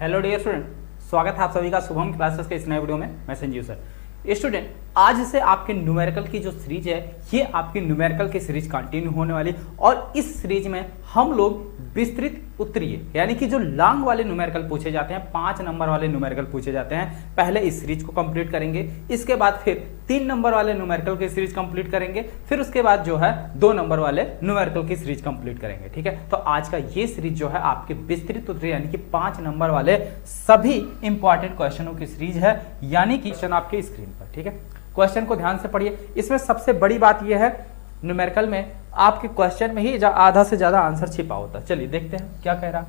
Hello dear student, स्वागत है आप सभी का शुभम क्लासेस के इस नए वीडियो में। मैं संजीव सर। स्टूडेंट, आज से आपके न्यूमेरिकल की जो सीरीज है ये आपकी न्यूमेरिकल की सीरीज कंटिन्यू होने वाली और इस सीरीज में हम लोग विस्तृत उत्तरीय यानी कि जो लॉन्ग वाले न्यूमेरिकल पूछे जाते हैं, 5 नंबर वाले न्यूमेरिकल पूछे जाते हैं, पहले इस सीरीज को कंप्लीट करेंगे। इसके बाद फिर 3 नंबर वाले न्यूमेरिकल की सीरीज कंप्लीट करेंगे, फिर उसके बाद जो है 2 नंबर वाले न्यूमेरिकल की सीरीज कंप्लीट करेंगे। ठीक है, तो आज का ये सीरीज जो है आपके विस्तृत उत्तरीय यानी कि 5 नंबर वाले सभी इंपॉर्टेंट क्वेश्चनों की सीरीज है, यानी कि क्वेश्चन आपके स्क्रीन पर। ठीक है, क्वेश्चन को ध्यान से पढ़िए। इसमें सबसे बड़ी बात यह है, न्यूमेरिकल में आपके क्वेश्चन में ही आधा से ज्यादा आंसर छिपा होता है। चलिए देखते हैं क्या कह रहा।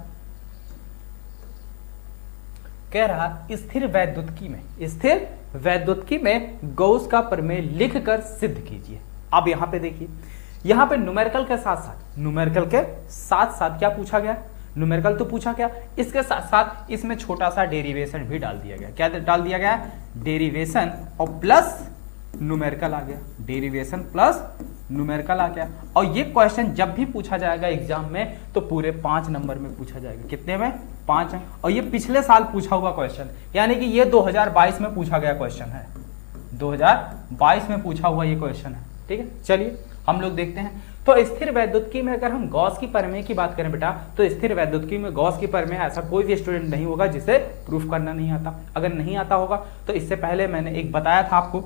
कह रहा स्थिर वैद्युतिकी में गॉस का प्रमेय लिखकर सिद्ध कीजिए। अब यहां पे देखिए, यहां पे न्यूमेरिकल के साथ साथ क्या पूछा गया, न्यूमेरिकल तो पूछा गया, इसके साथ साथ इसमें छोटा सा डेरिवेशन भी डाल दिया गया। क्या डाल दिया गया? डेरिवेशन और प्लस न्यूमेरिकल आ गया। डेरिवेशन प्लस न्यूमेरिकल आ गया। और ये क्वेश्चन जब भी पूछा जाएगा एग्जाम में तो पूरे 5 नंबर में पूछा जाएगा। कितने में? 5 है। और ये पिछले साल पूछा हुआ क्वेश्चन, यानी कि ये 2022 में पूछा गया क्वेश्चन है। 2022 में पूछा हुआ ये क्वेश्चन है। ठीक है, चलिए हम लोग देखते हैं। तो स्थिर वैद्युतिकी में अगर हम गॉस की प्रमेय की बात करें बेटा, तो स्थिर वैद्युतिकी में गॉस की प्रमेय ऐसा कोई भी स्टूडेंट नहीं होगा जिसे प्रूफ करना नहीं आता। अगर नहीं आता होगा तो इससे पहले मैंने एक बताया था आपको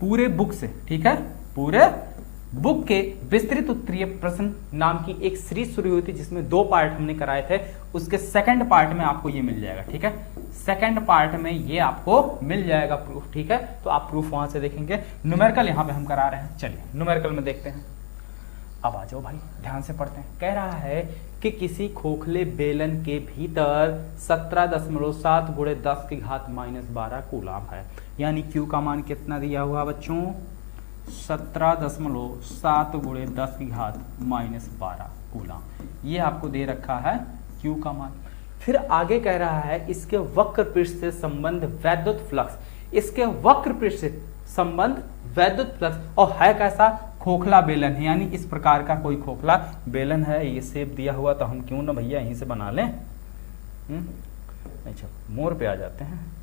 पूरे बुक से, ठीक है, पूरे बुक के विस्तृत उत्तरीय प्रश्न नाम की एक सीरीज शुरू हुई थी जिसमें 2 पार्ट हमने कराए थे। उसके सेकंड पार्ट में आपको ये मिल जाएगा। ठीक है, सेकंड पार्ट में ये आपको मिल जाएगा प्रूफ। ठीक है, तो आप प्रूफ वहां से देखेंगे। न्यूमेरिकल यहां पे हम करा रहे हैं। चलिए न्यूमेरिकल में देखते हैं। अब आ जाओ भाई, ध्यान से पढ़ते हैं। कह रहा है कि किसी खोखले बेलन के भीतर 17.7 × 10⁻12 कूलम है, यानी Q का मान कितना दिया हुआ बच्चों? 17.7 × 10⁻12 कूलम। ये आपको दे रखा है Q का मान। फिर आगे कह रहा है इसके वक्र पृष्ठ से संबंध वैद्युत फ्लक्स। इसके वक्र पृष्ठ से संबंध वैद्युत फ्लक्स, और है कैसा? खोखला बेलन है, यानी इस प्रकार का कोई खोखला बेलन है। ये शेप दिया हुआ तो हम क्यों ना भैया यहीं से बना लें। अच्छा, मोर पे आ जाते हैं।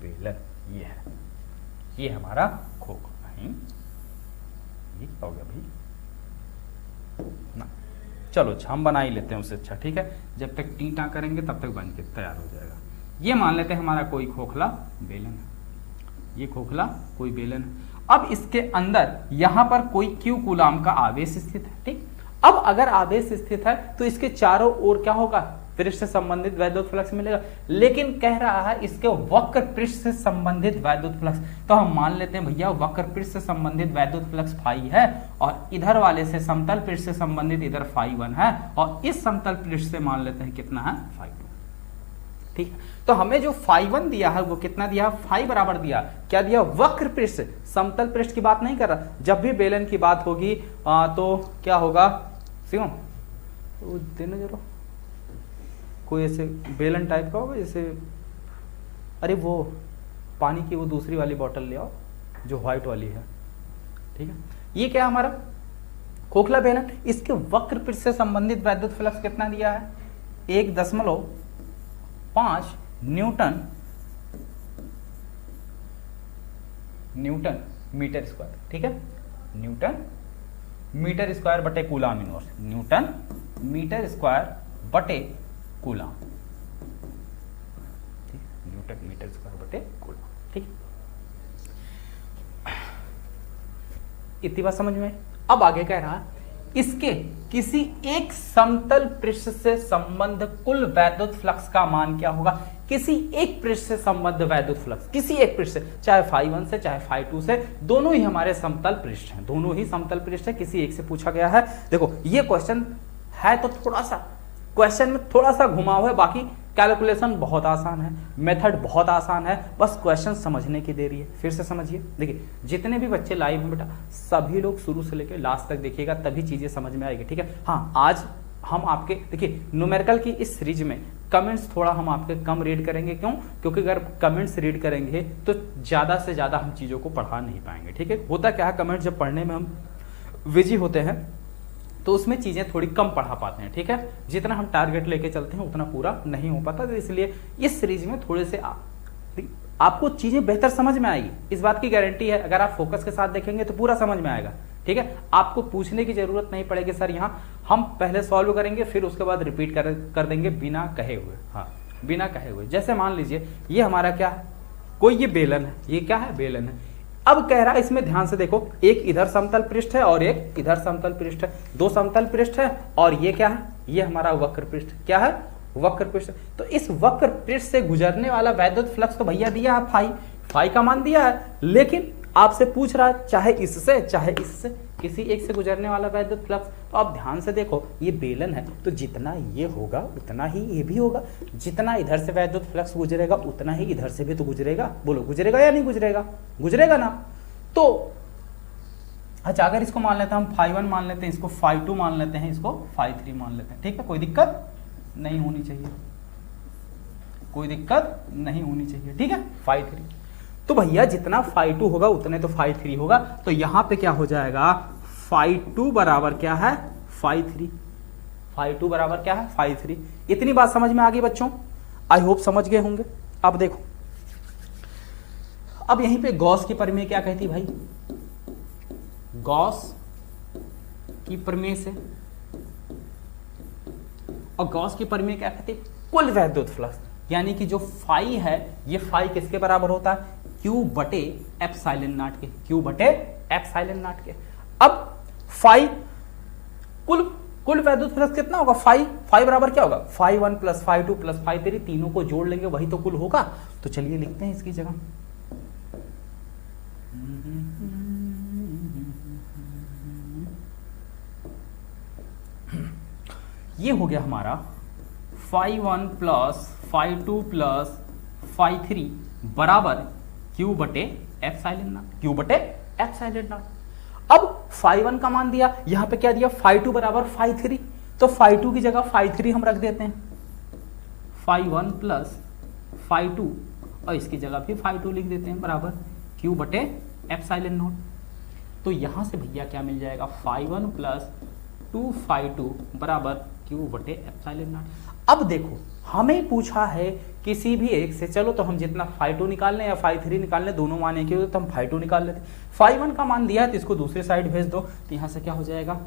बेलन ये है, ये हमारा खोखला है। ये क्या हो गया भाई ना? चलो अच्छा, हम बना ही लेते हैं उससे। अच्छा ठीक है, जब तक टीटा करेंगे तब तक बन के तैयार हो जाएगा। ये मान लेते हैं हमारा कोई खोखला बेलन है। ये खोखला कोई बेलन है। अब इसके अंदर यहां पर कोई Q कूलम का आवेश स्थित है। ठीक, अब अगर आवेश स्थित है तो इसके चारों ओर क्या होगा? पृष्ठ से संबंधित वैद्युत फ्लक्स मिलेगा। लेकिन कह रहा है इसके वक्र पृष्ठ से संबंधित वैद्युत फ्लक्स, तो हम मान लेते हैं भैया वक्र पृष्ठ से संबंधित वैद्युत फ्लक्स फाई है, और इधर वाले से समतल पृष्ठ से संबंधित इधर φ1 है, और इस समतल पृष्ठ से मान लेते हैं कितना है? φ2। ठीक, तो हमें जो φ1 दिया है वो कितना दिया? φ बराबर दिया। क्या दिया? वक्र पृष्ठ, समतल पृष्ठ की बात नहीं कर रहा। जब भी बेलन की बात होगी तो क्या होगा? शिवम तो देना जरा, कोई ऐसे बेलन टाइप का होगा जैसे, अरे वो पानी की वो दूसरी वाली बोतल ले आओ जो व्हाइट वाली है। ठीक है, ये क्या हमारा खोखला बेलन। इसके वक्र पृष्ठ से संबंधित वैद्युत फ्लक्स कितना दिया है? 1.5 न्यूटन मीटर स्क्वायर। ठीक है, न्यूटन मीटर स्क्वायर बटे coulomb inverse. Newton metre square बटे कूलम। न्यूटन मीटर स्क्वायर बटे कूलम। ठीक, इतनी बात समझ में। अब आगे कह रहा है इसके किसी एक समतल पृष्ठ से संबंध कुल वैद्युत फ्लक्स का मान क्या होगा? किसी एक पृष्ठ से संबंध वैद्युत फ्लक्स, किसी एक पृष्ठ से, चाहे φ1 से चाहे φ2 से, दोनों ही हमारे समतल पृष्ठ हैं। दोनों ही समतल पृष्ठ है, किसी एक से पूछा गया है। देखो ये क्वेश्चन है तो थोड़ा सा क्वेश्चन में थोड़ा सा घुमाव है, बाकी कैलकुलेशन बहुत आसान है, मेथड बहुत आसान है, बस क्वेश्चन समझने की देरी है। फिर से समझिए। देखिए जितने भी बच्चे लाइव में बेटा, सभी लोग शुरू से लेकर लास्ट तक देखिएगा, तभी चीजें समझ में आएगी। ठीक है, हाँ आज हम आपके देखिए न्यूमेरिकल की इस सीरीज में कमेंट्स थोड़ा हम आपके कम रीड करेंगे। क्यों? क्योंकि अगर कमेंट्स रीड करेंगे तो ज्यादा से ज्यादा हम चीजों को पढ़ा नहीं पाएंगे। ठीक है, होता क्या है, कमेंट्स जब पढ़ने में हम बिजी होते हैं तो उसमें चीजें थोड़ी कम पढ़ा पाते हैं, ठीक है। जितना हम टारगेट लेके चलते हैं उतना पूरा नहीं हो पाता, तो इसलिए इस सीरीज में थोड़े से आपको चीजें बेहतर समझ में आएगी, इस बात की गारंटी है। अगर आप फोकस के साथ देखेंगे तो पूरा समझ में आएगा, ठीक है। आपको पूछने की जरूरत नहीं पड़ेगी सर, यहाँ हम पहले सॉल्व करेंगे फिर उसके बाद रिपीट कर देंगे बिना कहे हुए। हाँ, बिना कहे हुए। जैसे मान लीजिए ये हमारा क्या है, कोई ये बेलन है, ये क्या है, बेलन है। अब कह रहा है, इसमें ध्यान से देखो, एक इधर समतल पृष्ठ है और एक इधर समतल पृष्ठ है, दो समतल पृष्ठ है, और ये क्या है, ये हमारा वक्र पृष्ठ, क्या है, वक्र पृष्ठ। तो इस वक्र पृष्ठ से गुजरने वाला वैद्युत फ्लक्स तो भैया दिया है फाई, फाई का मान दिया है, लेकिन आपसे पूछ रहा है चाहे इससे चाहे इससे किसी एक से गुजरने वाला वैद्युत फ्लक्स। तो आप ध्यान से देखो, ये बेलन है तो जितना ये होगा उतना ही ये भी होगा, जितना इधर से वैद्युत फ्लक्स गुजरेगा उतना ही इधर से भी तो गुजरेगा। बोलो गुजरेगा या नहीं गुजरेगा, गुजरेगा ना। तो अच्छा, अगर इसको मान लेते हैं हम φ1 मान लेते हैं, इसको φ2 मान लेते हैं, इसको φ3 मान लेते हैं, ठीक है। कोई दिक्कत नहीं होनी चाहिए, कोई दिक्कत नहीं होनी चाहिए, ठीक है। φ3 तो भैया जितना φ2 होगा उतने तो φ3 होगा, तो यहां पे क्या हो जाएगा, φ2 बराबर क्या है, φ3। φ2 बराबर क्या है, φ3। इतनी बात समझ में आ गई बच्चों, आई होप समझ गए होंगे। अब देखो, अब यहीं पे गॉस की प्रमेय क्या कहती भाई, गॉस की प्रमेय से, और गॉस की प्रमेय क्या कहती है, कुल वैद्युत फ्लक्स, यानी कि जो फाई है, ये फाई किसके बराबर होता है, क्यू बटे एप्सिलॉन नॉट के, क्यू बटे एप्सिलॉन नॉट के। अब फाई कुल वैद्युत फ्लक्स कितना होगा, फाई बराबर क्या होगा, φ1 प्लस φ2 प्लस φ3, तीनों को जोड़ लेंगे वही तो कुल होगा। तो चलिए लिखते हैं इसकी जगह, ये हो गया हमारा φ1 प्लस φ2 प्लस φ3 बराबर क्यू बटे एप्सिलॉन नॉट, क्यू बटे एप्सिलॉन नॉट। अब φ1 का मान दिया, यहां पे क्या दिया, φ2 बराबर φ3, तो φ2 की जगह φ3 हम रख देते हैं, φ1 प्लस φ2, और इसकी जगह भी φ2 लिख देते हैं बराबर क्यू बटे एप्सिलॉन नॉट। तो यहां से भैया क्या मिल जाएगा, φ1 प्लस 2φ2 बराबर क्यू बटे एप्सिलॉन नॉट। अब देखो, हमें पूछा है किसी भी एक से, चलो तो हम जितना φ2 निकाल लें या φ3 निकाल लें, दोनों मान एक ही होते तो हम φ2 निकाल लेते। φ1 का मान दिया है तो इसको दूसरी साइड भेज दो, तो यहां से क्या हो जाएगा,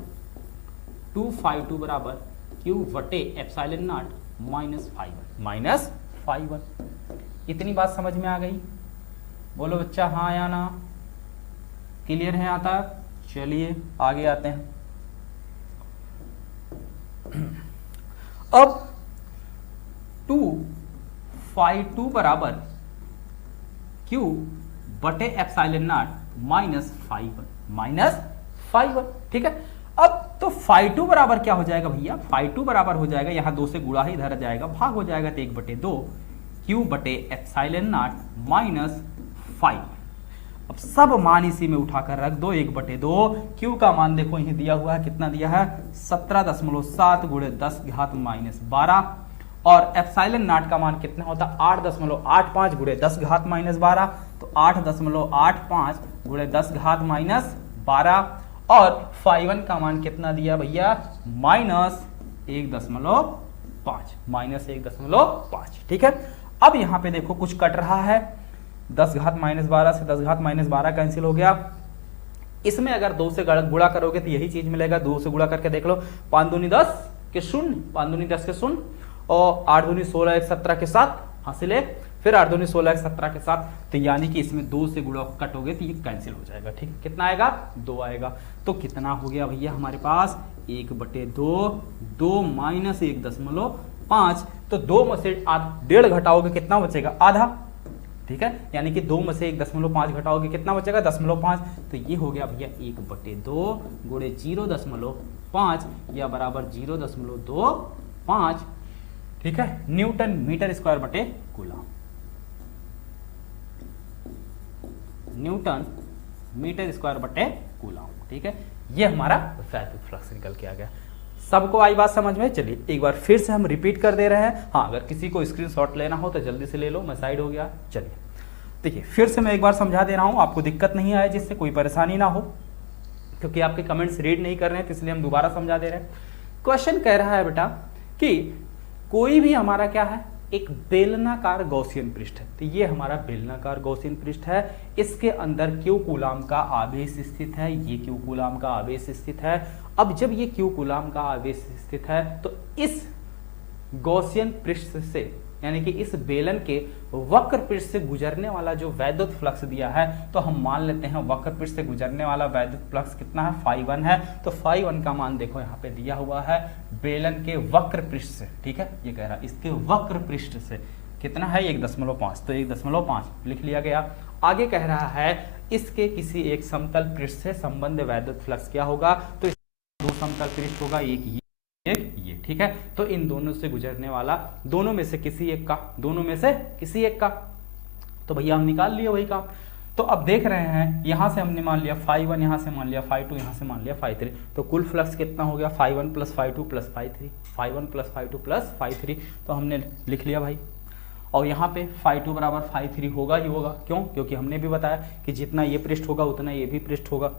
2φ2 बराबर क्यू बटे एप्सिलॉन नॉट माइनस φ1। इतनी बात समझ में आ गई, बोलो बच्चा हाँ या ना, क्लियर है आता। चलिए आगे आते हैं। अब 2φ2 बराबर क्यू बटे एप्सिलॉन नॉट माइनस φ1, ठीक है। अब तो φ2 बराबर क्या हो जाएगा भैया, φ2 बराबर हो जाएगा, यहां 2 से गुणा ही इधर जाएगा, भाग हो जाएगा, तो 1/2 क्यू बटे एप्सिलॉन नॉट माइनस φ। अब सब मान इसी में उठाकर रख दो, 1/2, क्यू का मान देखो यही दिया हुआ है, कितना दिया है, 17.7 गुणे 10 घात माइनस 12, और एप्सिलॉन नॉट का मान कितना होता है, 8.85 गुणे 10 घात माइनस 12, तो 8.85 गुणे 10 घात माइनस 12, और φ1 का मान कितना दिया भैया, -1.5, ठीक है। अब यहां पे देखो कुछ कट रहा है, 10 घात माइनस 12 से 10 घात माइनस 12 कैंसिल हो गया, इसमें अगर 2 से गुणा करोगे तो यही चीज मिलेगा, 2 से गुणा करके देख लो, 5 दूनी 10 के 0, 5 दूनी 10 के 0, और 8 दूनी 16 1 17 के साथ हासिल, फिर 8 दूनी 16 1 17 के साथ, तो यानी कि इसमें 2 से गुणा कटोगे तो ये कैंसिल हो जाएगा, ठीक। कितना आएगा, 2 आएगा। तो कितना हो गया भैया हमारे पास, 1/2, 2 माइनस 1.5, तो 2 में से 1.5 घटाओगे कितना बचेगा, आधा, ठीक है। यानी कि 2 में से 1.5 घटाओगे कितना बचेगा, 0.5, तो ये हो गया भैया 1/2 गुणे 0.5 या बराबर 0.25, ठीक है, न्यूटन मीटर स्क्वायर बटे कूलम, न्यूटन मीटर स्क्वायर बटे कूलम, ठीक है। ये हमारा वैद्युत फ्लक्स निकल के आ गया। सबको आई बात समझ में। चलिए एक बार फिर से हम रिपीट कर दे रहे हैं, हाँ अगर किसी को स्क्रीनशॉट लेना हो तो जल्दी से ले लो, मैं साइड हो गया। चलिए देखिए फिर से मैं एक बार समझा दे रहा हूं, आपको दिक्कत नहीं आए, जिससे कोई परेशानी ना हो, क्योंकि आपके कमेंट्स रीड नहीं कर रहे हैं तो इसलिए हम दोबारा समझा दे रहे हैं। क्वेश्चन कह रहा है बेटा कि कोई भी हमारा क्या है, एक बेलनाकार गॉसियन पृष्ठ है। तो ये हमारा बेलनाकार गॉसियन पृष्ठ है, इसके अंदर क्यू कूलाम का आवेश स्थित है, ये क्यू कूलाम का आवेश स्थित है। अब जब ये क्यू कूलाम का आवेश स्थित है तो इस गॉसियन पृष्ठ से यानी कि इस बेलन के वक्र पृष्ठ से गुजरने वाला जो वैद्युत फ्लक्स दिया है, तो हम मान लेते हैं वक्र पृष्ठ से गुजरने वाला वैद्युत फ्लक्स कितना है, φ1 है। तो φ1 का मान देखो यहाँ पे दिया हुआ है बेलन के वक्र पृष्ठ से, ठीक है, ये कह रहा है इसके वक्र पृष्ठ से कितना है 1.5, तो 1.5 लिख लिया गया। आगे कह रहा है इसके किसी एक समतल पृष्ठ से संबंध वैद्युत फ्लक्स क्या होगा, तो दो समतल पृष्ठ होगा, एक ये, ठीक है। तो इन दोनों से गुजरने वाला दोनों में से किसी एक का, दोनों में से किसी एक का, तो भैया हम निकाल लिए वही काम। तो अब देख रहे हैं यहां से हमने मान लिया φ1, यहां से मान लिया φ2, यहां से मान लिया φ3, तो कुल फ्लक्स कितना हो गया φ1 प्लस φ2 प्लस φ3, φ1 प्लस φ2 प्लस φ3, तो हमने लिख लिया भाई। और यहाँ पे φ2 बराबर φ3 होगा ही होगा, क्यों, क्योंकि हमने भी बताया कि जितना ये पृष्ठ होगा उतना ये भी पृष्ठ होगा।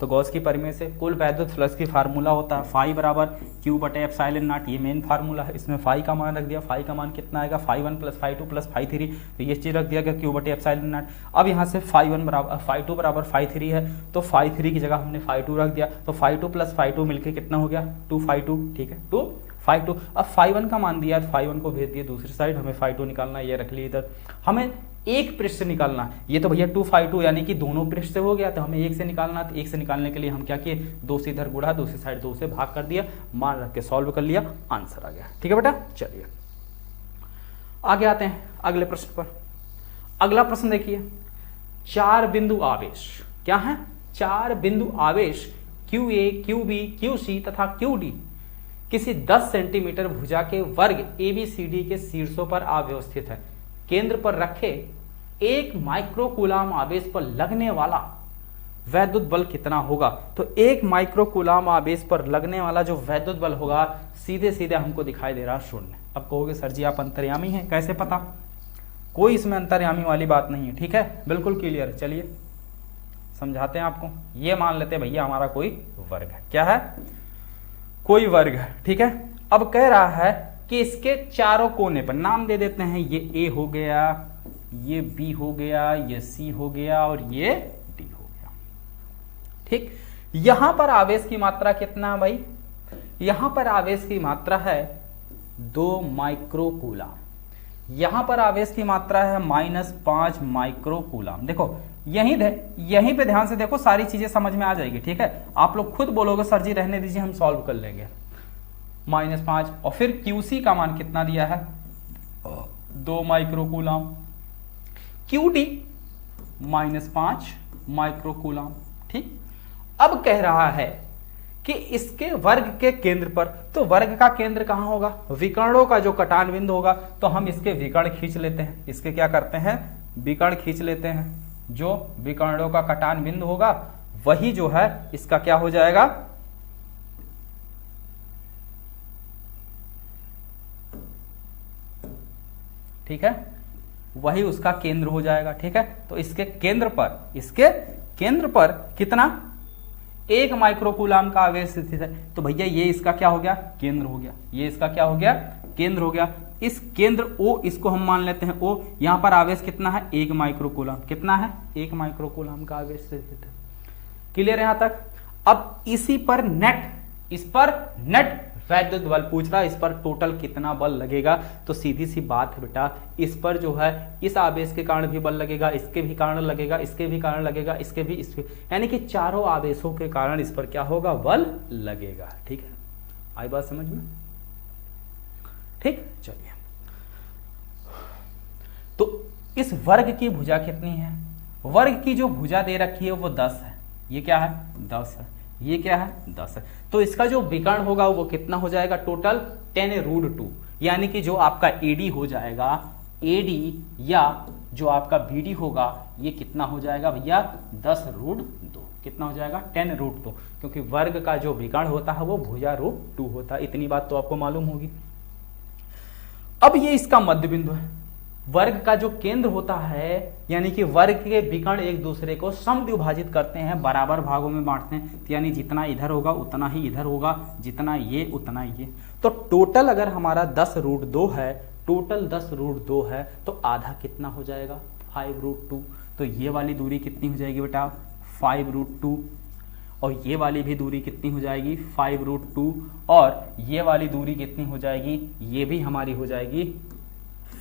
तो गॉस की परिमेय से कुल वैद्युत फ्लक्स की फार्मूला होता है φ बराबर Q/ε0, ये मेन फार्मूला है। इसमें φ का मान रख दिया, φ का मान कितना आएगा φ1 प्लस φ2 प्लस φ3, तो ये चीज रख दिया गया Q/ε0। अब यहाँ से φ2 बराबर φ3 है, तो φ3 की जगह हमने φ2 रख दिया, तो φ2 प्लस φ2 मिलके कितना हो गया 2φ2, ठीक है 2φ2। अब φ1 का मान दिया, φ1 को भेज दिया दूसरी साइड, हमें φ2 निकालना है, ये रख लिया इधर। हमें एक पृष्ठ से निकालना, ये तो भैया 2φ2 यानी कि दोनों पृष्ठ से हो गया, तो हमें एक से निकालना, तो एक से निकालने के लिए हम क्या किए, 2 से इधर गुणा, दूसरी साइड 2 से भाग कर दिया, मान रख के सॉल्व कर लिया, आंसर आ गया। ठीक है बेटा, चलिए आगे आते हैं अगले प्रश्न पर। अगला प्रश्न देखिए, 4 बिंदु आवेश, क्या है 4 बिंदु आवेश QA, QB, QC तथा QD किसी 10 सेंटीमीटर भुजा के वर्ग ABCD के शीर्षों पर अव्यवस्थित है। केंद्र पर रखे 1 माइक्रोकूलाम आवेश पर लगने वाला वैद्युत बल कितना होगा। तो 1 माइक्रोकूलाम आवेश पर लगने वाला जो वैद्युत बल होगा सीधे सीधे हमको दिखाई दे रहा है 0। अब कहोगे सर जी आप अंतर्यामी हैं, कैसे पता, कोई इसमें अंतर्यामी वाली बात नहीं है, ठीक है, बिल्कुल क्लियर है। चलिए समझाते हैं आपको। ये मान लेते हैं भैया हमारा कोई वर्ग है, क्या है, कोई वर्ग है, ठीक है। अब कह रहा है कि इसके चारों कोने पर नाम दे देते हैं, ये A हो गया, ये B हो गया, ये C हो गया और ये D हो गया, ठीक। यहां पर आवेश की मात्रा कितना है भाई, यहां पर आवेश की मात्रा है 2 माइक्रोकूलाम, यहां पर आवेश की मात्रा है -5 माइक्रोकूलाम। देखो यहीं पे ध्यान से देखो, सारी चीजें समझ में आ जाएगी, ठीक है। आप लोग खुद बोलोगे सर जी रहने दीजिए हम सॉल्व कर लेंगे। -5 और फिर QC का मान कितना दिया है 2 माइक्रोकूलाम, QD -5 माइक्रोकूलाम, ठीक। अब कह रहा है कि इसके वर्ग के केंद्र पर, तो वर्ग का केंद्र कहां होगा, विकर्णों का जो कटान बिंदु होगा, तो हम इसके विकर्ण खींच लेते हैं, इसके क्या करते हैं विकर्ण खींच लेते हैं। जो विकर्णों का कटान बिंदु होगा वही जो है इसका क्या हो जाएगा, ठीक है, वही उसका केंद्र हो जाएगा, ठीक है। तो इसके केंद्र पर कितना 1 माइक्रोकूलाम का आवेश स्थित है, तो भैया ये इसका क्या हो गया केंद्र हो गया, ये इसका क्या हो गया केंद्र हो गया। इस केंद्र O इसको हम मान लेते हैं O, यहां पर आवेश कितना है 1 माइक्रोकूलाम, कितना है 1 माइक्रोकूलाम का आवेश स्थित है। क्लियर है यहां तक। अब इसी पर इस पर नेट वैद्युत बल पूछ रहा है, इस पर टोटल कितना बल लगेगा। तो सीधी सी बात है बेटा, इस पर जो है इस आवेश के कारण भी बल लगेगा, इसके भी कारण लगेगा, इसके भी कारण लगेगा, इसके भी, यानी कि चारों आवेशों के कारण इस पर क्या होगा बल लगेगा, ठीक है। आई बात समझ में, ठीक। चलिए, तो इस वर्ग की भुजा कितनी है, वर्ग की जो भुजा दे रखी है वो 10 है, ये क्या है 10 है, ये क्या है 10 है। तो इसका जो विकर्ण होगा वो कितना हो जाएगा टोटल 10√2, यानी कि जो आपका AD हो जाएगा, AD या जो आपका BD होगा ये कितना हो जाएगा भैया 10√2, कितना हो जाएगा 10√2, क्योंकि वर्ग का जो विकर्ण होता है वो भुजा √2 होता है। इतनी बात तो आपको मालूम होगी। अब ये इसका मध्य बिंदु है, वर्ग का जो केंद्र होता है, यानी कि वर्ग के विकर्ण एक दूसरे को समद्विभाजित करते हैं, बराबर भागों में बांटते हैं, यानी जितना इधर होगा उतना ही इधर होगा, जितना ये उतना ये। तो टोटल अगर हमारा 10√2 है, टोटल 10√2 है, तो आधा कितना हो जाएगा 5√2। तो ये वाली दूरी कितनी हो जाएगी बेटा 5√2, और ये वाली भी दूरी कितनी हो जाएगी 5√2, और ये वाली दूरी कितनी हो जाएगी, ये भी हमारी हो जाएगी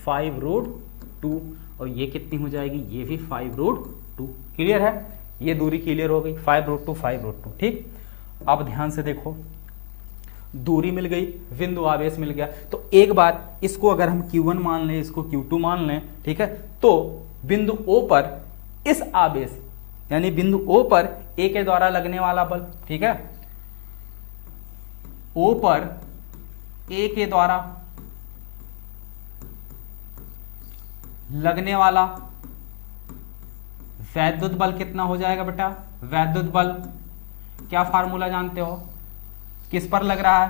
5√2, और ये कितनी हो जाएगी, ये भी 5√2। क्लियर है, ये दूरी क्लियर हो गई 5√2 5√2। ठीक, अब ध्यान से देखो, दूरी मिल गई, बिंदु आवेश मिल गया। तो एक बार इसको अगर हम Q1 मान लें, इसको Q2 मान लें, ठीक है, तो बिंदु O पर इस आवेश यानी बिंदु O पर A के द्वारा लगने वाला बल, ठीक है, O पर A के द्वारा लगने वाला वैद्युत बल कितना हो जाएगा बेटा, वैद्युत बल क्या फार्मूला जानते हो, किस पर लग रहा है,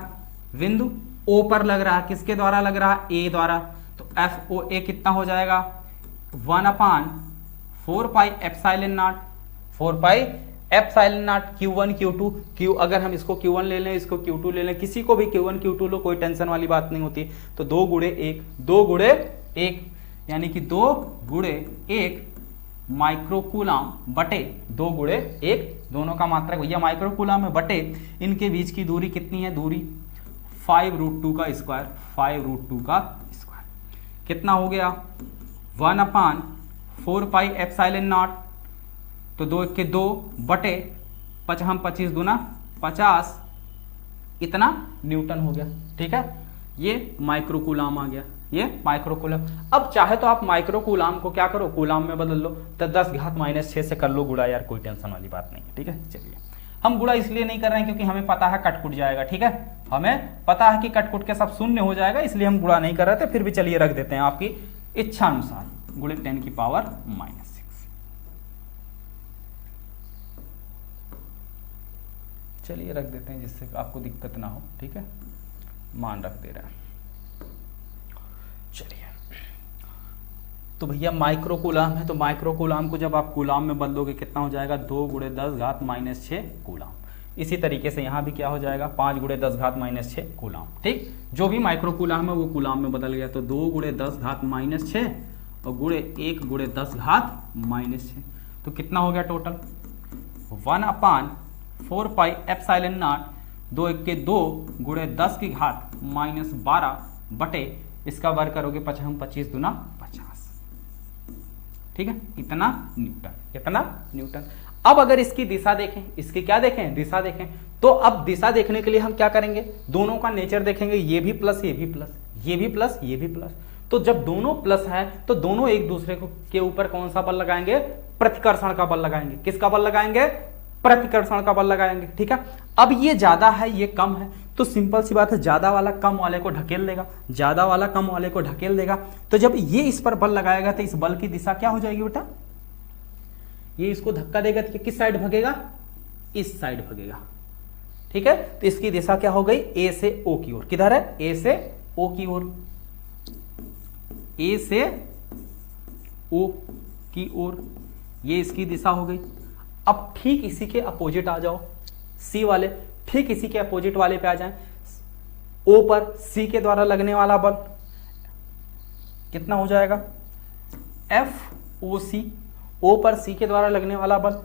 बिंदु O पर लग रहा है, किसके द्वारा लग रहा है, A द्वारा। तो FOA कितना हो जाएगा 1/4 pi epsilon not, 4 pi epsilon not Q1 Q2 Q, अगर हम इसको Q1 ले लें, इसको Q2 ले लें, किसी को भी Q1 Q2 लो, कोई टेंशन वाली बात नहीं होती। तो 2 गुणे 1, 2 गुणे 1, यानी कि 2 गुणे 1 माइक्रोकूलम बटे 2 गुणे 1, दोनों का मात्रक भैया माइक्रोकूलम में बटे इनके बीच की दूरी कितनी है, दूरी 5√2 का स्क्वायर, 5√2 का स्क्वायर कितना हो गया 1/4 पाई एप्सिलॉन नॉट। तो 2 के 2 बटे 25 दूना 50, इतना न्यूटन हो गया। ठीक है, ये माइक्रोकूलम आ गया, ये माइक्रोकूलम। अब चाहे तो आप माइक्रोकूलम को क्या करो, कूलम में बदल लो, तो 10⁻⁶ से कर लो गुणा, यार कोई टेंशन वाली बात नहीं है। ठीक है, चलिए हम गुणा इसलिए नहीं कर रहे हैं क्योंकि हमें पता है कटकुट जाएगा। ठीक है, हमें पता है कि कटकुट के सब शून्य हो जाएगा, इसलिए हम गुणा नहीं कर रहे थे। फिर भी चलिए रख देते हैं आपकी इच्छा अनुसार, गुणे 10⁻⁻⁶। चलिए रख देते हैं जिससे आपको दिक्कत ना हो। ठीक है, मान रख दे रहे हैं। चलिए, तो भैया माइक्रोकूलम है, तो माइक्रोकूलम को जब आप कूलम में बदलोगे कितना हो जाएगा 2 × 10⁻⁻⁶ कूलम। इसी तरीके से यहाँ भी क्या हो जाएगा 5 × 10⁻⁻⁶ कूलम। ठीक, जो भी माइक्रोकूलम है वो कूलम में बदल गया। तो 2 × 10⁻⁶ और गुणे 1 × 10⁻⁻⁶। तो कितना हो गया टोटल 1/4 पाई एप्सिलॉन नॉट, 2 1 के 2 गुणे 10⁻⁻12 बटे इसका वर्ग करोगे 25 दूना 50। ठीक है, इतना न्यूटन, इतना न्यूटन। अब अगर इसकी दिशा देखें, इसकी क्या देखें, दिशा देखें, तो अब दिशा देखने के लिए हम क्या करेंगे, दोनों का नेचर देखेंगे, ये भी प्लस ये भी प्लस, ये भी प्लस ये भी प्लस। तो जब दोनों प्लस है तो दोनों एक दूसरे को के ऊपर कौन सा बल लगाएंगे, प्रतिकर्षण का बल लगाएंगे। किसका बल लगाएंगे, प्रतिकर्षण का बल लगाएंगे। ठीक है, अब ये ज्यादा है ये कम है, तो सिंपल सी बात है, ज्यादा वाला कम वाले को ढकेल देगा, ज्यादा वाला कम वाले को ढकेल देगा। तो जब ये इस पर बल लगाएगा तो इस बल की दिशा क्या हो जाएगी बेटा, ये इसको धक्का देगा तो किस साइड भगेगा, इस साइड भगेगा। ठीक है, तो इसकी दिशा क्या हो गई, ए से ओ की ओर। किधर है, ए से ओ की ओर, ए से ओ की ओर, ये इसकी दिशा हो गई। अब ठीक इसी के अपोजिट आ जाओ, सी वाले, ठीक इसी के अपोजिट वाले पे आ जाएं। ओ पर सी के द्वारा लगने वाला बल कितना हो जाएगा, FOC, ओ पर सी के द्वारा लगने वाला बल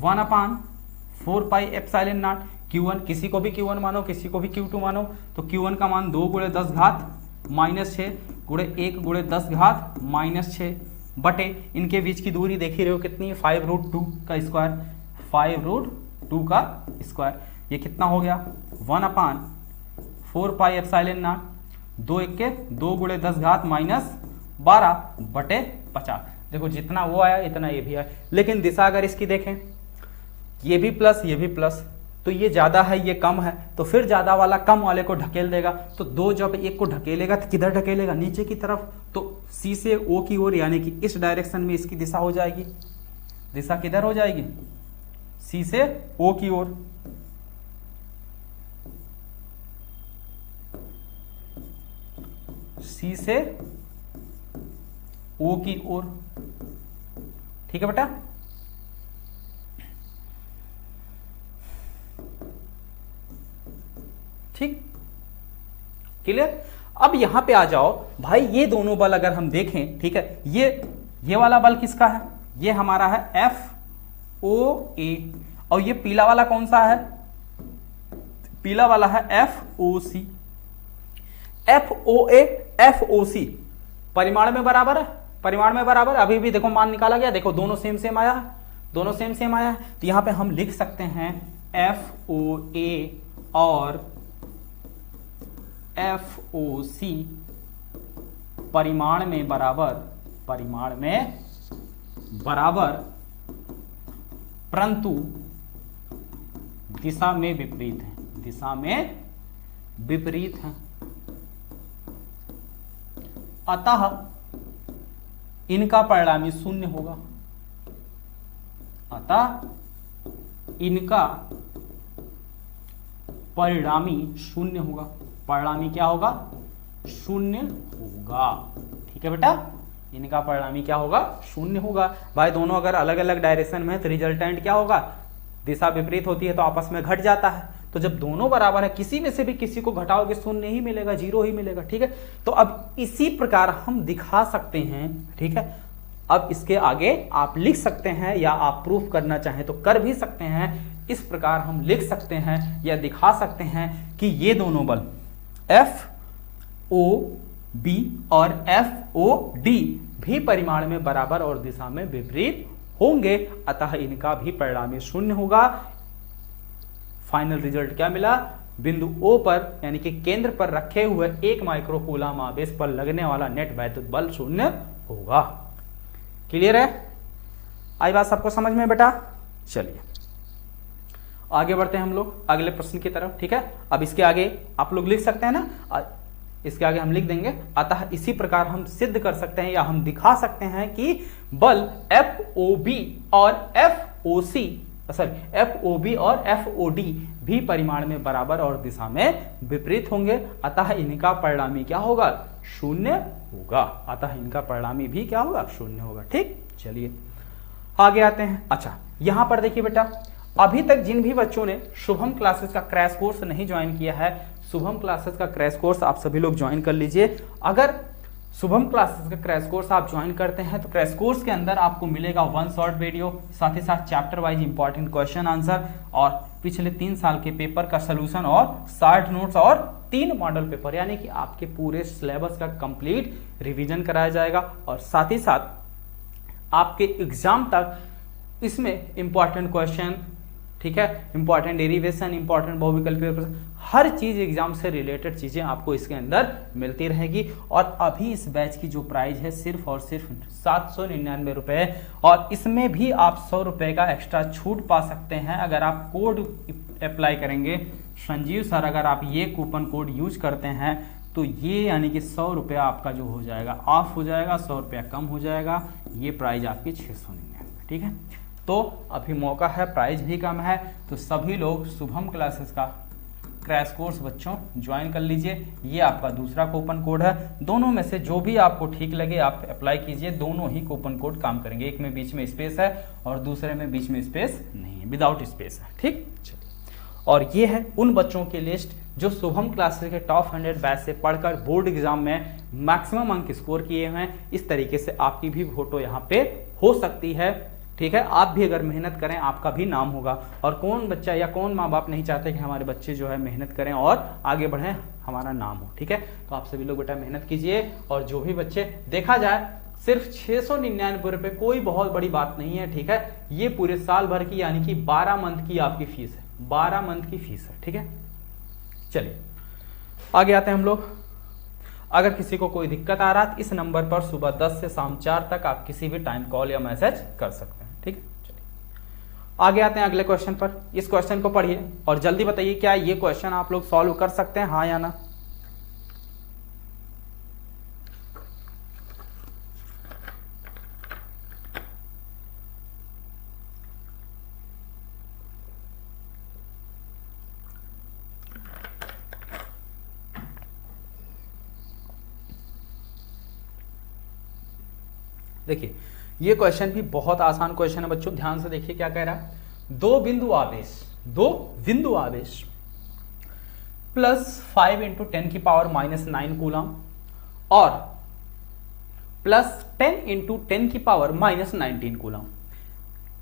1/4 पाई एप्सिलॉन नॉट Q1, किसी को भी Q1 मानो, किसी को भी Q2 मानो। तो Q1 का मान 2 × 10⁻⁻⁶ गुणे 1 × 10⁻⁻⁶ बटे इनके बीच की दूरी देख ही रहे हो कितनी है, 5√2 का स्क्वायर, 5√2 का स्क्वायर। ये कितना हो गया 1/4 पाई एप्सिलॉन नॉट, 2 1 के 2 × 10⁻⁻12 बटे 50। देखो जितना वो आया इतना ये भी आया, लेकिन दिशा अगर इसकी देखें, ये भी प्लस ये भी प्लस, तो ये ज्यादा है ये कम है, तो फिर ज्यादा वाला कम वाले को ढकेल देगा। तो 2 जब 1 को ढकेलेगा तो किधर ढकेलेगा, नीचे की तरफ। तो सी से ओ की ओर, यानी कि इस डायरेक्शन में इसकी दिशा हो जाएगी। दिशा किधर हो जाएगी, सी से ओ की ओर। सी से ओ की ओर। ठीक है बेटा, ठीक, क्लियर। अब यहां पे आ जाओ भाई, ये दोनों बल अगर हम देखें, ठीक है, ये वाला बल किसका है, ये हमारा है एफ ओ ए, और ये पीला वाला कौन सा है, पीला वाला है F O C. F O A F O C परिमाण में बराबर है, परिमाण में बराबर, अभी भी देखो मान निकाला गया, देखो दोनों सेम सेम आया है, दोनों सेम सेम आया है, तो यहां पे हम लिख सकते हैं एफ ओ ए और एफ ओ सी परिमाण में बराबर, परिमाण में बराबर, परंतु दिशा में विपरीत है, दिशा में विपरीत है। अतः इनका परिणामी शून्य होगा, अतः इनका परिणामी शून्य होगा, परिणामी क्या होगा, शून्य होगा। ठीक है बेटा, इनका परिणामी क्या होगा, शून्य होगा। भाई दोनों अगर अलग अलग डायरेक्शन में है तो रिजल्टेंट क्या होगा, दिशा विपरीत होती है तो आपस में घट जाता है, तो जब दोनों बराबर है किसी में से भी किसी को घटाओगे शून्य ही मिलेगा, जीरो ही मिलेगा। ठीक है, तो अब इसी प्रकार हम दिखा सकते हैं। ठीक है, अब इसके आगे आप लिख सकते हैं या आप प्रूफ करना चाहें तो कर भी सकते हैं। इस प्रकार हम लिख सकते हैं या दिखा सकते हैं कि ये दोनों बल एफ ओ बी और एफ ओ डी भी परिमाण में बराबर और दिशा में विपरीत होंगे, अतः इनका भी परिणामी शून्य होगा। फाइनल रिजल्ट क्या मिला, बिंदु O पर यानी कि केंद्र पर रखे हुए 1 माइक्रोकूलम आवेश पर लगने वाला नेट वैद्युत बल शून्य होगा। क्लियर है, आई बात सबको समझ में बेटा। चलिए आगे बढ़ते हैं हम लोग अगले प्रश्न की तरफ। ठीक है, अब इसके आगे आप लोग लिख सकते हैं ना, इसके आगे हम लिख देंगे, अतः इसी प्रकार हम सिद्ध कर सकते हैं या हम दिखा सकते हैं कि बल एफ ओ बी और एफ ओ सी, सॉरी एफ ओ बी और एफ ओ डी भी परिमाण में बराबर और दिशा में विपरीत होंगे, अतः इनका परिणामी क्या होगा, शून्य होगा, अतः इनका परिणामी भी क्या होगा, शून्य होगा। ठीक, चलिए आगे आते हैं। अच्छा यहां पर देखिए बेटा, अभी तक जिन भी बच्चों ने शुभम क्लासेस का क्रैश कोर्स नहीं ज्वाइन किया है, शुभम क्लासेस का क्रैश कोर्स आप सभी लोग ज्वाइन कर लीजिए। अगर शुभम क्लासेस का क्रैश कोर्स आप ज्वाइन करते हैं तो क्रैश कोर्स के अंदर आपको मिलेगा 1 शॉर्ट वीडियो, साथ ही साथ chapter wise important question answer और पिछले 3 साल के पेपर का सोल्यूशन और 60 नोट्स और 3 मॉडल पेपर, यानी कि आपके पूरे सिलेबस का कंप्लीट रिवीजन कराया जाएगा। और साथ ही साथ आपके एग्जाम तक इसमें इंपॉर्टेंट क्वेश्चन, ठीक है, इंपॉर्टेंट डेरिवेशन, इंपॉर्टेंट बहुविकल्पीय, हर चीज एग्जाम से रिलेटेड चीजें आपको इसके अंदर मिलती रहेगी। और अभी इस बैच की जो प्राइस है सिर्फ और सिर्फ 799 रुपए, और इसमें भी आप 100 रुपए का एक्स्ट्रा छूट पा सकते हैं अगर आप कोड अप्लाई करेंगे संजीव सर, अगर आप ये कूपन कोड यूज करते हैं तो ये यानी कि 100 रुपया आपका जो हो जाएगा ऑफ हो जाएगा, 100 रुपया कम हो जाएगा, ये प्राइस आपकी 699। ठीक है, तो अभी मौका है, प्राइस भी कम है, तो सभी लोग शुभम क्लासेस का क्रैश कोर्स बच्चों ज्वाइन कर लीजिए। ये आपका दूसरा कूपन कोड है, दोनों में से जो भी आपको ठीक लगे आप अप्लाई कीजिए, दोनों ही कूपन कोड काम करेंगे। एक में बीच में स्पेस है और दूसरे में बीच में स्पेस नहीं है, विदाउट स्पेस है। ठीक, चलिए, और ये है उन बच्चों की लिस्ट जो शुभम क्लासेस के टॉप 100 बैच से पढ़कर बोर्ड एग्जाम में मैक्सिमम अंक स्कोर किए हुए हैं। इस तरीके से आपकी भी फोटो यहाँ पे हो सकती है। ठीक है, आप भी अगर मेहनत करें आपका भी नाम होगा। और कौन बच्चा या कौन माँ बाप नहीं चाहते कि हमारे बच्चे जो है मेहनत करें और आगे बढ़ें, हमारा नाम हो। ठीक है, तो आप सभी लोग बेटा मेहनत कीजिए। और जो भी बच्चे, देखा जाए सिर्फ 699 रुपए कोई बहुत बड़ी बात नहीं है। ठीक है, ये पूरे साल भर की यानी कि 12 मंथ की आपकी फीस है, 12 मंथ की फीस है। ठीक है, चलिए आगे आते हैं हम लोग। अगर किसी को कोई दिक्कत आ रहा है इस नंबर पर सुबह 10 से शाम 4 तक आप किसी भी टाइम कॉल या मैसेज कर सकते हैं। ठीक है, चलिए आगे आते हैं अगले क्वेश्चन पर। इस क्वेश्चन को पढ़िए और जल्दी बताइए क्या ये क्वेश्चन आप लोग सॉल्व कर सकते हैं, हाँ या ना। देखिए ये क्वेश्चन भी बहुत आसान क्वेश्चन है बच्चों, ध्यान से देखिए क्या कह रहा है। दो बिंदु आवेश प्लस 5 × 10⁻⁻9 कूलम और प्लस 10 × 10⁻⁻19 कूलम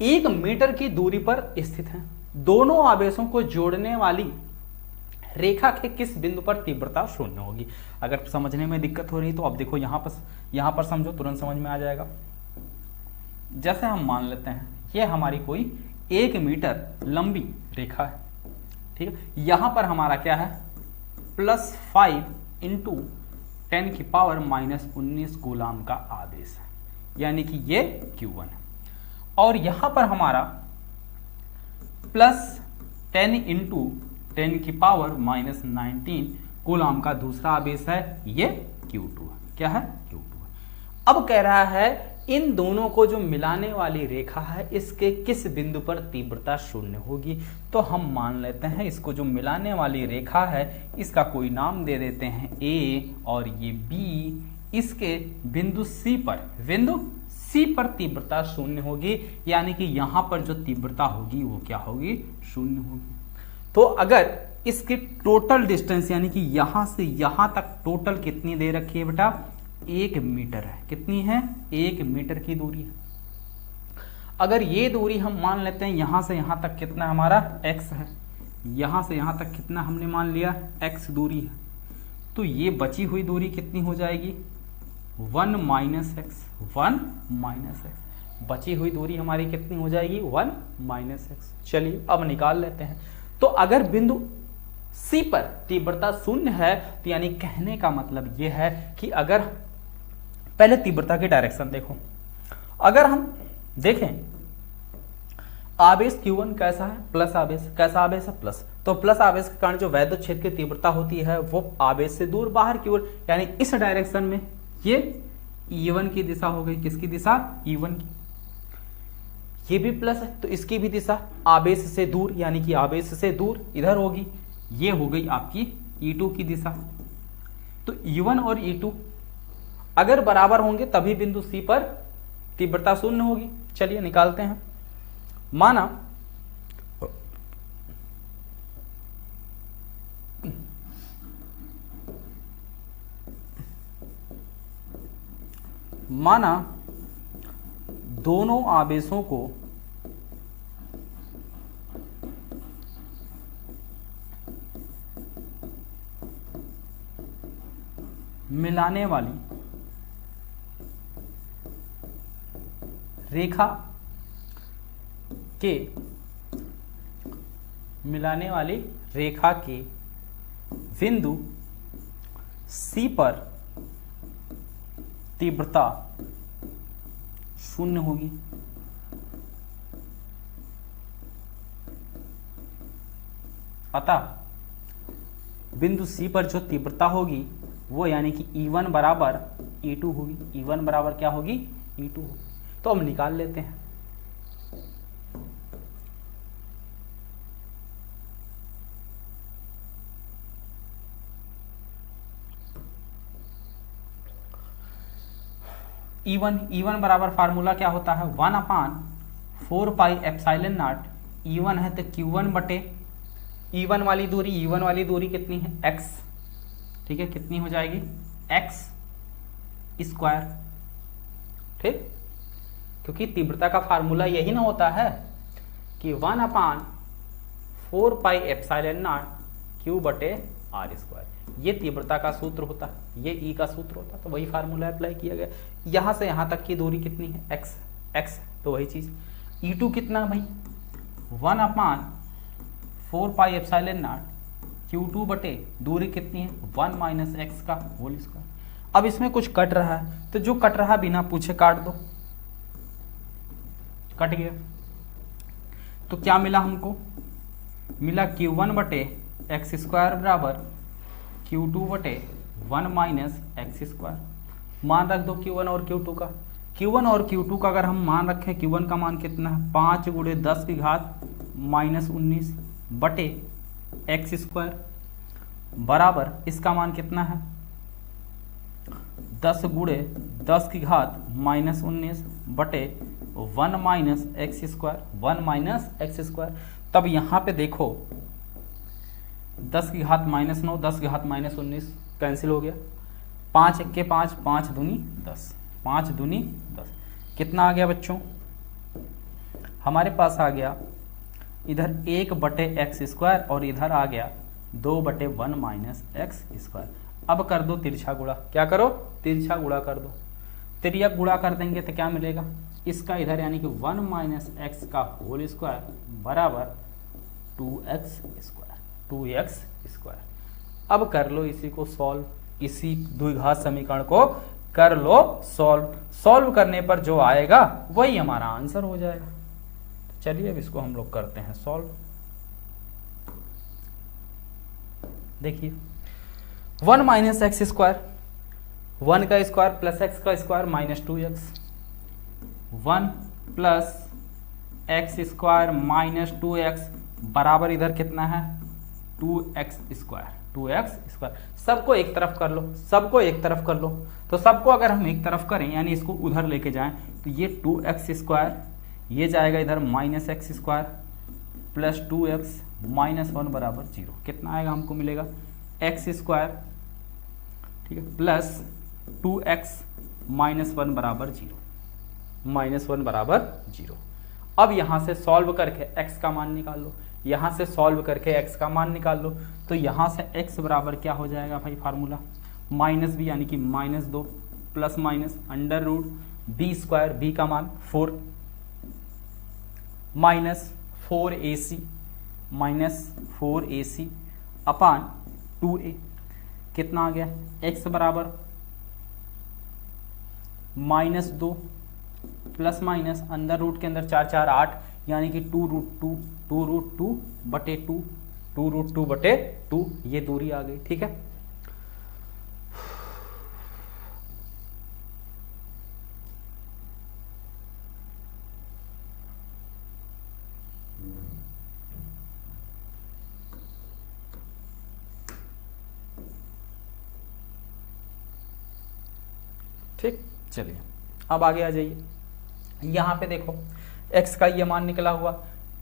1 मीटर की दूरी पर स्थित हैं। दोनों आवेशों को जोड़ने वाली रेखा के किस बिंदु पर तीव्रता शून्य होगी। अगर समझने में दिक्कत हो रही तो अब देखो यहां पर समझो, तुरंत समझ में आ जाएगा। जैसे हम मान लेते हैं ये हमारी कोई 1 मीटर लंबी रेखा है, ठीक है। यहां पर हमारा क्या है, प्लस 5 × 10⁻⁻19 कूलम का आवेश है, यानी कि ये Q1 है। और यहां पर हमारा प्लस 10 × 10⁻⁻19 कूलम का दूसरा आवेश है, ये Q2 है। क्या है, Q2 है। अब कह रहा है इन दोनों को जो मिलाने वाली रेखा है इसके किस बिंदु पर तीव्रता शून्य होगी। तो हम मान लेते हैं इसको जो मिलाने वाली रेखा है इसका कोई नाम दे देते हैं A और ये B। इसके बिंदु C पर तीव्रता शून्य होगी, यानी कि यहां पर जो तीव्रता होगी वो क्या होगी, शून्य होगी। तो अगर इसकी टोटल डिस्टेंस यानी कि यहां से यहां तक टोटल कितनी दे रखी है बेटा, 1 मीटर है। कितनी है, 1 मीटर की दूरी है। अगर ये दूरी हम मान लेते हैं यहां से यहां तक कितना हमारा x है, यहां से यहां तक कितना हमने मान लिया x दूरी है, तो ये बची हुई दूरी कितनी हो जाएगी, 1 - x। बची हुई दूरी हमारी कितनी हो जाएगी, 1 - x। चलिए अब निकाल लेते हैं। तो अगर बिंदु C पर तीव्रता शून्य है तो यानी कहने का मतलब यह है कि अगर पहले तीव्रता की डायरेक्शन देखो, अगर हम देखें आवेश Q1 कैसा है, प्लस आवेश। कैसा आवेश है, प्लस। तो प्लस आवेश के कारण जो वैद्युत क्षेत्र की तीव्रता होती है वो आवेश से दूर बाहर की ओर, यानी इस डायरेक्शन में ये E1 की दिशा हो गई। किसकी दिशा, E1 की। ये भी प्लस है तो इसकी भी दिशा आवेश से दूर, यानी कि आवेश से दूर इधर होगी। ये हो गई आपकी E2 की दिशा। तो E1 और E2 अगर बराबर होंगे तभी बिंदु C पर तीव्रता शून्य होगी। चलिए निकालते हैं। माना दोनों आवेशों को मिलाने वाली रेखा के बिंदु C पर तीव्रता शून्य होगी। अतः बिंदु C पर जो तीव्रता होगी वो यानी कि E1 बराबर E2 होगी। E1 बराबर क्या होगी, E2 होगी। तो हम निकाल लेते हैं। E1 बराबर फार्मूला क्या होता है, 1/4πε0। E1 है तो Q1 बटे E1 वाली दूरी कितनी है, x। ठीक है, कितनी हो जाएगी, x²। ठीक, क्योंकि तीव्रता का फार्मूला यही ना होता है कि 1/4πε0 Q/r²। ये तीव्रता का सूत्र होता है, ये E का सूत्र होता है, तो वही फार्मूला अप्लाई किया गया। यहां से यहां तक की दूरी कितनी है, x। तो वही चीज E2 कितना भाई, 1/4πε0 Q2 बटे दूरी कितनी है, 1 - x का होल स्क्वायर। अब इसमें कुछ कट रहा है तो जो कट रहा बिना पूछे काट दो, कट गया। तो क्या मिला हमको, मिला Q1 बटे x² बराबर Q2 बटे 1 - x²। मान रख दो Q1 और Q2 का। Q1 और Q2 का अगर हम मान रखें, Q1 का मान कितना है, 5 × 10⁻−19 बटे x² बराबर इसका मान कितना है, 10 गुणे 10 की घात -19 बटे 1 minus x square, 1 minus x square. तब यहाँ पे देखो 10 की घात -9, 10 की घात -19 कैंसिल हो गया, 5 1 के 5, 5 दूनी 10, 5 दूनी 10, कितना आ गया बच्चों? हमारे पास आ गया इधर 1 बटे एक्स स्क्वायर और इधर आ गया 2 बटे 1 माइनस एक्स स्क्वायर। अब कर दो तिरछा गुणा, क्या करो? तिरछा गुणा कर दो। तिर्यक गुणा कर देंगे तो क्या मिलेगा? इसका इधर यानी कि 1 माइनस एक्स का होल स्क्वायर बराबर 2x स्क्वायर, 2x स्क्वायर। अब कर लो इसी को सॉल्व, इसी द्विघात समीकरण को कर लो सॉल्व। सॉल्व करने पर जो आएगा वही हमारा आंसर हो जाएगा। चलिए अब इसको हम लोग करते हैं सॉल्व। देखिए 1 माइनस एक्स स्क्वायर, 1 का स्क्वायर प्लस एक्स का square minus 2x, 1 plus x square minus 2x बराबर इधर कितना है? 2x square, 2x square. सबको एक तरफ कर लो, सबको एक तरफ कर लो। तो सबको अगर हम एक तरफ करें यानी इसको उधर लेके जाएं तो ये 2x स्क्वायर, ये जाएगा इधर minus x square plus 2x minus 1 बराबर 0। कितना आएगा हमको मिलेगा? एक्स स्क्वायर, ठीक है, प्लस 2x माइनस 1 बराबर 0, माइनस 1 बराबर 0। अब यहां से सॉल्व करके x का मान निकाल लो, यहां से सॉल्व करके x का मान निकाल लो। तो यहां से x बराबर क्या हो जाएगा भाई? फार्मूला माइनस b यानी कि -2 plus minus under root b square, b का मान 4 माइनस 4ac, माइनस 4ac अपान 2a। कितना आ गया? x बराबर -2 प्लस माइनस अंदर रूट के अंदर 4 4 8 यानी कि 2√2 बटे 2, 2√2 बटे 2, ये दूरी आ गई। ठीक है, ठीक। चलिए अब आगे आ जाइए। यहां पे देखो x का ये मान निकला हुआ,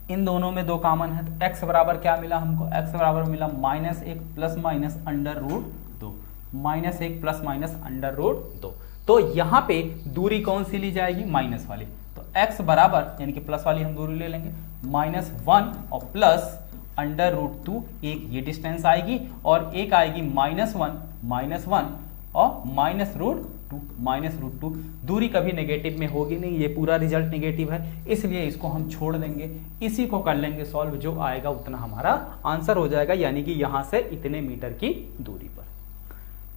इन दोनों में 2 कॉमन है तो x बराबर क्या मिला हमको? x बराबर मिला -1 plus minus under root 2, -1 plus minus under root 2। तो यहाँ पे दूरी कौन सी ली जाएगी? माइनस वाली। तो x बराबर यानी कि प्लस वाली हम दूरी ले लेंगे, -1 और प्लस अंडर रूट 2, एक ये डिस्टेंस आएगी और एक आएगी -1 और माइनस रूट 2। दूरी कभी नेगेटिव में होगी नहीं, ये पूरा रिजल्ट नेगेटिव है, इसलिए इसको हम छोड़ देंगे, इसी को कर लेंगे सॉल्व। जो आएगा उतना हमारा आंसर हो जाएगा, यानी कि यहां से इतने मीटर की दूरी पर।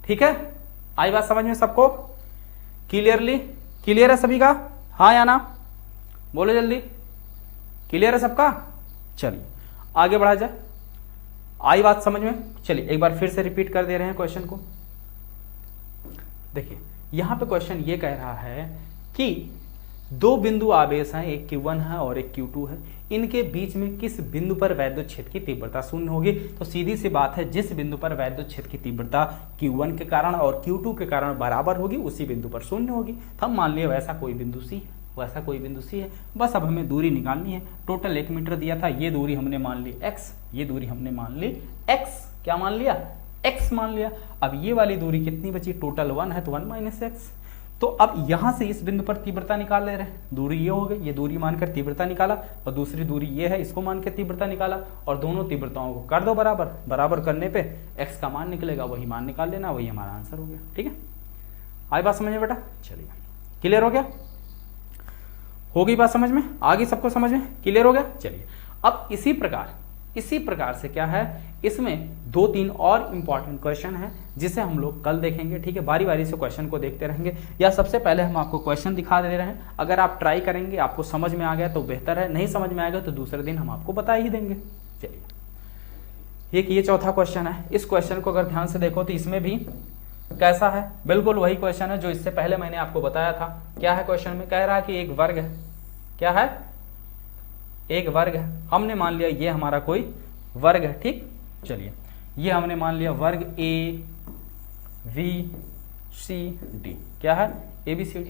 ठीक है, आई बात समझ में सबको? क्लियरली क्लियर है सभी का? हाँ या ना? बोलो जल्दी, क्लियर है सबका? चलिए आगे बढ़ा जाए। आई बात समझ में? चलिए एक बार फिर से रिपीट कर दे रहे हैं क्वेश्चन को। देखिए यहां पे क्वेश्चन ये कह रहा है कि 2 बिंदु आवेश हैं, एक Q1 है और एक Q2 है, इनके बीच में किस बिंदु पर वैद्युत क्षेत्र की तीव्रता शून्य होगी? तो सीधी सी बात है, जिस बिंदु पर वैद्युत क्षेत्र की तीव्रता Q1 के कारण और Q2 के कारण बराबर होगी उसी बिंदु पर शून्य होगी। तो हम मान लिए वैसा कोई बिंदु C है, वैसा कोई बिंदु C है। बस अब हमें दूरी निकालनी है। टोटल 1 मीटर दिया था, ये दूरी हमने मान ली x, ये दूरी हमने मान ली x। क्या मान लिया? x मान लिया। अब ये वाली दूरी कितनी बची? टोटल 1 है तो 1 माइनस x। तो अब यहां से इस बिंदु पर तीव्रता निकाल ले रहे हैं। दूरी ये हो गई, ये दूरी मानकर तीव्रता निकाला और दूसरी दूरी ये है, इसको मान के तीव्रता निकाला और दोनों तीव्रताओं को कर दो बराबर। बराबर करने पे x का मान निकलेगा, वही मान निकाल लेना, वही हमारा आंसर हो गया। ठीक है, आई बात समझ में बेटा? चलिए क्लियर हो गया? हो गई बात समझ में? आ गई सबको समझ में? क्लियर हो गया? चलिए अब इसी प्रकार से क्या है, इसमें 2-3 और इंपॉर्टेंट क्वेश्चन है जिसे हम लोग कल देखेंगे। ठीक है, बारी बारी से क्वेश्चन को देखते रहेंगे, या सबसे पहले हम आपको क्वेश्चन दिखा दे रहे हैं। अगर आप ट्राई करेंगे, आपको समझ में आ गया तो बेहतर है, नहीं समझ में आएगा तो दूसरे दिन हम आपको बता ही देंगे। चलिए ये चौथा क्वेश्चन है। इस क्वेश्चन को अगर ध्यान से देखो तो इसमें भी कैसा है, बिल्कुल वही क्वेश्चन है जो इससे पहले मैंने आपको बताया था। क्या है क्वेश्चन में? कह रहा है कि एक वर्ग है। क्या है? एक वर्ग है। हमने मान लिया ये हमारा कोई वर्ग है। ठीक, चलिए ये हमने मान लिया वर्ग ए वी सी डी। क्या है? ABCD।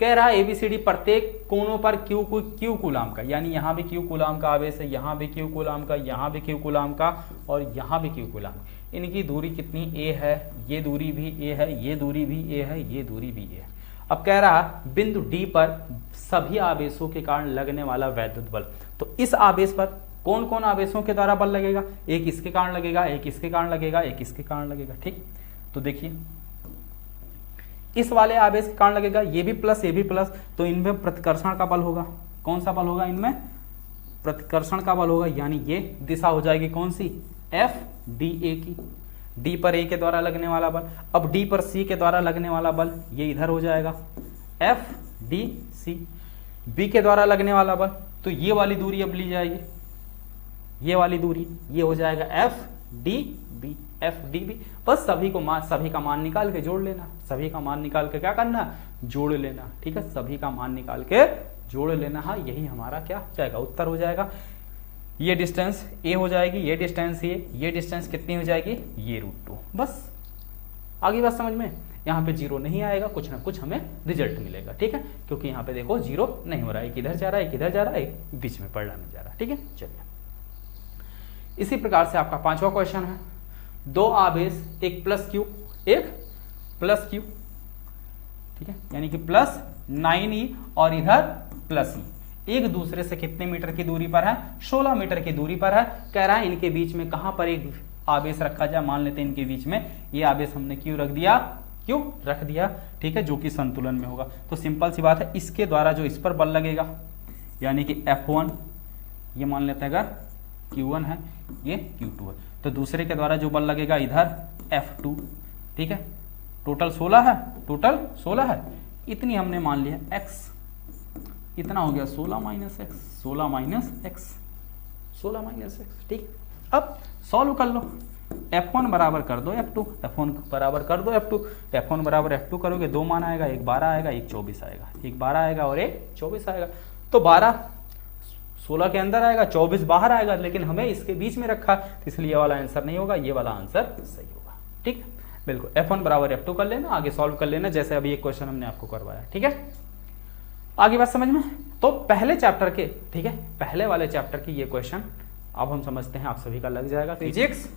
कह रहा है ABCD प्रत्येक कोनों पर क्यू कूलाम का, यानी यहाँ भी क्यू कूलाम का आवेश है, यहाँ भी क्यू कूलाम का, यहाँ भी क्यू कूलाम का और यहाँ भी क्यू कूलाम। इनकी दूरी कितनी? A है, ये दूरी भी A है, ये दूरी भी A है, ये दूरी भी A है। अब कह रहा बिंदु D पर सभी आवेशों के कारण लगने वाला वैद्युत बल। तो इस आवेश पर कौन कौन आवेशों के द्वारा बल लगेगा? एक इसके कारण लगेगा, एक इसके कारण लगेगा, एक इसके कारण लगेगा। ठीक, तो देखिए इस वाले आवेश के कारण लगेगा, ये भी प्लस, ये भी प्लस, तो इनमें प्रतिकर्षण का बल होगा। कौन सा बल होगा? इनमें प्रतिकर्षण का बल होगा, यानी ये दिशा हो जाएगी कौन सी? FDA की। D पर A के द्वारा लगने वाला बल, अब D पर C के द्वारा लगने वाला बल ये इधर हो जाएगा FDC। B के द्वारा लगने वाला बल, तो ये वाली दूरी अब ली जाएगी, ये वाली दूरी, ये हो जाएगा FDB। बस सभी का मान निकाल के जोड़ लेना, सभी का मान निकाल के क्या करना? जोड़ लेना। ठीक है, सभी का मान निकाल के जोड़ लेना। हाँ, यही हमारा क्या हो जाएगा? उत्तर हो जाएगा। ये डिस्टेंस A हो जाएगी, ये डिस्टेंस ये डिस्टेंस कितनी हो जाएगी? ये √2। बस आगे बात समझ में? यहाँ पे 0 नहीं आएगा, कुछ ना कुछ हमें रिजल्ट मिलेगा। ठीक है, क्योंकि यहाँ पे देखो 0 नहीं हो रहा है, एक इधर जा रहा है, एक इधर जा रहा है, एक बीच में पलटा नहीं जा रहा। ठीक है, चलिए इसी प्रकार से आपका 5वां क्वेश्चन है, दो आवेश, एक प्लस Q, एक प्लस Q। ठीक है, यानी कि प्लस 9E और इधर प्लस E, एक दूसरे से कितने मीटर की दूरी पर है? 16 मीटर की दूरी पर है। कह रहा है इनके बीच में कहां पर एक आवेश रखा जाए? मान लेते हैं इनके बीच में ये आवेश हमने क्यों रख दिया? क्यों रख दिया? ठीक है, जो कि संतुलन में होगा। तो सिंपल सी बात है, इसके द्वारा जो इस पर बल लगेगा, यानी कि F1, ये मान लेते हैं अगर Q1 है, ये Q2 है, तो दूसरे के द्वारा जो बल लगेगा इधर F2। ठीक है, टोटल 16 है, टोटल 16 है, इतनी हमने मान लिया x, इतना हो गया 16 minus x, 16 minus x, 16 minus x. ठीक, अब सॉल्व कर लो। F1 बराबर कर दो F2, F1 बराबर कर दो F2, F1 बराबर F2 करोगे, दो मान आएगा, एक 12 आएगा, एक 24 आएगा, एक 12 आएगा और एक 24 आएगा। तो 12 16 के अंदर आएगा, 24 बाहर आएगा, लेकिन हमें इसके बीच में रखा, तो इसलिए ये वाला आंसर नहीं होगा, ये वाला आंसर सही होगा। ठीक, बिल्कुल F1 बराबर F2 कर लेना, आगे सॉल्व कर लेना, जैसे अभी एक क्वेश्चन हमने आपको करवाया। ठीक है, आगे बात समझ में? तो पहले चैप्टर के, ठीक है, पहले वाले चैप्टर की ये क्वेश्चन अब हम समझते हैं, आप सभी का लग जाएगा। फिजिक्स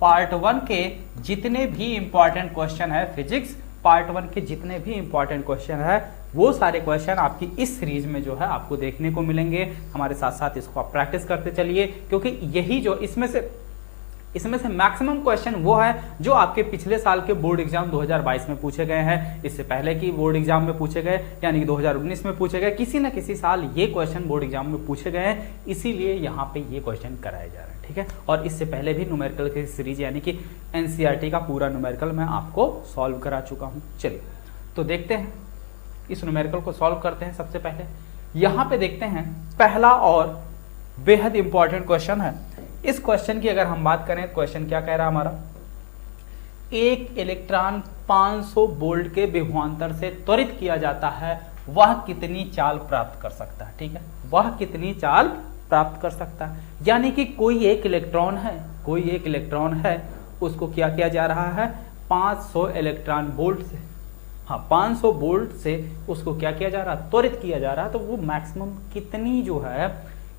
पार्ट 1 के जितने भी इंपॉर्टेंट क्वेश्चन है, फिजिक्स पार्ट 1 के जितने भी इंपॉर्टेंट क्वेश्चन है, वो सारे क्वेश्चन आपकी इस सीरीज में जो है आपको देखने को मिलेंगे। हमारे साथ साथ इसको आप प्रैक्टिस करते चलिए, क्योंकि यही जो इसमें से मैक्सिमम क्वेश्चन वो है जो आपके पिछले साल के बोर्ड एग्जाम 2022 में पूछे गए हैं, इससे पहले की बोर्ड एग्जाम में पूछे गए, यानी कि 2019 में पूछे गए, किसी न किसी साल ये क्वेश्चन बोर्ड एग्जाम में पूछे गए हैं, इसीलिए यहाँ पे ये क्वेश्चन कराए जा रहे हैं। ठीक है, और इससे पहले भी न्यूमेरिकल की सीरीज यानी कि NCERT का पूरा न्यूमेरिकल मैं आपको सॉल्व करा चुका हूँ। चलिए तो देखते हैं, इस न्यूमेरिकल को सॉल्व करते हैं। सबसे पहले यहाँ पे देखते हैं, पहला और बेहद इंपॉर्टेंट क्वेश्चन है। इस क्वेश्चन की अगर हम बात करें, क्वेश्चन क्या कह रहा है हमारा? एक इलेक्ट्रॉन 500 वोल्ट के विभवांतर से त्वरित किया जाता है, वह कितनी चाल प्राप्त कर सकता है? ठीक है, वह कितनी चाल प्राप्त कर सकता है, यानी कि कोई एक इलेक्ट्रॉन है, उसको क्या किया जा रहा है? 500 इलेक्ट्रॉन वोल्ट से, हाँ 500 वोल्ट से उसको क्या किया जा रहा है? त्वरित किया जा रहा है। तो वो मैक्सिमम कितनी जो है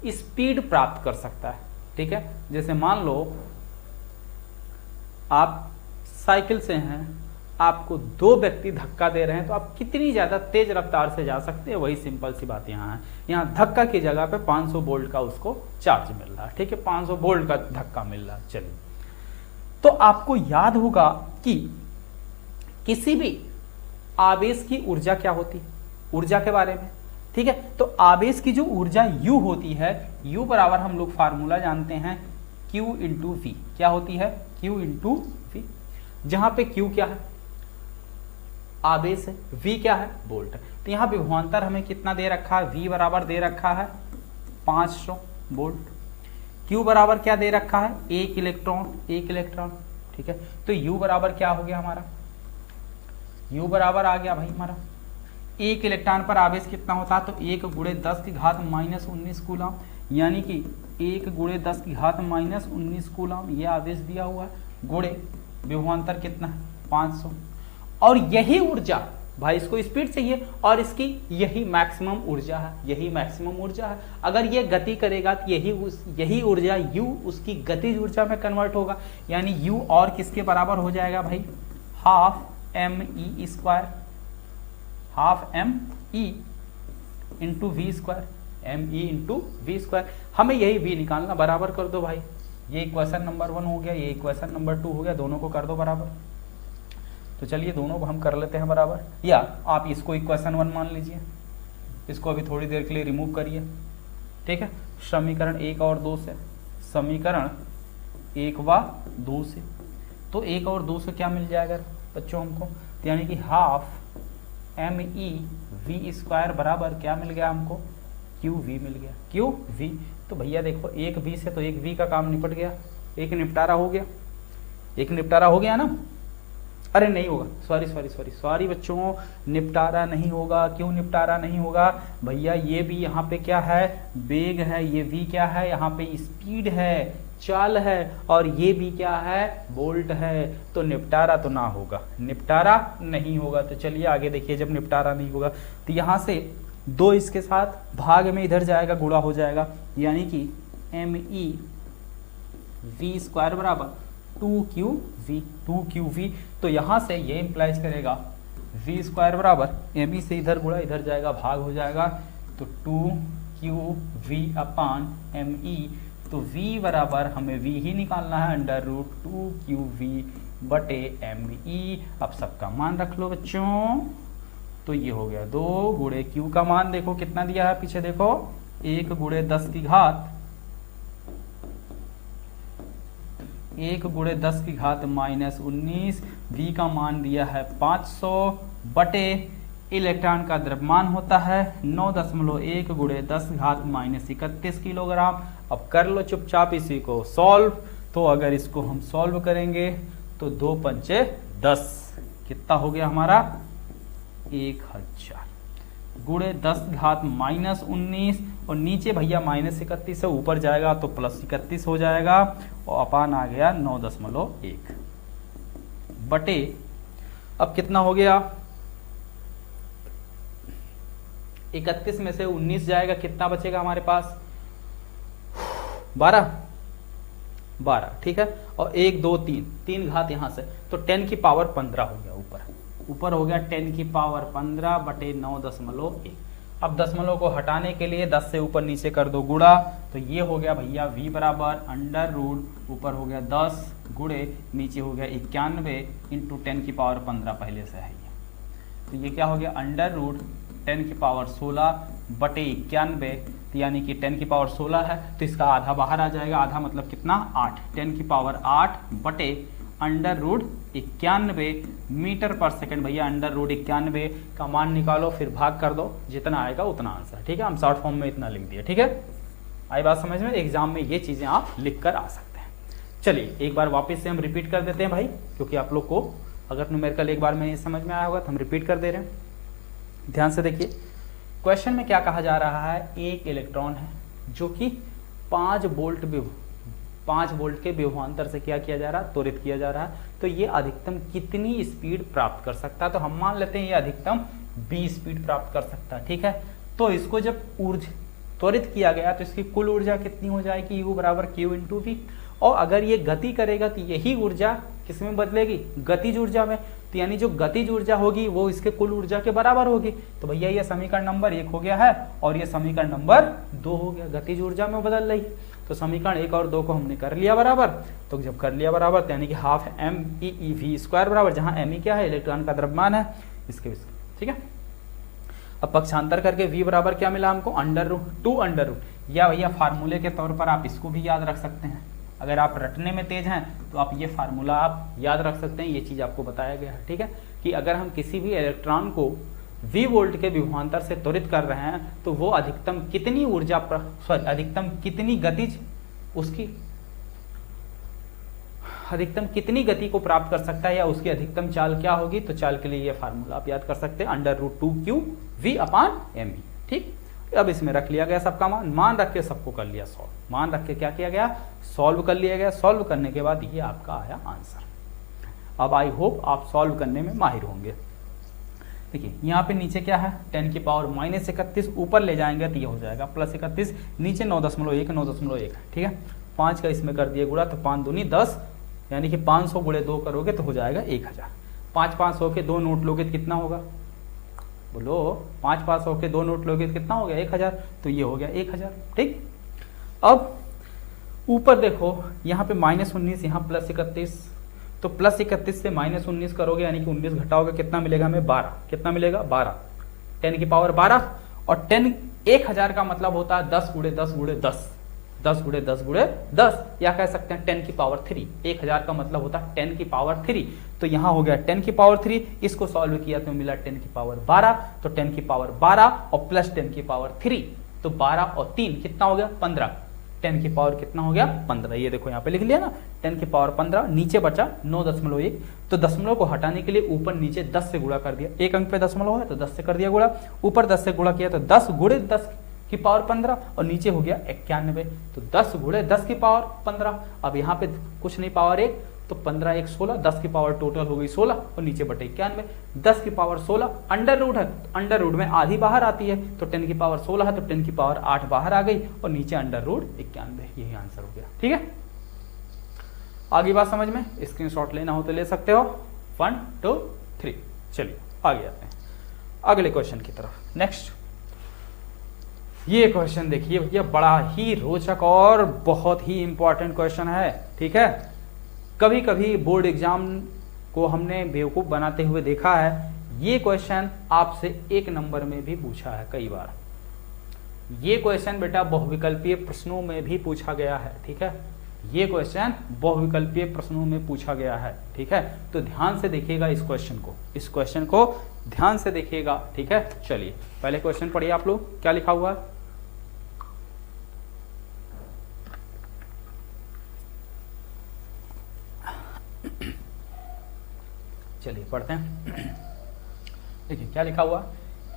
स्पीड प्राप्त कर सकता है? ठीक है, जैसे मान लो आप साइकिल से हैं, आपको दो व्यक्ति धक्का दे रहे हैं, तो आप कितनी ज्यादा तेज रफ्तार से जा सकते हैं? वही सिंपल सी बात यहाँ है। यहाँ धक्का की जगह पे 500 वोल्ट का उसको चार्ज मिल रहा है। ठीक है, 500 वोल्ट का धक्का मिल रहा है। चलिए, तो आपको याद होगा कि किसी भी आवेश की ऊर्जा क्या होती है, ऊर्जा के बारे में। ठीक है, तो आवेश की जो ऊर्जा U होती है, U बराबर हम लोग फार्मूला जानते हैं Q इंटू V। क्या होती है? Q इंटू V, जहां पे Q क्या है? आवेश है, V क्या है? वोल्ट है। तो यहाँ विभवांतर हमें कितना दे रखा है? V बराबर दे रखा है 500 वोल्ट। Q बराबर क्या दे रखा है? एक इलेक्ट्रॉन। ठीक है, तो U बराबर क्या हो गया हमारा? U बराबर आ गया भाई हमारा, एक इलेक्ट्रॉन पर आवेश कितना होता है? तो 1 गुणे 10 की घात माइनस 19 कूलम, यानी कि 1 गुणे 10 की घात माइनस 19 कूलम ये आवेश दिया हुआ है, गुणे विभवांतर कितना है? 500। और यही ऊर्जा भाई, इसको स्पीड चाहिए और इसकी यही मैक्सिमम ऊर्जा है, यही मैक्सिमम ऊर्जा है। अगर ये गति करेगा तो यही ऊर्जा u उसकी गतिज ऊर्जा में कन्वर्ट होगा, यानी u और किसके बराबर हो जाएगा भाई, half me square, half me into V square, me into V square. हमें यही v निकालना, बराबर कर दो भाई, ये इक्वेशन नंबर 1 हो गया, ये इक्वेशन नंबर 2 हो गया, दोनों को कर दो बराबर। तो चलिए दोनों को हम कर लेते हैं बराबर, या आप इसको इक्वेशन 1 मान लीजिए, इसको अभी थोड़ी देर के लिए रिमूव करिए, ठीक है। समीकरण 1 और 2 से, समीकरण 1 व 2 से, तो 1 और 2 से क्या मिल जाएगा बच्चों हमको, तो यानी कि हाफ me v स्क्वायर बराबर क्या मिल गया हमको, qv मिल गया, qv। तो भैया देखो एक v से तो एक v का काम निपट गया, एक निपटारा हो गया, एक निपटारा हो गया ना। अरे नहीं होगा, सॉरी बच्चों, निपटारा नहीं होगा। क्यों निपटारा नहीं होगा भैया, ये भी यहाँ पे क्या है, वेग है, ये v क्या है, यहाँ पे स्पीड है, चाल है, और ये भी क्या है, वोल्ट है। तो निपटारा तो ना होगा, निपटारा नहीं होगा। तो चलिए आगे देखिए, जब निपटारा नहीं होगा तो यहाँ से 2 इसके साथ भाग में इधर जाएगा, गुणा हो जाएगा, यानी कि me v स्क्वायर बराबर 2qv। तो यहाँ से ये इंप्लाइज करेगा v स्क्वायर बराबर me से इधर गुणा, इधर जाएगा, भाग हो जाएगा, तो 2qv अपान me। तो v बराबर हमें v ही निकालना है, अंडर रूट 2qv बटे me। अब सबका मान रख लो बच्चों, तो ये हो गया 2 गुणे q का मान देखो कितना दिया है, पीछे देखो 1 गुणे 10 की घात, 1 गुणे 10 की घात -19, v का मान दिया है 500 बटे इलेक्ट्रॉन का द्रव्यमान होता है 9.1 गुणे 10 घात -31 किलोग्राम। अब कर लो चुपचाप इसी को सॉल्व। तो अगर इसको हम सॉल्व करेंगे तो 2 पंचे 10, कितना हो गया हमारा, 1000 गुणे 10 घात -19, और नीचे भैया -31 से ऊपर जाएगा तो +31 हो जाएगा, और अपान आ गया 9.1 बटे, अब कितना हो गया, 31 में से 19 जाएगा, कितना बचेगा हमारे पास, 12, ठीक है। और 1 2 3 घात यहाँ से, तो 10 की पावर 15 हो गया, ऊपर हो गया 10 की पावर 15 बटे 9.1। अब दशमलव को हटाने के लिए 10 से ऊपर नीचे कर दो गुणा, तो ये हो गया भैया v बराबर अंडर रूट, ऊपर हो गया 10 गुणे नीचे हो गया 91 इंटू 10 की पावर 15 पहले से है ये, तो ये क्या हो गया अंडर रूट 10 की पावर 16 बटे 91, तो यानी कि 10 की पावर 16 है, तो इसका आधा बाहर आ जाएगा, आधा मतलब कितना 8, 10 की पावर 8 बटे अंडर रूट 91 मीटर पर सेकंड। भैया अंडर रूट 91 का मान निकालो, फिर भाग कर दो, जितना आएगा उतना आंसर, ठीक है। हम शॉर्ट फॉर्म में इतना लिख दिया, ठीक है। आई बात समझ में, एग्जाम में ये चीजें आप लिख कर आ सकते हैं। चलिए एक बार वापस से हम रिपीट कर देते हैं भाई, क्योंकि आप लोग को अगर न्यूमेरिकल एक बार में ये समझ में आया होगा तो हम रिपीट कर दे रहे हैं। ध्यान से देखिए, क्वेश्चन में क्या कहा जा रहा है, एक इलेक्ट्रॉन है जो कि 5 वोल्ट के विभवांतर से क्या किया जा रहा है, त्वरित किया जा रहा है। तो ये अधिकतम कितनी स्पीड प्राप्त कर सकता है, तो हम मान लेते हैं ये अधिकतम 20 स्पीड प्राप्त कर सकता है, ठीक है। तो इसको जब ऊर्जा त्वरित किया गया तो इसकी कुल ऊर्जा कितनी हो जाएगी, U बराबर Q इंटू V। और अगर ये गति करेगा तो यही ऊर्जा किसमें बदलेगी, गतिज ऊर्जा में, तो यानी जो गतिज ऊर्जा होगी वो इसके कुल ऊर्जा के बराबर होगी। तो भैया ये समीकरण नंबर 1 हो गया है और ये समीकरण नंबर 2 हो गया, गतिज ऊर्जा में बदल रही। तो समीकरण 1 और 2 को हमने कर लिया बराबर। तो जब कर लिया बराबर तो यानी कि हाफ me v स्क्वायर बराबर, जहां me क्या है, इलेक्ट्रॉन का द्रव्यमान है, इसके, ठीक है। अब पक्षांतर करके v बराबर क्या मिला हमको, अंडर रूट 2 अंडर रूट, या भैया फार्मूले के तौर पर आप इसको भी याद रख सकते हैं। अगर आप रटने में तेज हैं तो आप ये फार्मूला आप याद रख सकते हैं, ये चीज आपको बताया गया है, ठीक है। कि अगर हम किसी भी इलेक्ट्रॉन को v वोल्ट के विभवांतर से त्वरित कर रहे हैं तो वो अधिकतम कितनी ऊर्जा, अधिकतम कितनी गतिज, उसकी अधिकतम कितनी गति को प्राप्त कर सकता है, या उसकी अधिकतम चाल क्या होगी। तो चाल के लिए ये फार्मूला आप याद कर सकते हैं, अंडर रूट 2q v अपान me, ठीक। अब इसमें रख लिया गया सबका मान रख के सबको कर लिया सॉल्व, मान रख के क्या किया गया, सॉल्व कर लिया गया। सॉल्व करने के बाद ये आपका आया आंसर। अब आई होप आप सॉल्व करने में माहिर होंगे। देखिए यहाँ पे नीचे क्या है 10 की पावर -31, ऊपर ले जाएंगे तो ये हो जाएगा +31, नीचे 9.1 9.1, ठीक है। 5 का इसमें कर दिए गुणा तो 5 दूनी 10, यानी कि 500 गुणे 2 करोगे तो हो जाएगा 1000। 500 के 2 नोट लोगे तो कितना होगा, बोलो 500 के 2 नोट लोगे तो कितना हो गया 1000, तो ये हो गया 1000, ठीक। अब ऊपर देखो यहाँ पे -19, यहाँ +31, तो +31 से -19 करोगे यानी कि 19 घटाओगे कितना मिलेगा हमें 12, कितना मिलेगा 12, 10 की पावर 12, और 1000 का मतलब होता है 10 गुणे 10 गुणे 10, 10 गुणे 10 गुणे 10, या कह सकते हैं 10 की पावर 3। 1000 का मतलब होता है 10 की पावर 3, तो यहाँ हो गया 10 की पावर 3, इसको सॉल्व किया तो मिला 10 की पावर 12, तो 10 की पावर 12 और प्लस 10 की पावर 3, तो 12 और 3 कितना हो गया 15, 10 की पावर कितना हो गया 15, ये देखो यहाँ पे लिख लिया ना 10 की पावर 15, नीचे बचा 9.1, तो दशमलव को हटाने के लिए ऊपर नीचे 10 से गुणा कर दिया, एक अंक पे दशमलव है तो 10 से कर दिया गुणा, ऊपर 10 से गुणा किया तो 10 गुणे 10 की पावर 15, और नीचे हो गया 91, तो 10 गुणे 10 की पावर 15, अब यहाँ पे कुछ नहीं पावर 1, तो 15 1 16, 10 की पावर टोटल हो गई 16, और नीचे बटे 91, 10 की पावर 16, अंडर रूट है तो अंडर रूट में आधी बाहर आती है, तो 10 की पावर 16 है तो 10 की पावर 8 बाहर आ गई, और नीचे अंडर रूट 91, यही आंसर हो गया, ठीक है। आगे बात समझ में, स्क्रीनशॉट लेना हो तो ले सकते हो, 1 2 3। चलिए आगे आते हैं अगले क्वेश्चन की तरफ। नेक्स्ट ये क्वेश्चन देखिए भैया, बड़ा ही रोचक और बहुत ही इंपॉर्टेंट क्वेश्चन है, ठीक है। कभी कभी बोर्ड एग्जाम को हमने बेवकूफ बनाते हुए देखा है, ये क्वेश्चन आपसे 1 नंबर में भी पूछा है कई बार, ये क्वेश्चन बेटा बहुविकल्पीय प्रश्नों में भी पूछा गया है, ठीक है। ये क्वेश्चन बहुविकल्पीय प्रश्नों में पूछा गया है, ठीक है। तो ध्यान से देखिएगा इस क्वेश्चन को ध्यान से देखिएगा, ठीक है। चलिए पहले क्वेश्चन पढ़िए आप लोग, क्या लिखा हुआ है। चलिए पढ़ते हैं। देखिए क्या लिखा हुआ,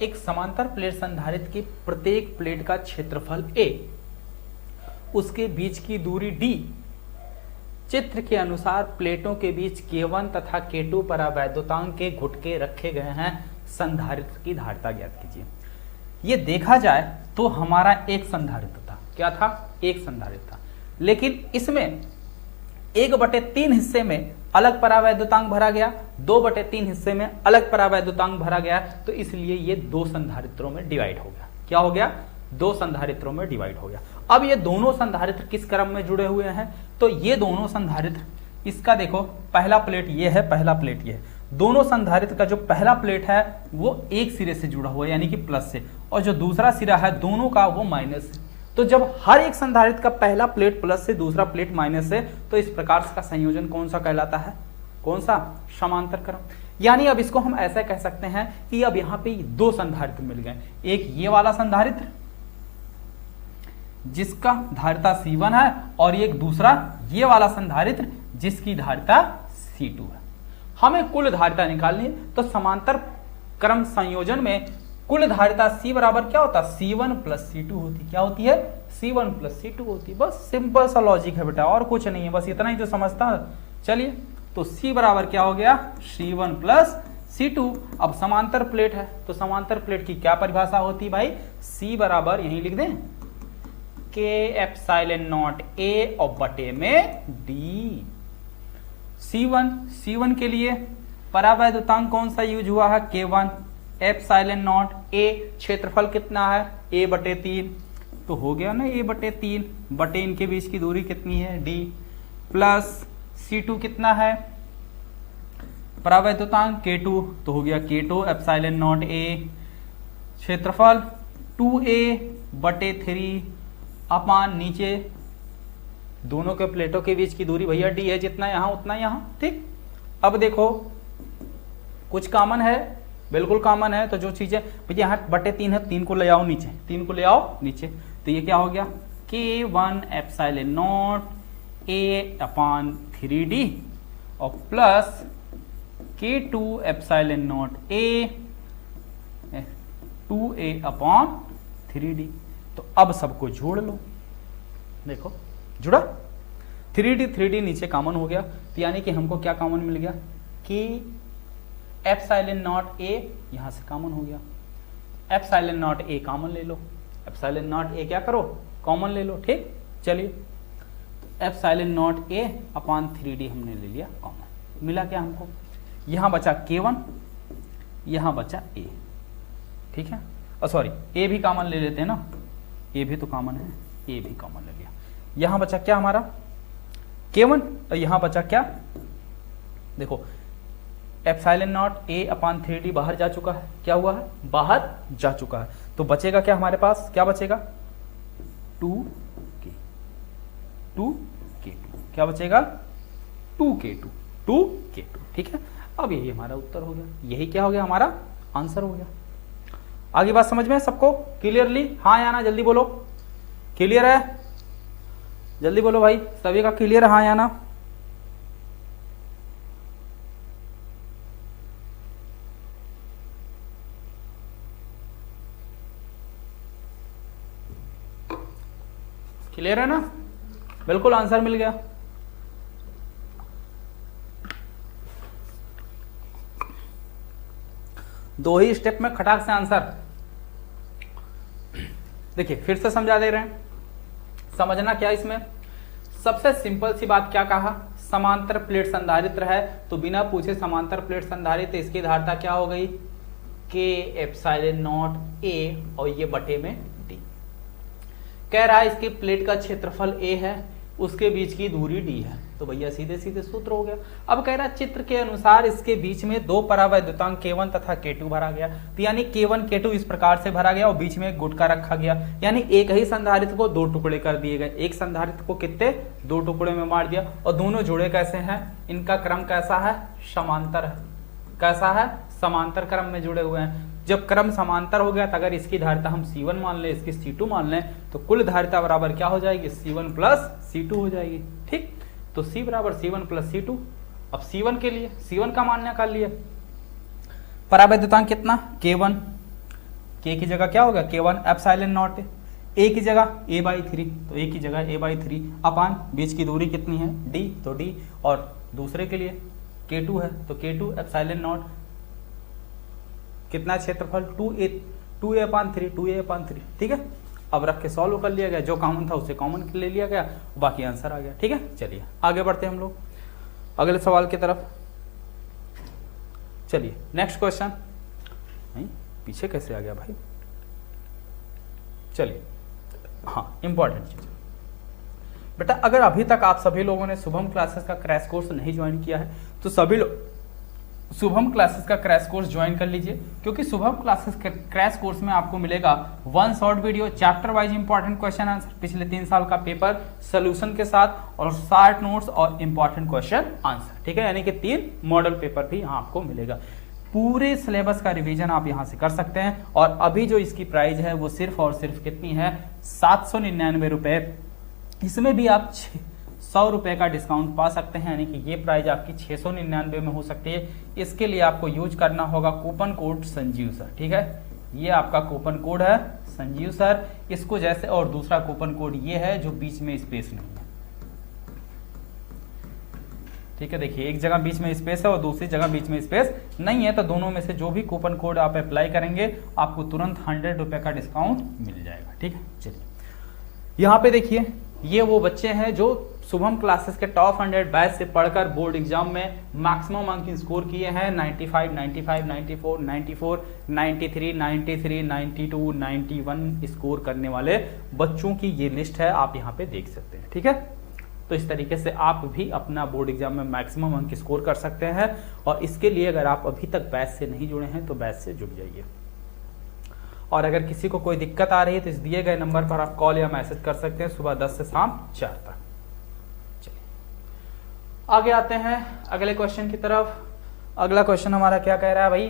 एक समांतर प्लेट संधारित्र की प्रत्येक प्लेट का क्षेत्रफल a, उसके बीच की दूरी d, चित्र के अनुसार प्लेटों के बीच K1 तथा K2 परावैद्युतांक के घुटके रखे गए हैं, संधारित्र की धारिता ज्ञात कीजिए। ये देखा जाए तो हमारा एक संधारित्र था, क्या था, एक संधारित्र था, लेकिन इसमें 1/3 हिस्से में अलग परावैद्युतांक भरा गया, 2/3 हिस्से में अलग परावैद्युतांक भरा गया, तो इसलिए ये 2 संधारित्रों में डिवाइड हो गया। क्या हो गया, 2 संधारित्रों में डिवाइड हो गया। अब ये दोनों संधारित्र किस क्रम में जुड़े हुए हैं, तो ये दोनों संधारित्र, इसका देखो पहला प्लेट ये है, पहला प्लेट ये है, दोनों संधारित्र का जो पहला प्लेट है वो एक सिरे से जुड़ा हुआ है यानी कि प्लस से, और जो दूसरा सिरा है दोनों का वो माइनस से। तो जब हर एक संधारित्र का पहला प्लेट प्लस से दूसरा प्लेट माइनस से, तो इस प्रकार का संयोजन कौन सा कहलाता है, कौन सा, समांतर क्रम। यानी अब इसको हम ऐसा कह सकते हैं कि अब यहाँ पे 2 संधारित्र मिल गए, एक ये वाला संधारित्र जिसका धारिता C1 है, और एक दूसरा ये वाला संधारित्र जिसकी धारिता C2 है। हमें कुल धारिता निकालनी है, तो समांतर क्रम संयोजन में कुल धारिता C बराबर क्या होता है, C1 प्लस C2 होती, क्या होती है, C1 प्लस C2 होती। बस सिंपल सा लॉजिक है बेटा, और कुछ नहीं है, बस इतना ही तो समझता। चलिए तो C बराबर क्या हो गया, C1 प्लस C2। अब समांतर प्लेट है तो समांतर प्लेट की क्या परिभाषा होती है भाई, C बराबर यही लिख दें K एप्सिलॉन नॉट A और बटे में D। C1 के लिए परावैद्युतांक कौन सा यूज हुआ है, K1, एप्सिलॉन नॉट A, क्षेत्रफल कितना है A/3, तो हो गया ना A/3, बटे इनके बीच की दूरी कितनी है D, प्लस C2 कितना है परावैद्युतांक K2, तो हो गया K2 एप्सिलॉन नॉट A, क्षेत्रफल 2A/3 अपान नीचे दोनों के प्लेटों के बीच की दूरी भैया D है, जितना यहां उतना यहां, ठीक। अब देखो कुछ कॉमन है, बिल्कुल कॉमन है, तो जो चीजें भैया यहाँ बटे 3 है, 3 को ले आओ नीचे, 3 को ले आओ नीचे, तो ये क्या हो गया K1 epsilon not A upon 3D और plus K2 epsilon not A 2A upon 3D। तो अब सबको जोड़ लो, देखो जुड़ा, 3D नीचे कॉमन हो गया, तो यानी कि हमको क्या कॉमन मिल गया, कि एप्सिलॉन नॉट ए यहां से कॉमन हो गया, एप्सिलॉन नॉट ए कॉमन ले लो, एप्सिलॉन नॉट ए क्या करो कॉमन ले लो, ठीक। चलिए epsilon not a upon 3d हमने ले लिया कॉमन, मिला क्या हमको, यहां बचा k1, यहां बचा a, ठीक है। सॉरी ए भी कॉमन ले लेते हैं ना, ए भी तो कॉमन है, ए भी कॉमन ले लिया, यहां बचा क्या हमारा k1 और यहां बचा क्या, देखो epsilon not a upon 3d बाहर जा चुका है, क्या हुआ है बाहर जा चुका है, तो बचेगा क्या हमारे पास, क्या बचेगा 2k, 2k2, क्या बचेगा 2k2, ठीक है। अब यही हमारा उत्तर हो गया, यही क्या हो गया हमारा आंसर हो गया। आगे बात समझ में सबको क्लियरली, हाँ या ना जल्दी बोलो, क्लियर है जल्दी बोलो भाई, सभी का क्लियर है हाँ या ना। क्लियर है ना, बिल्कुल आंसर मिल गया। दो ही स्टेप में खटाक से आंसर। देखिए फिर से समझा दे रहे हैं, समझना क्या इसमें, सबसे सिंपल सी बात क्या कहा, समांतर प्लेट संधारित्र है तो बिना पूछे समांतर प्लेट संधारित्र, इसकी धारिता क्या हो गई के एप्सिलॉन नॉट ए और ये बटे में डी। कह रहा है इसकी प्लेट का क्षेत्रफल ए है, उसके बीच की दूरी डी है, तो भैया सीधे सीधे सूत्र हो गया। अब कह रहा है चित्र के अनुसार इसके बीच में दो परावैद्युतांक k1 तथा k2 भरा गया, तो यानी k1 k2 इस प्रकार से भरा गया और बीच में एक गुटका रखा गया, यानी एक ही संधारित्र को दो टुकड़े कर दिए गए, एक संधारित्र को कितने दो टुकड़े में बांट दिया, और दोनों जुड़े कैसे हैं, इनका क्रम कैसा है समांतर है, कैसा है समांतर क्रम में जुड़े हुए हैं। जब क्रम समांतर हो गया तो अगर इसकी धारिता हम C1 मान लें, इसकी C2 मान लें, तो कुल धारिता बराबर क्या हो जाएगी C1 प्लस C2 हो जाएगी, ठीक। तो C बराबर C1 प्लस C2। अब C1 के लिए C1 का मान निकाल लिए, परावैद्युतांक कितना K1, K की जगह क्या होगा K1 एप्सिलॉन नॉट, A की जगह A/3, तो A की जगह A/3 अपान बीच की दूरी कितनी है D, तो D, और दूसरे के लिए K2 है तो K2 एप्सिलॉन नॉट, कितना क्षेत्रफल 2a/3, 2a/3, ठीक है। अब रख के सॉल्व कर लिया गया, जो कॉमन था उसे कॉमन ले लिया गया, बाकी आंसर आ गया, ठीक है। चलिए आगे बढ़ते हैं हम लोग अगले सवाल की तरफ। चलिए नेक्स्ट क्वेश्चन, नहीं पीछे कैसे आ गया भाई, चलिए हाँ इंपॉर्टेंट चीज बेटा, अगर अभी तक आप सभी लोगों ने शुभम क्लासेस का क्रैश कोर्स नहीं ज्वाइन किया है तो सभी लोग शुभम क्लासेस का क्रैश कोर्स ज्वाइन कर लीजिए, क्योंकि शुभम क्लासेस के क्रैश कोर्स में आपको मिलेगा 1 short video, chapter wise important question answer, पिछले 3 साल का पेपर सॉल्यूशन के साथ, और 60 नोट्स और इंपॉर्टेंट क्वेश्चन आंसर, ठीक है। यानी कि 3 मॉडल पेपर भी यहाँ आपको मिलेगा। पूरे सिलेबस का रिवीजन आप यहाँ से कर सकते हैं, और अभी जो इसकी प्राइस है वो सिर्फ और सिर्फ कितनी है 799 रुपए। इसमें भी आप 100 रुपए का डिस्काउंट पा सकते हैं, यानी कि ये प्राइस आपकी 699 में हो सकती है। इसके लिए आपको यूज करना होगा कूपन कोड संजीव सर, ठीक है। ये आपका कूपन कोड है संजीव सर, इसको जैसे, और दूसरा कूपन कोड ये है जो बीच में स्पेस नहीं है, ठीक है। देखिए एक जगह बीच में स्पेस है और दूसरी जगह बीच में स्पेस नहीं है, तो दोनों में से जो भी कूपन कोड आप अप्लाई करेंगे आपको तुरंत 100 रुपए का डिस्काउंट मिल जाएगा, ठीक है। चलिए यहाँ पे देखिए, ये वो बच्चे हैं जो शुभम क्लासेस के टॉप 100 बैच से पढ़कर बोर्ड एग्जाम में मैक्सिमम अंक स्कोर किए हैं, 95, 95, 94, 94, 93, 93, 92, 91 स्कोर करने वाले बच्चों की ये लिस्ट है, आप यहाँ पे देख सकते हैं, ठीक है। तो इस तरीके से आप भी अपना बोर्ड एग्जाम में मैक्सिमम अंक स्कोर कर सकते हैं, और इसके लिए अगर आप अभी तक बैच से नहीं जुड़े हैं तो बैच से जुड़ जाइए। और अगर किसी को कोई दिक्कत आ रही है तो इस दिए गए नंबर पर आप कॉल या मैसेज कर सकते हैं सुबह 10 से शाम 4 तक। चलिए आगे आते हैं अगले क्वेश्चन की तरफ। अगला क्वेश्चन हमारा क्या कह रहा है भाई,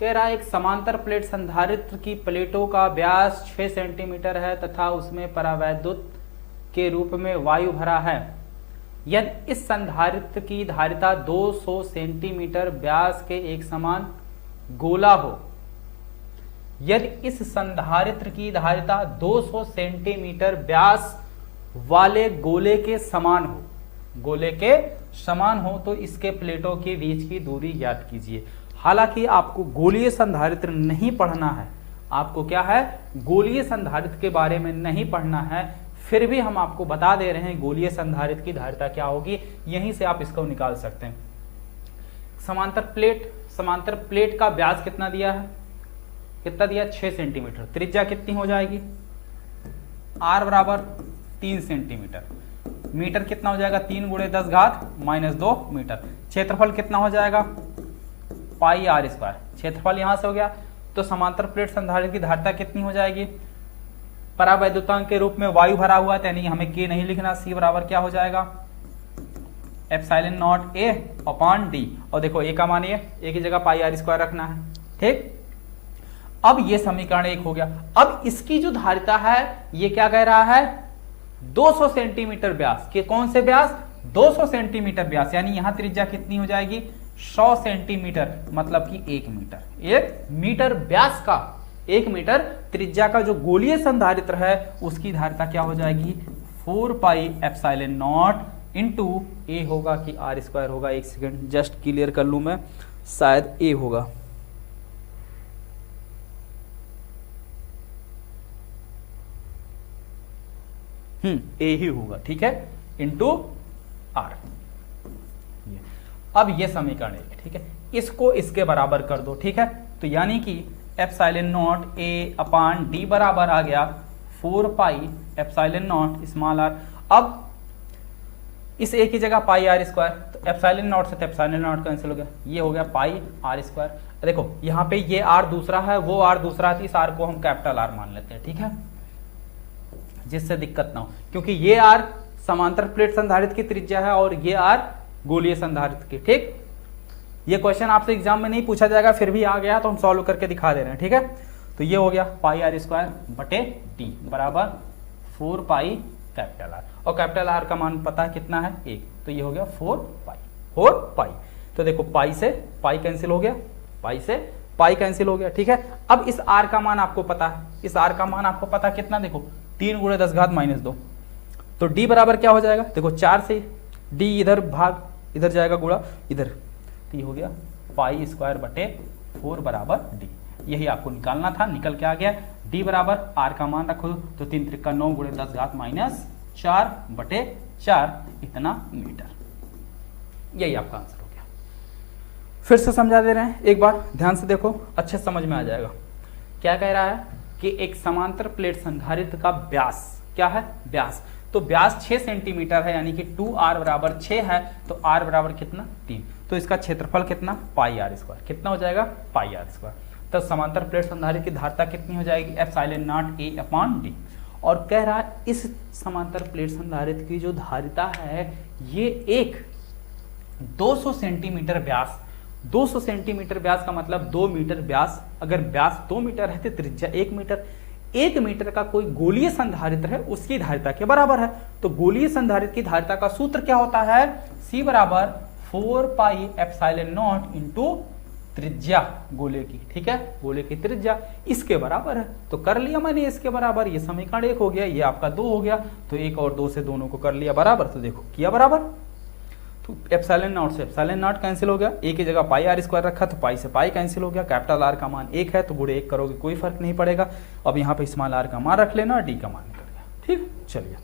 कह रहा है एक समांतर प्लेट संधारित्र की प्लेटों का व्यास 6 सेंटीमीटर है तथा उसमें परावैद्युत के रूप में वायु भरा है। यदि इस संधारित्र की धारिता 200 सेंटीमीटर व्यास के एक समान गोला हो, यदि इस संधारित्र की धारिता 200 सेंटीमीटर व्यास वाले गोले के समान हो, गोले के समान हो तो इसके प्लेटों के बीच की दूरी ज्ञात कीजिए। हालांकि आपको गोलीय संधारित्र नहीं पढ़ना है, आपको क्या है, गोलीय संधारित्र के बारे में नहीं पढ़ना है, फिर भी हम आपको बता दे रहे हैं गोलीय संधारित्र की धारिता क्या होगी, यहीं से आप इसको निकाल सकते हैं। समांतर प्लेट का व्यास कितना दिया है, कितना दिया, 6 सेंटीमीटर। त्रिज्या कितनी हो जाएगी, r बराबर 3 सेंटीमीटर। मीटर कितना हो जाएगा, 3 × 10⁻² मीटर। क्षेत्रफल कितना हो जाएगा, पाई r स्क्वायर। क्षेत्रफल यहां से हो गया, तो समांतर प्लेट संधारित्र की धारिता कितनी हो जाएगी, परावैद्युतांक के रूप में वायु भरा हुआ है, यानी हमें k नहीं लिखना, c बराबर क्या हो जाएगा, ε0 A/d। और देखो a का मान ये, a की जगह पाई r स्क्वायर रखना है, ठीक। अब ये समीकरण 1 हो गया। अब इसकी जो धारिता है ये क्या कह रहा है, 200 सेंटीमीटर व्यास के, कौन से व्यास, 200 सेंटीमीटर व्यास, यानी यहां त्रिज्या कितनी हो जाएगी, 100 सेंटीमीटर, मतलब कि 1 मीटर। 1 मीटर व्यास का, 1 मीटर त्रिज्या का जो गोलीय संधारित्र है उसकी धारिता क्या हो जाएगी, 4πε0 इंटू ए होगा कि r स्क्वायर होगा। एक सेकेंड जस्ट क्लियर कर लू मैं, शायद ए होगा, ए ही होगा, ठीक है, इंटू आर। अब ये समीकरण 1, ठीक है, इसको इसके बराबर कर दो, ठीक है। तो यानी कि ε0 A/d बराबर आ गया 4πε0 स्मॉल r। अब इस a की जगह पाई r स्क्वायर, तो ε0 से ε0 कैंसिल हो गया, ये हो गया पाई r स्क्वायर। देखो यहाँ पे ये r दूसरा है, वो r दूसरा है, इस r को हम कैपिटल R मान लेते हैं, ठीक है, जिससे दिक्कत ना हो, क्योंकि ये r समांतर प्लेट संधारित्र की त्रिज्या है और ये r गोलीय संधारित्र की, ठीक। ये क्वेश्चन आपसे एग्जाम में नहीं पूछा जाएगा, फिर भी आ गया तो हम सॉल्व करके दिखा दे रहे हैं, ठीक है। तो ये हो गया पाई r स्क्वायर बटे d बराबर 4 पाई कैपिटल R, और कैपिटल R का मान पता है कितना है, 1, तो ये हो गया 4 पाई। तो देखो पाई से पाई कैंसिल हो गया, पाई से पाई कैंसिल हो गया, ठीक है। अब इस r का मान आपको पता है, इस r का मान आपको पता कितना, देखो 3 × 10⁻², तो d बराबर क्या हो जाएगा, देखो 4 से d इधर भाग, इधर जाएगा गुणा इधर, तो ये हो गया पाई स्क्वायर बटे 4 बराबर d। यही आपको निकालना था, निकल के आ गया। d बराबर r का मान रखो, तो 3 × 9 × 10⁻4 बटे 4 इतना मीटर। यही आपका आंसर हो गया। फिर से समझा दे रहे हैं, एक बार ध्यान से देखो, अच्छे समझ में आ जाएगा। क्या कह रहा है कि एक समांतर प्लेट संधारित्र का व्यास क्या है, व्यास, तो व्यास 6 सेंटीमीटर है, यानी कि 2r बराबर 6 है, तो r बराबर कितना, 3, तो इसका क्षेत्रफल कितना, पाई r स्क्वायर, कितना हो जाएगा, पाई r स्क्वायर। तो समांतर प्लेट संधारित्र की धारिता कितनी हो जाएगी, ε0 A/d। और कह रहा है इस समांतर प्लेट संधारित्र की जो धारिता है ये एक 200 सेंटीमीटर व्यास, 200 सेंटीमीटर व्यास का मतलब 2 मीटर व्यास, अगर व्यास 2 मीटर है तो त्रिज्या 1 मीटर, 1 मीटर का कोई गोलीय संधारित्र है उसकी धारिता के बराबर है। तो गोलीय संधारित्र की धारिता का सूत्र क्या होता है, C बराबर 4πε0 इंटू त्रिज्या गोले की, ठीक है, गोले की त्रिज्या इसके बराबर है। तो कर लिया मैंने इसके बराबर, ये समीकरण 1 हो गया, ये आपका 2 हो गया, तो 1 और 2 से दोनों को कर लिया बराबर, तो देखो किया बराबर, तो ε0 से ε0 कैंसिल हो गया, a की जगह पाई r स्क्वायर रखा तो पाई से पाई कैंसिल हो गया, कैपिटल R का मान 1 है तो गुणे 1 करोगे कोई फर्क नहीं पड़ेगा। अब यहाँ पे स्मॉल r का मान रख लेना, d का मान निकल गया, ठीक। चलिए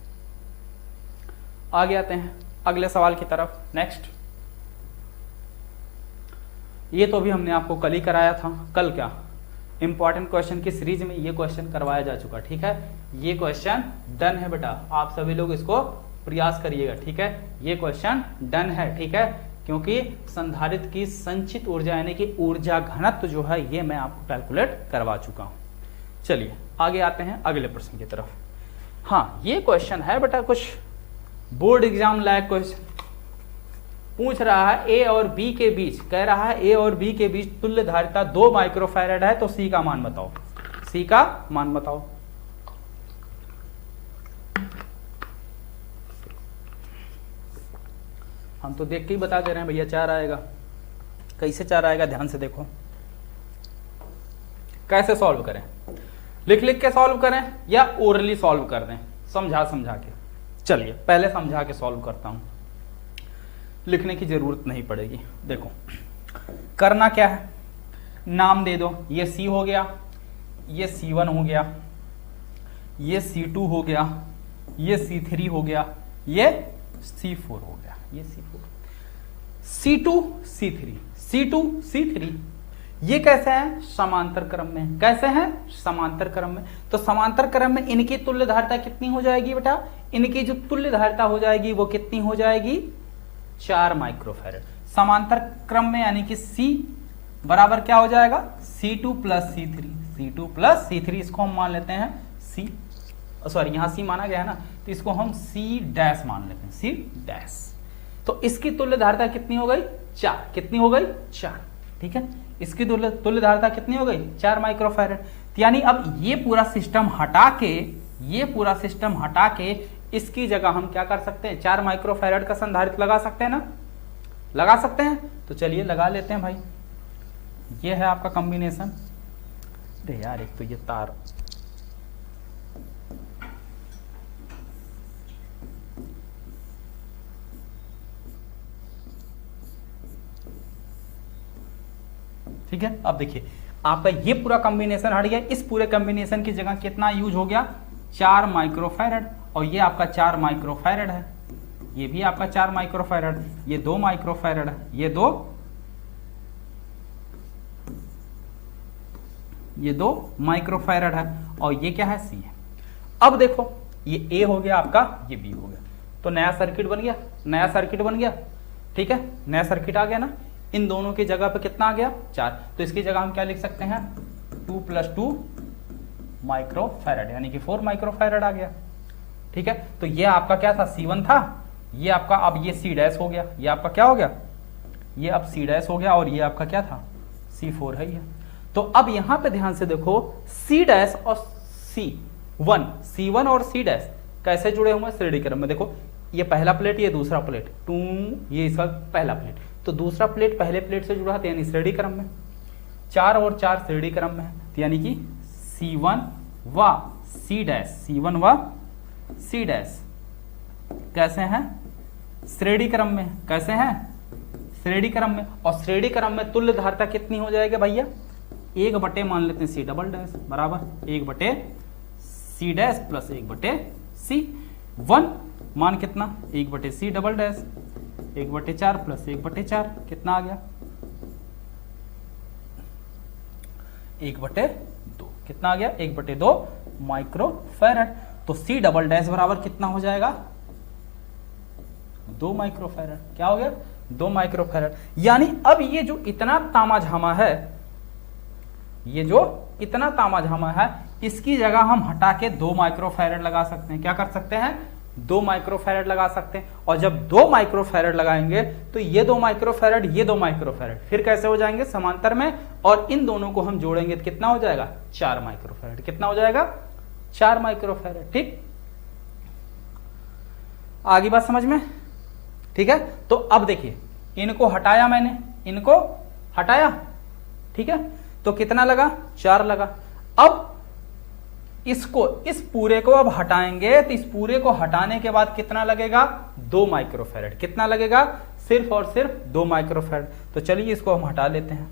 आगे आते हैं अगले सवाल की तरफ। नेक्स्ट, ये तो भी हमने आपको कल ही कराया था, कल क्या इंपॉर्टेंट क्वेश्चन की सीरीज में ये क्वेश्चन करवाया जा चुका, ठीक है। ये क्वेश्चन डन है बेटा, आप सभी लोग इसको प्रयास करिएगा, ठीक है, ये क्वेश्चन डन है, ठीक है, क्योंकि संधारित्र की संचित ऊर्जा यानी कि ऊर्जा घनत्व जो है ये मैं आपको कैलकुलेट करवा चुका हूं। चलिए आगे आते हैं अगले प्रश्न की तरफ। हाँ, ये क्वेश्चन है बेटा कुछ बोर्ड एग्जाम लायक क्वेश्चन, पूछ रहा है ए और बी के बीच, कह रहा है ए और बी के बीच तुल्य धारिता 2 माइक्रोफैराड है, तो सी का मान बताओ, सी का मान बताओ। हम तो देख के ही बता दे रहे हैं भैया 4 आएगा, कैसे 4 आएगा ध्यान से देखो, कैसे सॉल्व करें, लिख लिख के सॉल्व करें या ओरली सॉल्व कर दें, समझा समझा के। चलिए पहले समझा के सॉल्व करता हूं। लिखने की जरूरत नहीं पड़ेगी। देखो करना क्या है, नाम दे दो, ये C हो गया, ये C1 हो गया, ये C2 हो गया, ये C3 हो गया, ये C4 हो गया, ये C4, C2 C3, C2 C3। ये कैसे हैं? समांतर क्रम में। कैसे हैं? समांतर क्रम में। तो समांतर क्रम में इनकी तुल्य धारिता कितनी हो जाएगी बेटा? इनकी जो तुल्य धारिता हो जाएगी वो कितनी हो जाएगी? 4 माइक्रोफैरड। समांतर क्रम में यानी कि C बराबर क्या हो जाएगा? C2 plus C3, C2 plus C3, इसको हम मान लेते हैं C, सॉरी यहाँ C माना गया है ना, तो इसको हम C डैश मान लेते हैं, C डैश। तो इसकी तुल्य धारिता कितनी हो गई? 4। कितनी हो गई? 4। ठीक है, इसकी तुल्य धारिता कितनी हो गई? 4 माइक्रोफैरड। यानी अब ये पूरा सिस्टम हटा के इसकी जगह हम क्या कर सकते हैं? 4 माइक्रोफैरड का संधारित्र लगा सकते हैं ना? लगा सकते हैं। तो चलिए लगा लेते हैं भाई। ये है आपका कॉम्बिनेशन। अरे यार एक तो ये तार, ठीक है। अब देखिए आपका ये पूरा कॉम्बिनेशन हट गया। इस पूरे कॉम्बिनेशन की जगह कितना यूज हो गया? 4 माइक्रोफैरड। और ये आपका 4 माइक्रोफैरड है, ये भी आपका 4 माइक्रोफैरड, ये 2 माइक्रोफैरड है, ये 2 माइक्रोफैरड है, और ये क्या है? C है। अब देखो ये A हो गया आपका, ये B हो गया, तो नया सर्किट बन गया, नया सर्किट बन गया। ठीक है, नया सर्किट आ गया ना। इन दोनों की जगह पे कितना आ गया? 4। तो इसकी जगह हम क्या लिख सकते हैं? 2 + 2 माइक्रोफैरड, यानी कि 4 माइक्रोफैरड आ गया। ठीक है, तो ये आपका क्या था? C1 था। ये आपका अब ये C डैश हो गया, ये आपका क्या हो गया? ये अब C डैश हो गया, और ये आपका क्या था? C4 है ये। तो अब यहां पे ध्यान से देखो, C डैश और C1 और C डैश कैसे जुड़े हुए हैं? श्रेणी क्रम में। देखो ये पहला प्लेट, ये दूसरा प्लेट, 2, ये इसका पहला प्लेट, तो दूसरा प्लेट पहले प्लेट से जुड़ा था, यानी श्रेणी क्रम में। 4 और 4 श्रेणी क्रम में है, तो यानी कि C1 व C डैश, C1 व C डैश कैसे हैं? श्रेणी क्रम में। कैसे हैं? श्रेणी क्रम में। और श्रेणी क्रम में तुल्य धारिता कितनी हो जाएगी भैया? 1 बटे मान लेते हैं C डबल डैश बराबर 1 बटे C डैश प्लस 1 बटे C1, मान कितना? 1 बटे C डबल डैश, 1 बटे 4 प्लस 1 बटे 4, कितना आ गया? 1 बटे 2। कितना आ गया? 1 बटे 2 माइक्रोफैरड। तो C डबल डैश बराबर कितना हो जाएगा? 2 माइक्रोफैरड। क्या हो गया? 2 माइक्रोफैरड। यानी अब ये जो इतना तामाझामा है, ये जो इतना तामाझामा है, इसकी जगह हम हटा के 2 माइक्रोफैरड लगा सकते हैं। क्या कर सकते हैं? 2 माइक्रोफैरड लगा सकते हैं। और जब 2 माइक्रोफैरड लगाएंगे तो ये 2 माइक्रोफैरड, ये 2 माइक्रोफैरड फिर कैसे हो जाएंगे? समांतर में। और इन दोनों को हम जोड़ेंगे तो कितना हो जाएगा? 4 माइक्रोफैरड। कितना हो जाएगा? 4 माइक्रोफैरड। ठीक, आगे बात समझ में? ठीक है, तो अब देखिए इनको हटाया मैंने, इनको हटाया। ठीक है, तो कितना लगा? 4 लगा। अब इसको, इस पूरे को अब हटाएंगे, तो इस पूरे को हटाने के बाद कितना लगेगा? 2 माइक्रोफैरड। कितना लगेगा? सिर्फ और सिर्फ 2 माइक्रोफैरड। तो चलिए इसको हम हटा लेते हैं।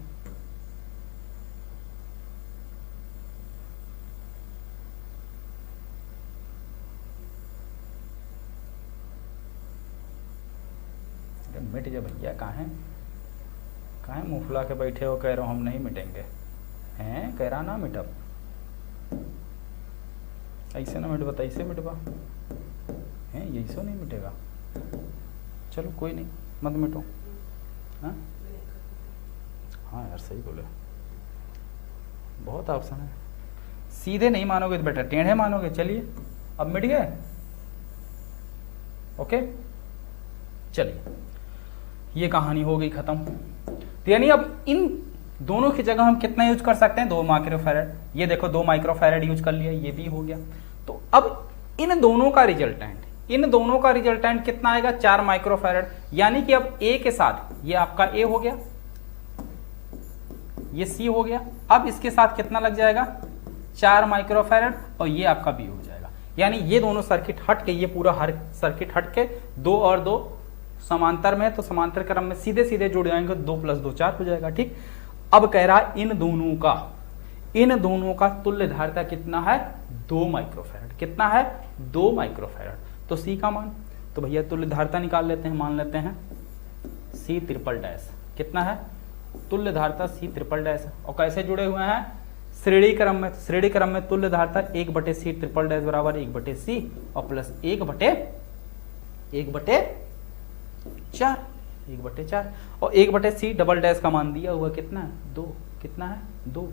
मिट जा भैया, कहाँ है मुंह फुला के बैठे हो? कह रहा हूं हम नहीं मिटेंगे, हैं? कह रहा ना मिटब, ऐसे ना मिटबा, ऐसे मिटबा है, यही सो नहीं मिटेगा। चलो कोई नहीं, मत मिटो। हाँ यार सही बोले, बहुत ऑप्शन है। सीधे नहीं मानोगे तो बेटा टेढ़े मानोगे। चलिए अब मिट गए। ओके, चलिए ये कहानी हो गई खत्म। तो यानी अब इन दोनों की जगह हम कितना यूज कर सकते हैं? 2 माइक्रोफैरड। ये देखो 2 माइक्रोफैरड यूज कर लिया, ये भी हो गया। तो अब इन दोनों का रिजल्टेंट कितना आएगा? 4 माइक्रोफैरड। यानी कि अब A के साथ ये आपका A हो गया, ये C हो गया। अब इसके साथ कितना लग जाएगा? 4 माइक्रोफैरड, और ये आपका B हो जाएगा। यानी ये दोनों सर्किट हट के, ये पूरा हर सर्किट हट के 2 और 2 समांतर में, तो समांतर क्रम में सीधे सीधे जुड़ जाएंगे, 2 + 2 4 हो जाएगा। ठीक, अब कह रहा है इन दोनों का तुल्य धारिता कितना है, 2 माइक्रोफैराड। कितना है, 2 माइक्रोफैराड। तो सी का मान, तो भैया तुल्य धारिता निकाल लेते हैं, मान लेते हैं C ट्रिपल डैश। कितना है, तुल्य धारिता C ट्रिपल डैश। और कैसे जुड़े हुए हैं, श्रेणी क्रम में। श्रेणी क्रम में तुल्य धारिता 1/C ट्रिपल डैश बराबर 1/C और प्लस 1/4 और 1/C डबल डैश का मान दिया हुआ कितना है, 2। कितना है, 2।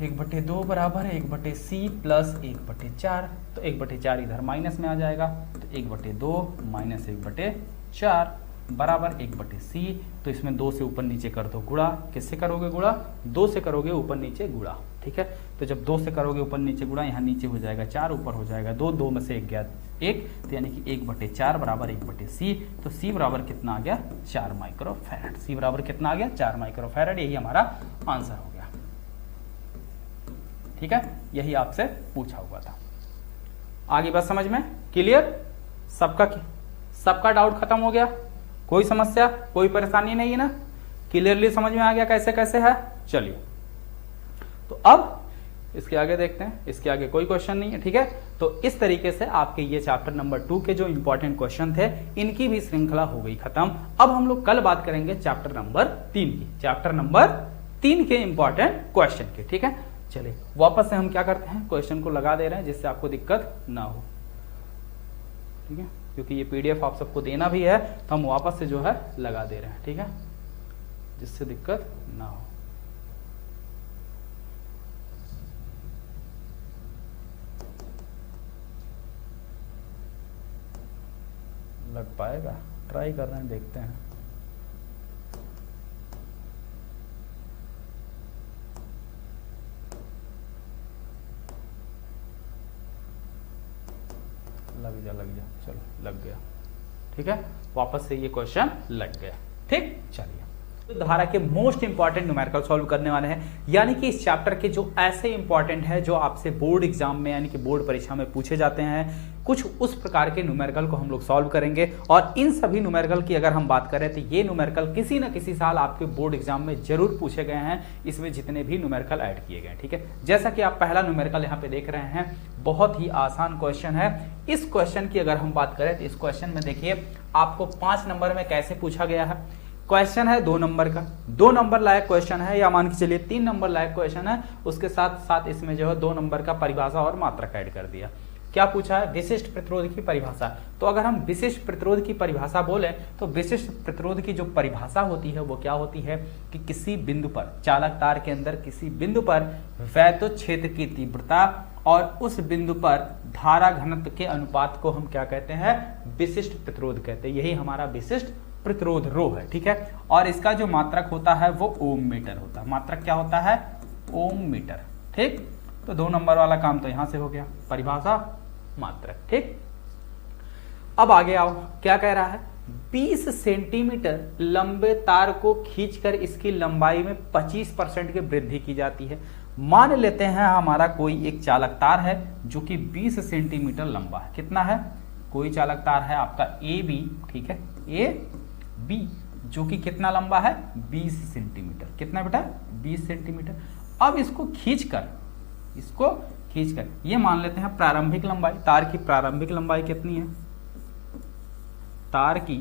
1/2 बराबर 1/C प्लस 1/4। तो 1/4 इधर माइनस में आ जाएगा, तो 1/2 माइनस 1/4 बराबर 1/C। तो इसमें 2 से ऊपर नीचे कर दो गुणा। किससे करोगे गुणा, 2 से करोगे ऊपर नीचे गुणा। ठीक है, तो जब 2 से करोगे ऊपर नीचे गुणा, यहाँ नीचे हो जाएगा 4, ऊपर हो जाएगा 2, 2 में से 1 गया 1, तो यानी कि 1/4 बराबर 1/C। तो C बराबर कितना आ गया, 4 माइक्रोफैराड। C बराबर कितना आ गया, 4 माइक्रोफैराड। यही हमारा आंसर हो गया। ठीक है, यही आपसे पूछा हुआ था। आगे बात समझ में क्लियर, सबका डाउट खत्म हो गया, कोई समस्या कोई परेशानी नहीं है ना, क्लियरली समझ में आ गया कैसे कैसे है। चलिए, तो अब इसके आगे देखते हैं, इसके आगे कोई क्वेश्चन नहीं है। ठीक है, तो इस तरीके से आपके ये चैप्टर नंबर 2 के जो इंपॉर्टेंट क्वेश्चन थे, इनकी भी श्रृंखला हो गई खत्म। अब हम लोग कल बात करेंगे चैप्टर नंबर 3 की, चैप्टर नंबर 3 के इंपॉर्टेंट क्वेश्चन की। ठीक है, चलिए वापस से हम क्या करते हैं, क्वेश्चन को लगा दे रहे हैं जिससे आपको दिक्कत ना हो। ठीक है, क्योंकि ये PDF आप सबको देना भी है, तो हम वापस से जो है लगा दे रहे हैं। ठीक है, जिससे दिक्कत ना हो। लग पाएगा, ट्राई कर रहे हैं, देखते हैं। लग जा, चलो लग गया। ठीक है, वापस से ये क्वेश्चन लग गया। ठीक, चलिए तो धारा के मोस्ट इंपॉर्टेंट न्यूमेरिकल सॉल्व करने वाले हैं, यानी कि इस चैप्टर के जो ऐसे इंपॉर्टेंट है जो आपसे बोर्ड एग्जाम में यानी कि बोर्ड परीक्षा में पूछे जाते हैं, कुछ उस प्रकार के न्यूमेरिकल को हम लोग सॉल्व करेंगे। और इन सभी न्यूमेरिकल की अगर हम बात करें तो ये न्यूमेरिकल किसी न किसी साल आपके बोर्ड एग्जाम में जरूर पूछे गए हैं, इसमें जितने भी न्यूमेरिकल ऐड किए गए हैं। ठीक है, जैसा कि आप पहला न्यूमेरिकल यहाँ पे देख रहे हैं, बहुत ही आसान क्वेश्चन है। इस क्वेश्चन की अगर हम बात करें तो इस क्वेश्चन में देखिए आपको 5 नंबर में कैसे पूछा गया है। क्वेश्चन है 2 नंबर का, 2 नंबर लायक क्वेश्चन है, या मान के चलिए 3 नंबर लायक क्वेश्चन है, उसके साथ साथ इसमें जो है 2 नंबर का परिभाषा और मात्रक ऐड कर दिया। क्या पूछा है, विशिष्ट प्रतिरोध की परिभाषा। तो अगर हम विशिष्ट प्रतिरोध की परिभाषा बोले तो विशिष्ट प्रतिरोध की जो परिभाषा होती है वो क्या होती है कि किसी बिंदु पर, चालक तार के अंदर किसी बिंदु पर वैद्युत क्षेत्र की तीव्रता और उस बिंदु पर धारा घनत्व के अनुपात को हम क्या कहते हैं, विशिष्ट प्रतिरोध कहते हैं। यही हमारा विशिष्ट प्रतिरोध रो है। ठीक है, और इसका जो मात्रक होता है वो ओम मीटर होता है। मात्रक क्या होता है, ओम मीटर। ठीक, तो 2 नंबर वाला काम तो यहां से हो गया, परिभाषा मात्रक। ठीक, अब आगे आओ, क्या कह रहा है, 20 सेंटीमीटर लंबे तार को खींचकर इसकी लंबाई में 25% की वृद्धि की जाती है। मान लेते हैं हमारा कोई एक चालक तार है जो कि 20 सेंटीमीटर लंबा है। कितना है, कोई चालक तार है आपका AB, ठीक है, AB जो कि कितना लंबा है, 20 सेंटीमीटर। कितना बेटा, 20 सेंटीमीटर। अब इसको खींचकर ये मान लेते हैं प्रारंभिक लंबाई, तार की प्रारंभिक लंबाई कितनी है, तार की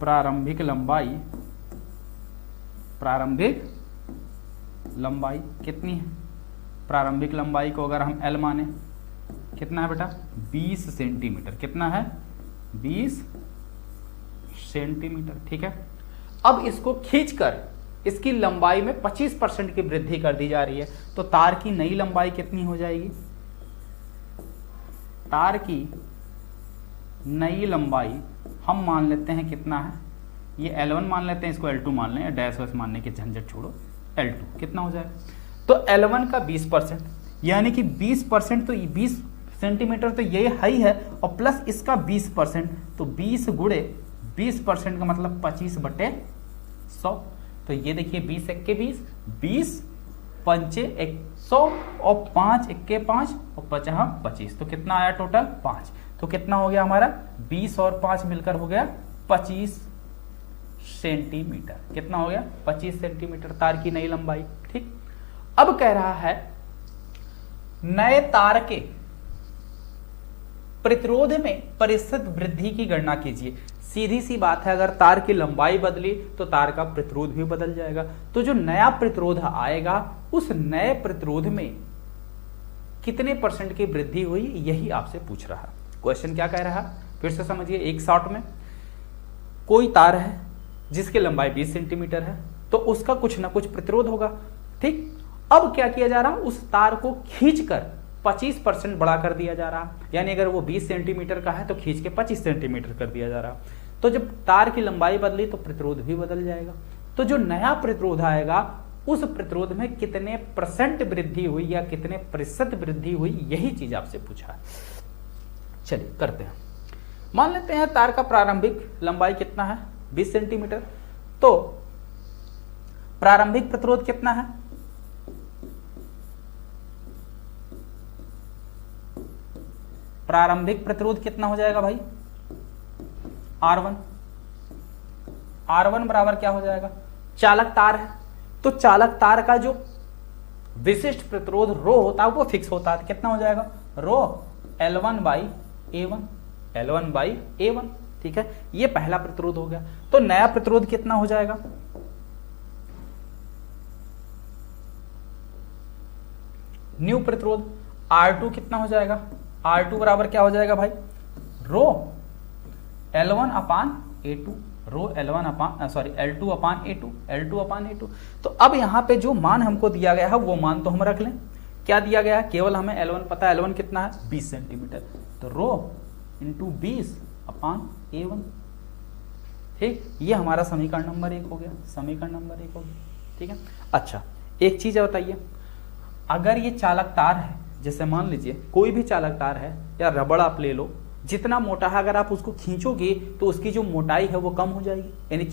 प्रारंभिक लंबाई कितनी है, प्रारंभिक लंबाई को अगर हम L माने, कितना है बेटा, 20 सेंटीमीटर। कितना है, 20 सेंटीमीटर। ठीक है, अब इसको खींचकर इसकी लंबाई में 25% की वृद्धि कर दी जा रही है, तो तार की नई लंबाई कितनी हो जाएगी, तार की नई लंबाई हम मान लेते हैं कितना है, ये L1 मान लेते हैं, इसको L2 मान लें, डैश वैश मानने की झंझट छोड़ो, L2 कितना हो जाएगा, तो L1 का 20%, यानी कि 20% तो 20 सेंटीमीटर तो ये हाई है, और प्लस इसका 20%, तो 20 गुणे 20% का मतलब 25/100। तो ये देखिए 20 × 20, 20 × 5 = 100 और 5 इक्के 5 और 50 25, तो कितना आया टोटल 5। तो कितना हो गया हमारा 20 और 5 मिलकर हो गया 25 सेंटीमीटर। कितना हो गया 25 सेंटीमीटर तार की नई लंबाई। ठीक, अब कह रहा है नए तार के प्रतिरोध में प्रतिशत वृद्धि की गणना कीजिए। सीधी सी बात है, अगर तार की लंबाई बदली तो तार का प्रतिरोध भी बदल जाएगा। तो जो नया प्रतिरोध आएगा उस नए प्रतिरोध में कितने % की वृद्धि हुई, यही आपसे पूछ रहा है। क्वेश्चन क्या कह रहा है फिर से समझिए एक शॉट में। कोई तार है जिसकी लंबाई 20 सेंटीमीटर है, तो उसका कुछ ना कुछ प्रतिरोध होगा। ठीक, अब क्या किया जा रहा है, उस तार को खींचकर 25% बड़ा कर दिया जा रहा है। यानी अगर वो 20 सेंटीमीटर का है तो खींच के 25 सेंटीमीटर कर दिया जा रहा है। तो जब तार की लंबाई बदली तो प्रतिरोध भी बदल जाएगा। तो जो नया प्रतिरोध आएगा उस प्रतिरोध में कितने % वृद्धि हुई या कितने प्रतिशत वृद्धि हुई, यही चीज आपसे पूछा है। चलिए करते हैं। मान लेते हैं तार का प्रारंभिक लंबाई कितना है 20 सेंटीमीटर, तो प्रारंभिक प्रतिरोध कितना है, प्रारंभिक प्रतिरोध कितना हो जाएगा भाई R1। R1 बराबर क्या हो जाएगा, चालक तार है तो चालक तार का जो विशिष्ट प्रतिरोध रो होता है वो फिक्स होता है। कितना हो जाएगा रो L1/A1, L1/A1। ठीक है, ये पहला प्रतिरोध हो गया। तो नया प्रतिरोध कितना हो जाएगा, न्यू प्रतिरोध R2 कितना हो जाएगा, R2 बराबर क्या हो जाएगा भाई रो L1/A2, रो L2/A2। तो अब यहां पे जो मान हमको दिया गया है वो मान तो हम रख लें। क्या दिया गया है, केवल हमें L1 पता है, L1 कितना है 20 सेंटीमीटर, तो रो इंटू 20/A1। ठीक, ये हमारा समीकरण नंबर 1 हो गया, समीकरण नंबर 1 हो गया। ठीक है, अच्छा एक चीज बताइए, अगर ये चालक तार है, जैसे मान लीजिए कोई भी चालक तार है या रबड़ आप ले लो, जितना मोटा है अगर आप उसको खींचोगे तो उसकी जो मोटाई है वो कम हो जाएगी, यानी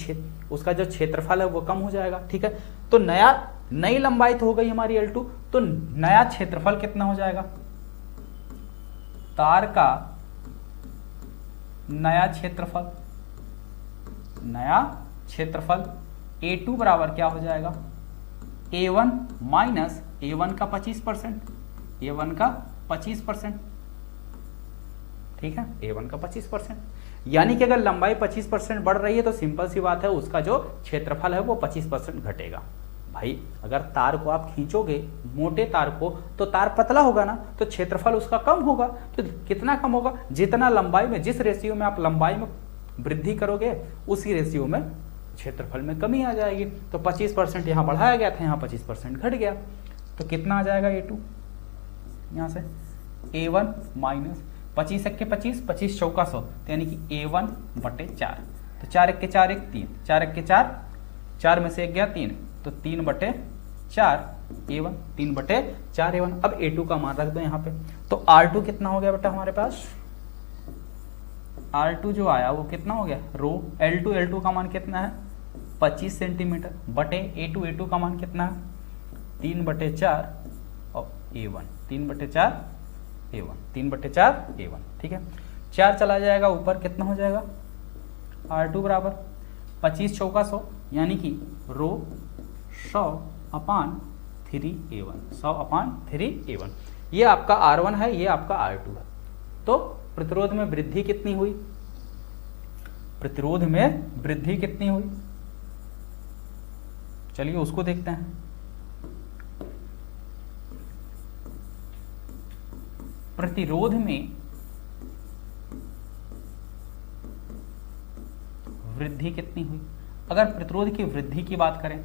उसका जो क्षेत्रफल है वो कम हो जाएगा। ठीक है, तो नई लंबाई तो हो गई हमारी L2, तो नया क्षेत्रफल कितना हो जाएगा, तार का नया क्षेत्रफल A2 बराबर क्या हो जाएगा A1 माइनस A1 का 25%, A1 का 25%। ठीक है, A1 का 25%, यानी कि अगर लंबाई 25% बढ़ रही है तो सिंपल सी बात है उसका जो क्षेत्रफल है वो 25% घटेगा। भाई अगर तार को आप खींचोगे मोटे तार को तो तार पतला होगा ना, तो क्षेत्रफल उसका कम होगा। तो कितना कम होगा, जितना लंबाई में, जिस रेशियो में आप लंबाई में वृद्धि करोगे उसी रेशियो में क्षेत्रफल में कमी आ जाएगी। तो 25% यहाँ बढ़ाया गया था, यहाँ 25% घट गया, तो कितना आ जाएगा A2 यहाँ से A1 माइनस 25 इक्के 25, 25 चौका 100, तो यानी कि A1/4। तो 4 इक्के 4 1 3, 4 इक्के 4, 4 में से 1 गया 3, तो 3/4 A1, 3/4 A1। अब A2 का मान रख दो यहाँ पे, तो R2 कितना हो गया बेटा हमारे पास, R2 जो आया वो कितना हो गया रो L2 का मान कितना है 25 सेंटीमीटर बटे A2 का मान कितना है 3/4 और A1, 3/4 A1। ठीक है, 4 चला जाएगा ऊपर, कितना हो जाएगा R2 बराबर 25 चौका 100, यानी कि रो 100/3A1। ये आपका R1 है, ये आपका R2 है। तो प्रतिरोध में वृद्धि कितनी हुई, प्रतिरोध में वृद्धि कितनी हुई, चलिए उसको देखते हैं। प्रतिरोध में वृद्धि कितनी हुई, अगर प्रतिरोध की वृद्धि की बात करें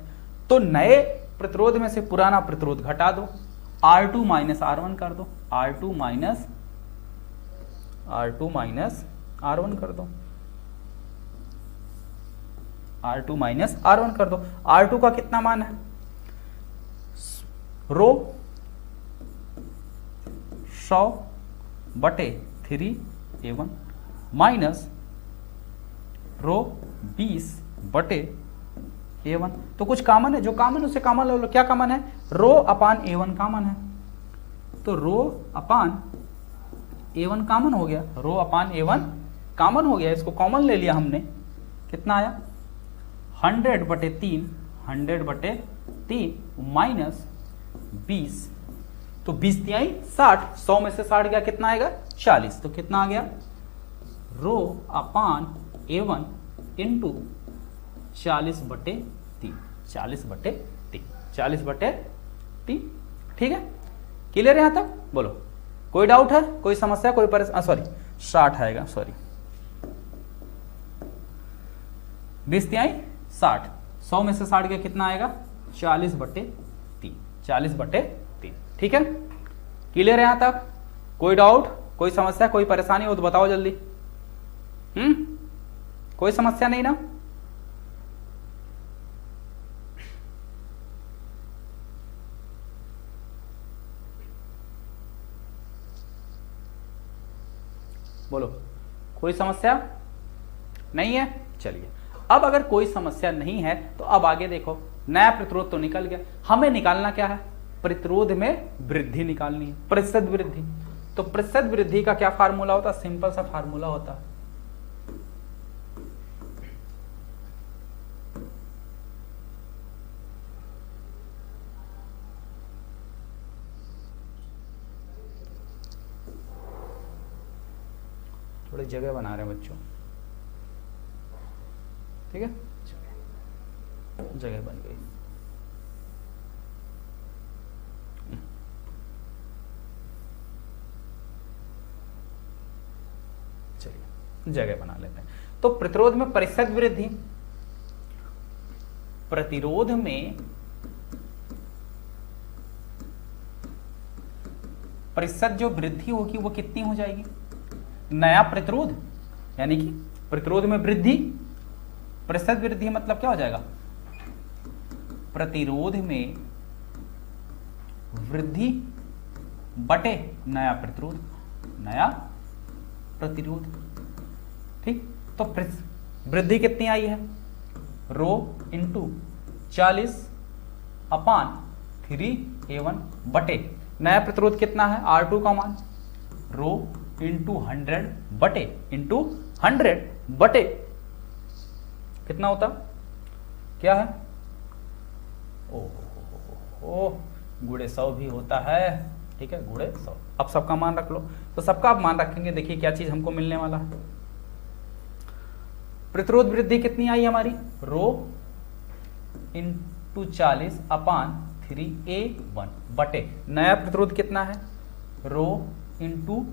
तो नए प्रतिरोध में से पुराना प्रतिरोध घटा दो, R2 माइनस R1 कर दो, R2 माइनस R1 कर दो, R2 माइनस R1 कर दो। R2 का कितना मान है रो 100/3A1 माइनस रो 20/A1। तो कुछ कॉमन है, जो कॉमन उसे कॉमन ले लो। क्या कॉमन है, रो अपान A1 कॉमन है, तो रो अपान A1 कॉमन हो गया, रो अपान A1 कॉमन हो गया, इसको कॉमन ले लिया हमने, कितना आया 100/3, 100/3 माइनस 20, तो 20 तिहाई 60, 100 में से 60 गया, कितना आएगा 40, तो कितना आ गया रो अपान A1 इंटू 40/3, 40/3, 40/3, ठीक है, क्लियर यहां तक, बोलो कोई डाउट है, कोई समस्या, कोई परेशानी, सॉरी 60 आएगा, सॉरी 20 तिहाई 60, 100 में से 60 गया, कितना आएगा 40/3, 40/3, ठीक है, क्लियर है यहां तक, कोई डाउट, कोई समस्या, कोई परेशानी हो तो बताओ जल्दी। कोई समस्या नहीं ना? बोलो कोई समस्या नहीं है? चलिए अब अगर कोई समस्या नहीं है तो अब आगे देखो, नया प्रतिरोध तो निकल गया, हमें निकालना क्या है, प्रतिरोध में वृद्धि निकालनी है, प्रतिशत वृद्धि। तो प्रतिशत वृद्धि का क्या फार्मूला होता है, सिंपल सा फार्मूला होता है, थोड़ी जगह बना रहे हैं बच्चों, ठीक है, जगह बन गई। चलिए जगह बना लेते हैं। तो प्रतिरोध में प्रतिशत वृद्धि, प्रतिरोध में प्रतिशत जो वृद्धि होगी वो कितनी हो जाएगी, नया प्रतिरोध, यानी कि प्रतिरोध में वृद्धि, प्रतिशत वृद्धि मतलब क्या हो जाएगा, प्रतिरोध में वृद्धि बटे नया प्रतिरोध, नया प्रतिरोध, ठीक। तो वृद्धि कितनी आई है, रो इंटू 40/3A1 बटे नया प्रतिरोध कितना है, R2 का मान, रो इंटू 100 बटे इंटू 100 बटे कितना होता, क्या है, ओ गुणे 100 भी होता है, ठीक है, गुणे 100। अब सबका मान रख लो, तो सबका आप मान रखेंगे, देखिए क्या चीज हमको मिलने वाला है, प्रतिरोध वृद्धि कितनी आई हमारी, रो इंटू 40/3A1 बटे नया प्रतिरोध कितना है, रो इंटू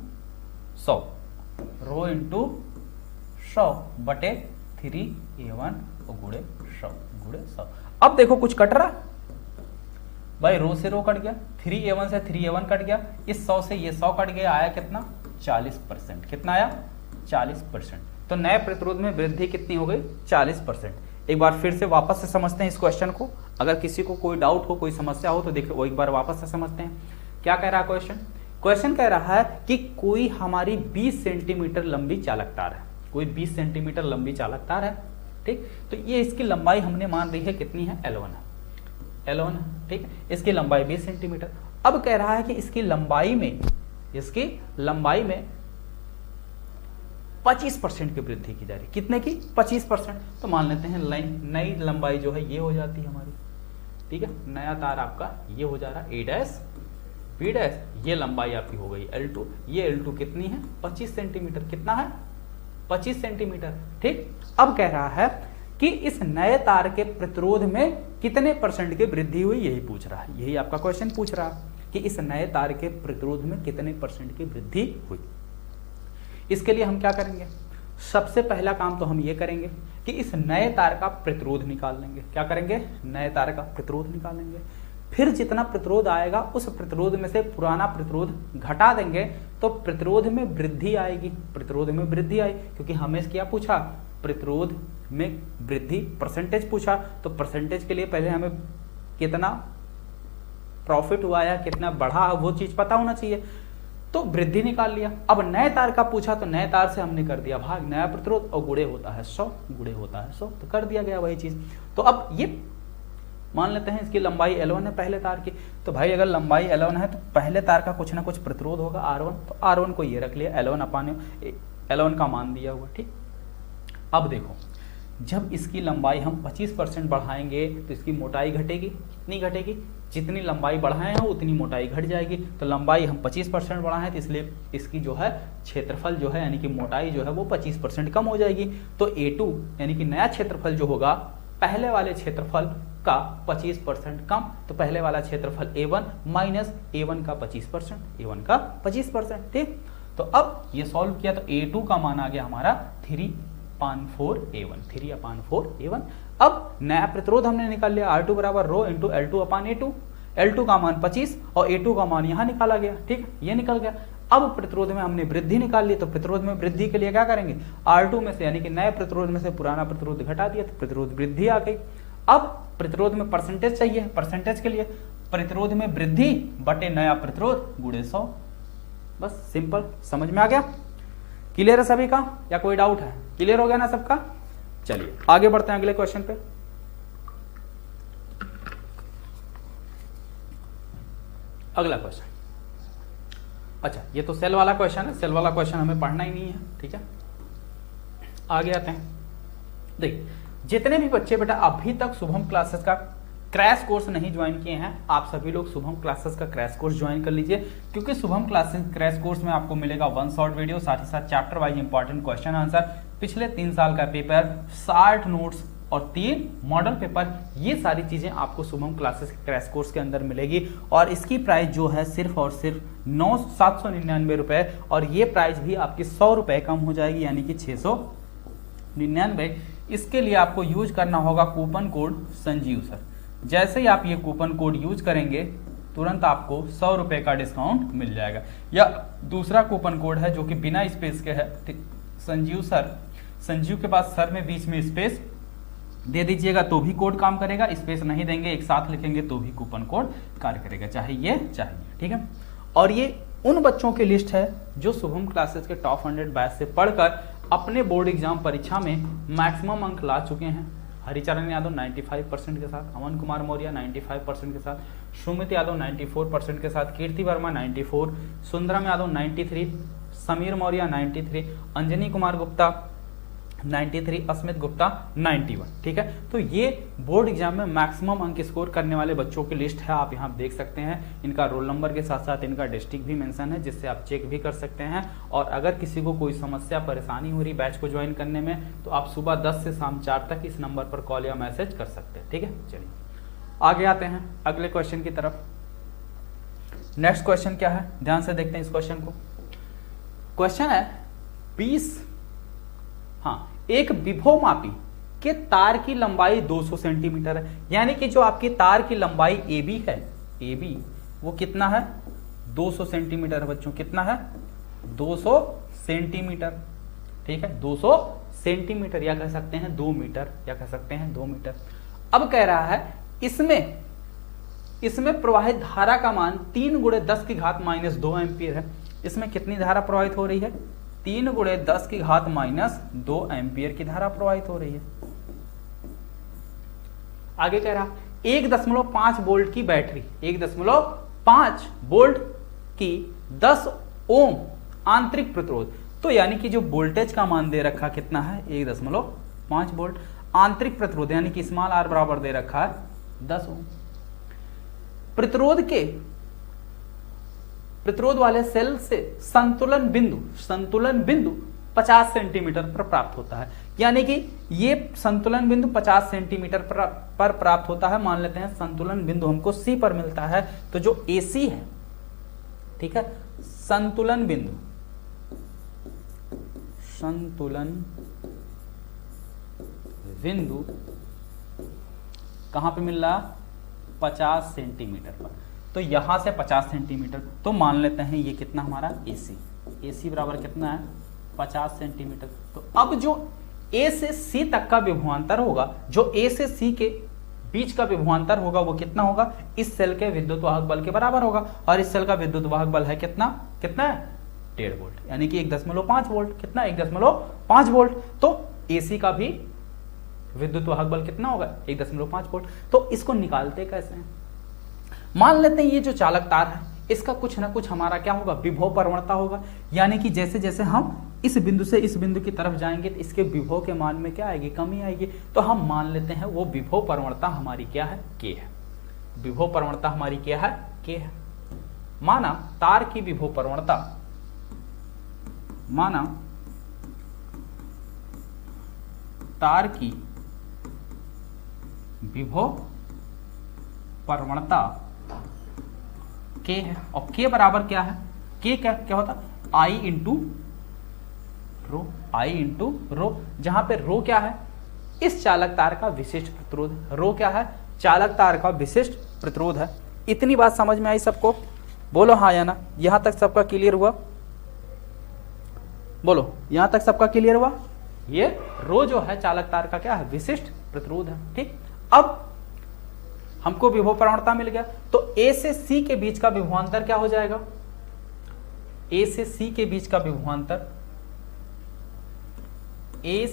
100, रो इंटू 100 बटे 3A1 और गुणे 100। अब देखो कुछ कट रहा भाई, रो से रो कट गया, 3A1 से 3A1 कट गया, इस 100 से ये 100 कट गया, आया कितना 40%, कितना आया 40%। तो नए प्रतिरोध में वृद्धि कितनी हो गई 40%। एक बार फिर से वापस से समझते हैं इस क्वेश्चन को, अगर किसी को कोई डाउट हो, कोई समस्या हो तो देखो वो एक बार वापस से समझते हैं। क्या कह रहा है क्वेश्चन कह रहा है कि कोई हमारी 20 सेंटीमीटर लंबी चालक तार है, कोई 20 सेंटीमीटर लंबी चालक तार है, ठीक। तो ये इसकी लंबाई हमने मान रही है कितनी है, L1 है, L1 है, ठीक। इसकी लंबाई 20 सेंटीमीटर। अब कह रहा है कि इसकी लंबाई में 25% की वृद्धि की जा रही है, कितने की 25%। तो मान लेते हैं नई लंबाई जो है ये हो जाती है हमारी, ठीक है, नया तार आपका ये हो जा रहा है A' B', ये लंबाई आपकी हो गई L2, ये L2 कितनी है 25 सेंटीमीटर, कितना है 25 सेंटीमीटर, ठीक। अब कह रहा है कि इस नए तार के प्रतिरोध में कितने % की वृद्धि हुई, यही पूछ रहा है, यही आपका क्वेश्चन पूछ रहा है कि इस नए तार के प्रतिरोध में कितने % की वृद्धि हुई। इसके लिए हम क्या करेंगे, सबसे पहला काम तो हम ये करेंगे कि इस नए तार का प्रतिरोध निकाल लेंगे। क्या करेंगे, नए तार का प्रतिरोध निकालेंगे, फिर जितना प्रतिरोध आएगा उस प्रतिरोध में से पुराना प्रतिरोध घटा देंगे, तो प्रतिरोध में वृद्धि आएगी, प्रतिरोध में वृद्धि आई, क्योंकि हमें क्या पूछा, प्रतिरोध में वृद्धि परसेंटेज पूछा, तो परसेंटेज के लिए पहले हमें कितना प्रॉफिट हुआ या कितना बढ़ा वो चीज पता होना चाहिए, तो वृद्धि निकाल लिया। अब नए तार का पूछा तो नए तार से हमने कर दिया भाग, नया प्रतिरोध और गुणे होता है 100, गुणे होता है 100, तो कर दिया गया वही चीज। तो अब ये मान लेते हैं इसकी लंबाई L1 है पहले तार की, तो भाई अगर लंबाई L1 है तो पहले तार का कुछ ना कुछ प्रतिरोध होगा R1, तो R1 को ये रख लिया, L1 का मान दिया हुआ, ठीक। अब देखो, जब इसकी लंबाई हम 25% बढ़ाएंगे तो इसकी मोटाई घटेगी, कितनी घटेगी, जितनी लंबाई बढ़ाए हैं उतनी मोटाई घट जाएगी। तो लंबाई हम 25% बढ़ाएं तो इसलिए इसकी जो है क्षेत्रफल जो है यानी कि मोटाई जो है वो 25% कम हो जाएगी। तो A2 यानी कि नया क्षेत्रफल जो होगा पहले वाले क्षेत्रफल का 25% कम, तो पहले वाला क्षेत्रफल A1 माइनस A1 का 25%, A1 का 25%, ठीक। तो अब ये सॉल्व किया तो A2 का मान आ गया हमारा 3/4A1, 3/4A1। अब नया प्रतिरोध हमने निकाल लिया, R2 बराबर रो इंटू L2/A2, L2 का मान 25 और A2 का मान यहाँ निकाला गया, ठीक, ये निकल गया। अब प्रतिरोध में हमने वृद्धि निकाल ली, तो प्रतिरोध में वृद्धि के लिए क्या करेंगे, R2 में से यानी कि नए प्रतिरोध में से पुराना प्रतिरोध घटा दिया, तो प्रतिरोध वृद्धि आ गई। अब प्रतिरोध में परसेंटेज चाहिए, परसेंटेज के लिए प्रतिरोध में वृद्धि बटे नया प्रतिरोध गुणे 100, बस सिंपल, समझ में आ गया, क्लियर है सभी का या कोई डाउट है, क्लियर हो गया ना सबका। चलिए आगे बढ़ते हैं अगले क्वेश्चन पे। अगला क्वेश्चन, अच्छा ये तो सेल वाला क्वेश्चन है, सेल वाला क्वेश्चन हमें पढ़ना ही नहीं है, ठीक है। आगे आते हैं, देखिए जितने भी बच्चे बेटा अभी तक शुभम क्लासेस का क्रैश कोर्स नहीं ज्वाइन किए हैं, आप सभी लोग शुभम क्लासेस का क्रैश कोर्स ज्वाइन कर लीजिए, क्योंकि शुभम क्लासेस क्रैश कोर्स में आपको मिलेगा 1 शॉर्ट वीडियो, साथ ही साथ chapter wise important question answer, पिछले 3 साल का पेपर, 60 नोट्स और 3 मॉडल पेपर, ये सारी चीजें आपको शुभम क्लासेस के क्रैश कोर्स के अंदर मिलेगी। और इसकी प्राइस जो है सिर्फ और सिर्फ 799 रुपए, और ये प्राइस भी आपकी 100 रुपए कम हो जाएगी, यानी कि 699। इसके लिए आपको यूज करना होगा कूपन कोड संजीव सर। जैसे ही आप ये कूपन कोड यूज करेंगे तुरंत आपको 100 रुपए का डिस्काउंट मिल जाएगा। या दूसरा कूपन कोड है जो कि बिना स्पेस के है, संजीव सर, संजीव के पास सर में बीच में स्पेस दे दीजिएगा तो भी कोड काम करेगा, स्पेस नहीं देंगे एक साथ लिखेंगे तो भी कूपन कोड कार्य करेगा, चाहे ये चाहिए, ठीक है। और ये उन बच्चों की लिस्ट है जो शुभम क्लासेस के टॉप 100 बैच से पढ़कर अपने बोर्ड एग्जाम परीक्षा में मैक्सिमम अंक ला चुके हैं। हरिचरण यादव 95% के साथ, अमन कुमार मौर्य 95% के साथ, सुमित यादव 94% के साथ, कीर्ति वर्मा 94, सुंदरम यादव 93, समीर मौर्य 93, अंजनी कुमार गुप्ता 93, अस्मित गुप्ता 91, ठीक है। तो ये बोर्ड एग्जाम में मैक्सिमम अंक स्कोर करने वाले बच्चों की लिस्ट है, आप यहाँ देख सकते हैं। इनका रोल नंबर के साथ साथ इनका डिस्ट्रिक्ट भी मेंशन है, जिससे आप चेक भी कर सकते हैं। और अगर किसी को कोई समस्या परेशानी हो रही बैच को ज्वाइन करने में, तो आप सुबह 10 से शाम 4 तक इस नंबर पर कॉल या मैसेज कर सकते हैं, ठीक है। चलिए आगे आते हैं अगले क्वेश्चन की तरफ। नेक्स्ट क्वेश्चन क्या है, ध्यान से देखते हैं इस क्वेश्चन को। क्वेश्चन है 20, हाँ, एक विभवमापी के तार की लंबाई 200 सेंटीमीटर है, यानी कि जो आपकी तार की लंबाई AB है, AB वो कितना है, 200 सेंटीमीटर बच्चों, कितना है, 200 सेंटीमीटर, ठीक है, 200 सेंटीमीटर या कह सकते हैं 2 मीटर, या कह सकते हैं 2 मीटर। अब कह रहा है इसमें प्रवाहित धारा का मान 3 × 10⁻² एम्पियर है। इसमें कितनी धारा प्रवाहित हो रही है, 3 × 10⁻² एम्पियर की धारा प्रवाहित हो रही है। आगे कह रहा 1.5 वोल्ट की बैटरी, 1.5 वोल्ट की 10 ओम आंतरिक प्रतिरोध, तो यानी कि जो वोल्टेज का मान दे रखा कितना है, 1.5 वोल्ट, आंतरिक प्रतिरोध यानी कि स्मॉल r बराबर दे रखा है 10 ओम। प्रतिरोध वाले सेल से संतुलन बिंदु 50 सेंटीमीटर पर प्राप्त होता है, यानी कि ये संतुलन बिंदु 50 सेंटीमीटर पर प्राप्त होता है। मान लेते हैं संतुलन बिंदु हमको C पर मिलता है, तो जो AC है, ठीक है, संतुलन बिंदु कहां पे मिल रहा, 50 सेंटीमीटर पर, तो यहां से 50 सेंटीमीटर, तो मान लेते हैं ये कितना हमारा AC बराबर कितना है, 50 सेंटीमीटर। तो अब जो A से C तक का विभवांतर होगा, जो A से C के बीच का विभवांतर होगा, वो कितना होगा, इस सेल के विद्युत वाहक बल के बराबर होगा, और इस सेल का विद्युत वाहक बल है कितना है, 1.5 वोल्ट, यानी कि 1.5 वोल्ट, कितना 1.5 वोल्ट। तो AC का भी विद्युत वाहक बल कितना होगा 1.5 वोल्ट। तो इसको निकालते कैसे हैं? मान लेते हैं ये जो चालक तार है इसका कुछ ना कुछ हमारा क्या होगा, विभव प्रवणता होगा। यानी कि जैसे जैसे हम इस बिंदु से इस बिंदु की तरफ जाएंगे तो इसके विभव के मान में क्या आएगी, कमी आएगी। तो हम मान लेते हैं वो विभव प्रवणता हमारी क्या है, के है। विभव प्रवणता हमारी क्या है, के है। माना तार की विभव प्रवणता, माना तार की विभव प्रवणता के है और के बराबर क्या है, के क्या होता है, आई इंटू रो, आई इंटू रो, जहां पे रो क्या है, इस चालक तार का विशिष्ट प्रतिरोध। रो क्या है, चालक तार का विशिष्ट प्रतिरोध है। इतनी बात समझ में आई सबको? बोलो हाँ या ना। यहां तक सबका क्लियर हुआ? बोलो यहां तक सबका क्लियर हुआ? ये रो जो है चालक तार का क्या है, विशिष्ट प्रतिरोध है। ठीक, अब हमको विभव प्रवणता मिल गया तो ए से सी के बीच का विभवांतर क्या हो जाएगा, ए से सी के बीच का विभवांतर, ए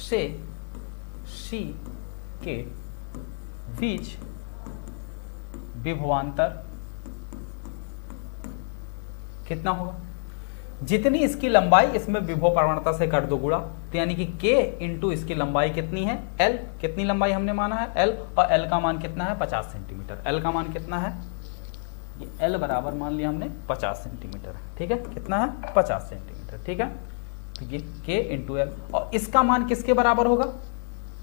से सी के बीच विभवांतर कितना होगा, जितनी इसकी लंबाई इसमें विभव प्रवणता से कर दो गुणा, तो यानी कि k इंटू इसकी लंबाई कितनी है, l, कितनी लंबाई हमने माना है l, और l का मान कितना है 50 सेंटीमीटर। l का मान कितना है, ये l बराबर मान लिया हमने 50 सेंटीमीटर। ठीक है, कितना है 50 सेंटीमीटर। ठीक है, तो ये k इंटू l, और इसका मान किसके बराबर होगा,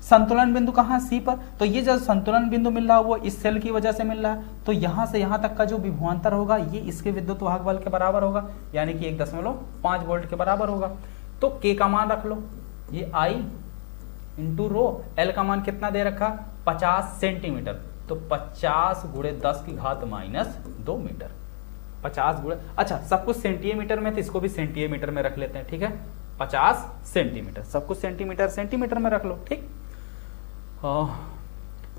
संतुलन बिंदु कहाँ, सी पर। तो ये जो संतुलन बिंदु मिल रहा है वो इस सेल की वजह से मिल रहा है, तो यहां से यहां तक का जो विभवांतर होगा ये इसके विद्युत वाहक बल के बराबर होगा, यानी कि 1.5 वोल्ट के बराबर होगा। तो के का मान रख लो, ये आई इंटू रो, एल का मान कितना दे रखा 50 सेंटीमीटर, तो 50 गुणे 10 की घात -2 मीटर। 50 गुणे, अच्छा सब कुछ सेंटीमीटर में, तो इसको भी सेंटीमीटर में रख लेते हैं। ठीक है, 50 सेंटीमीटर, सब कुछ सेंटीमीटर सेंटीमीटर में रख लो। ठीक,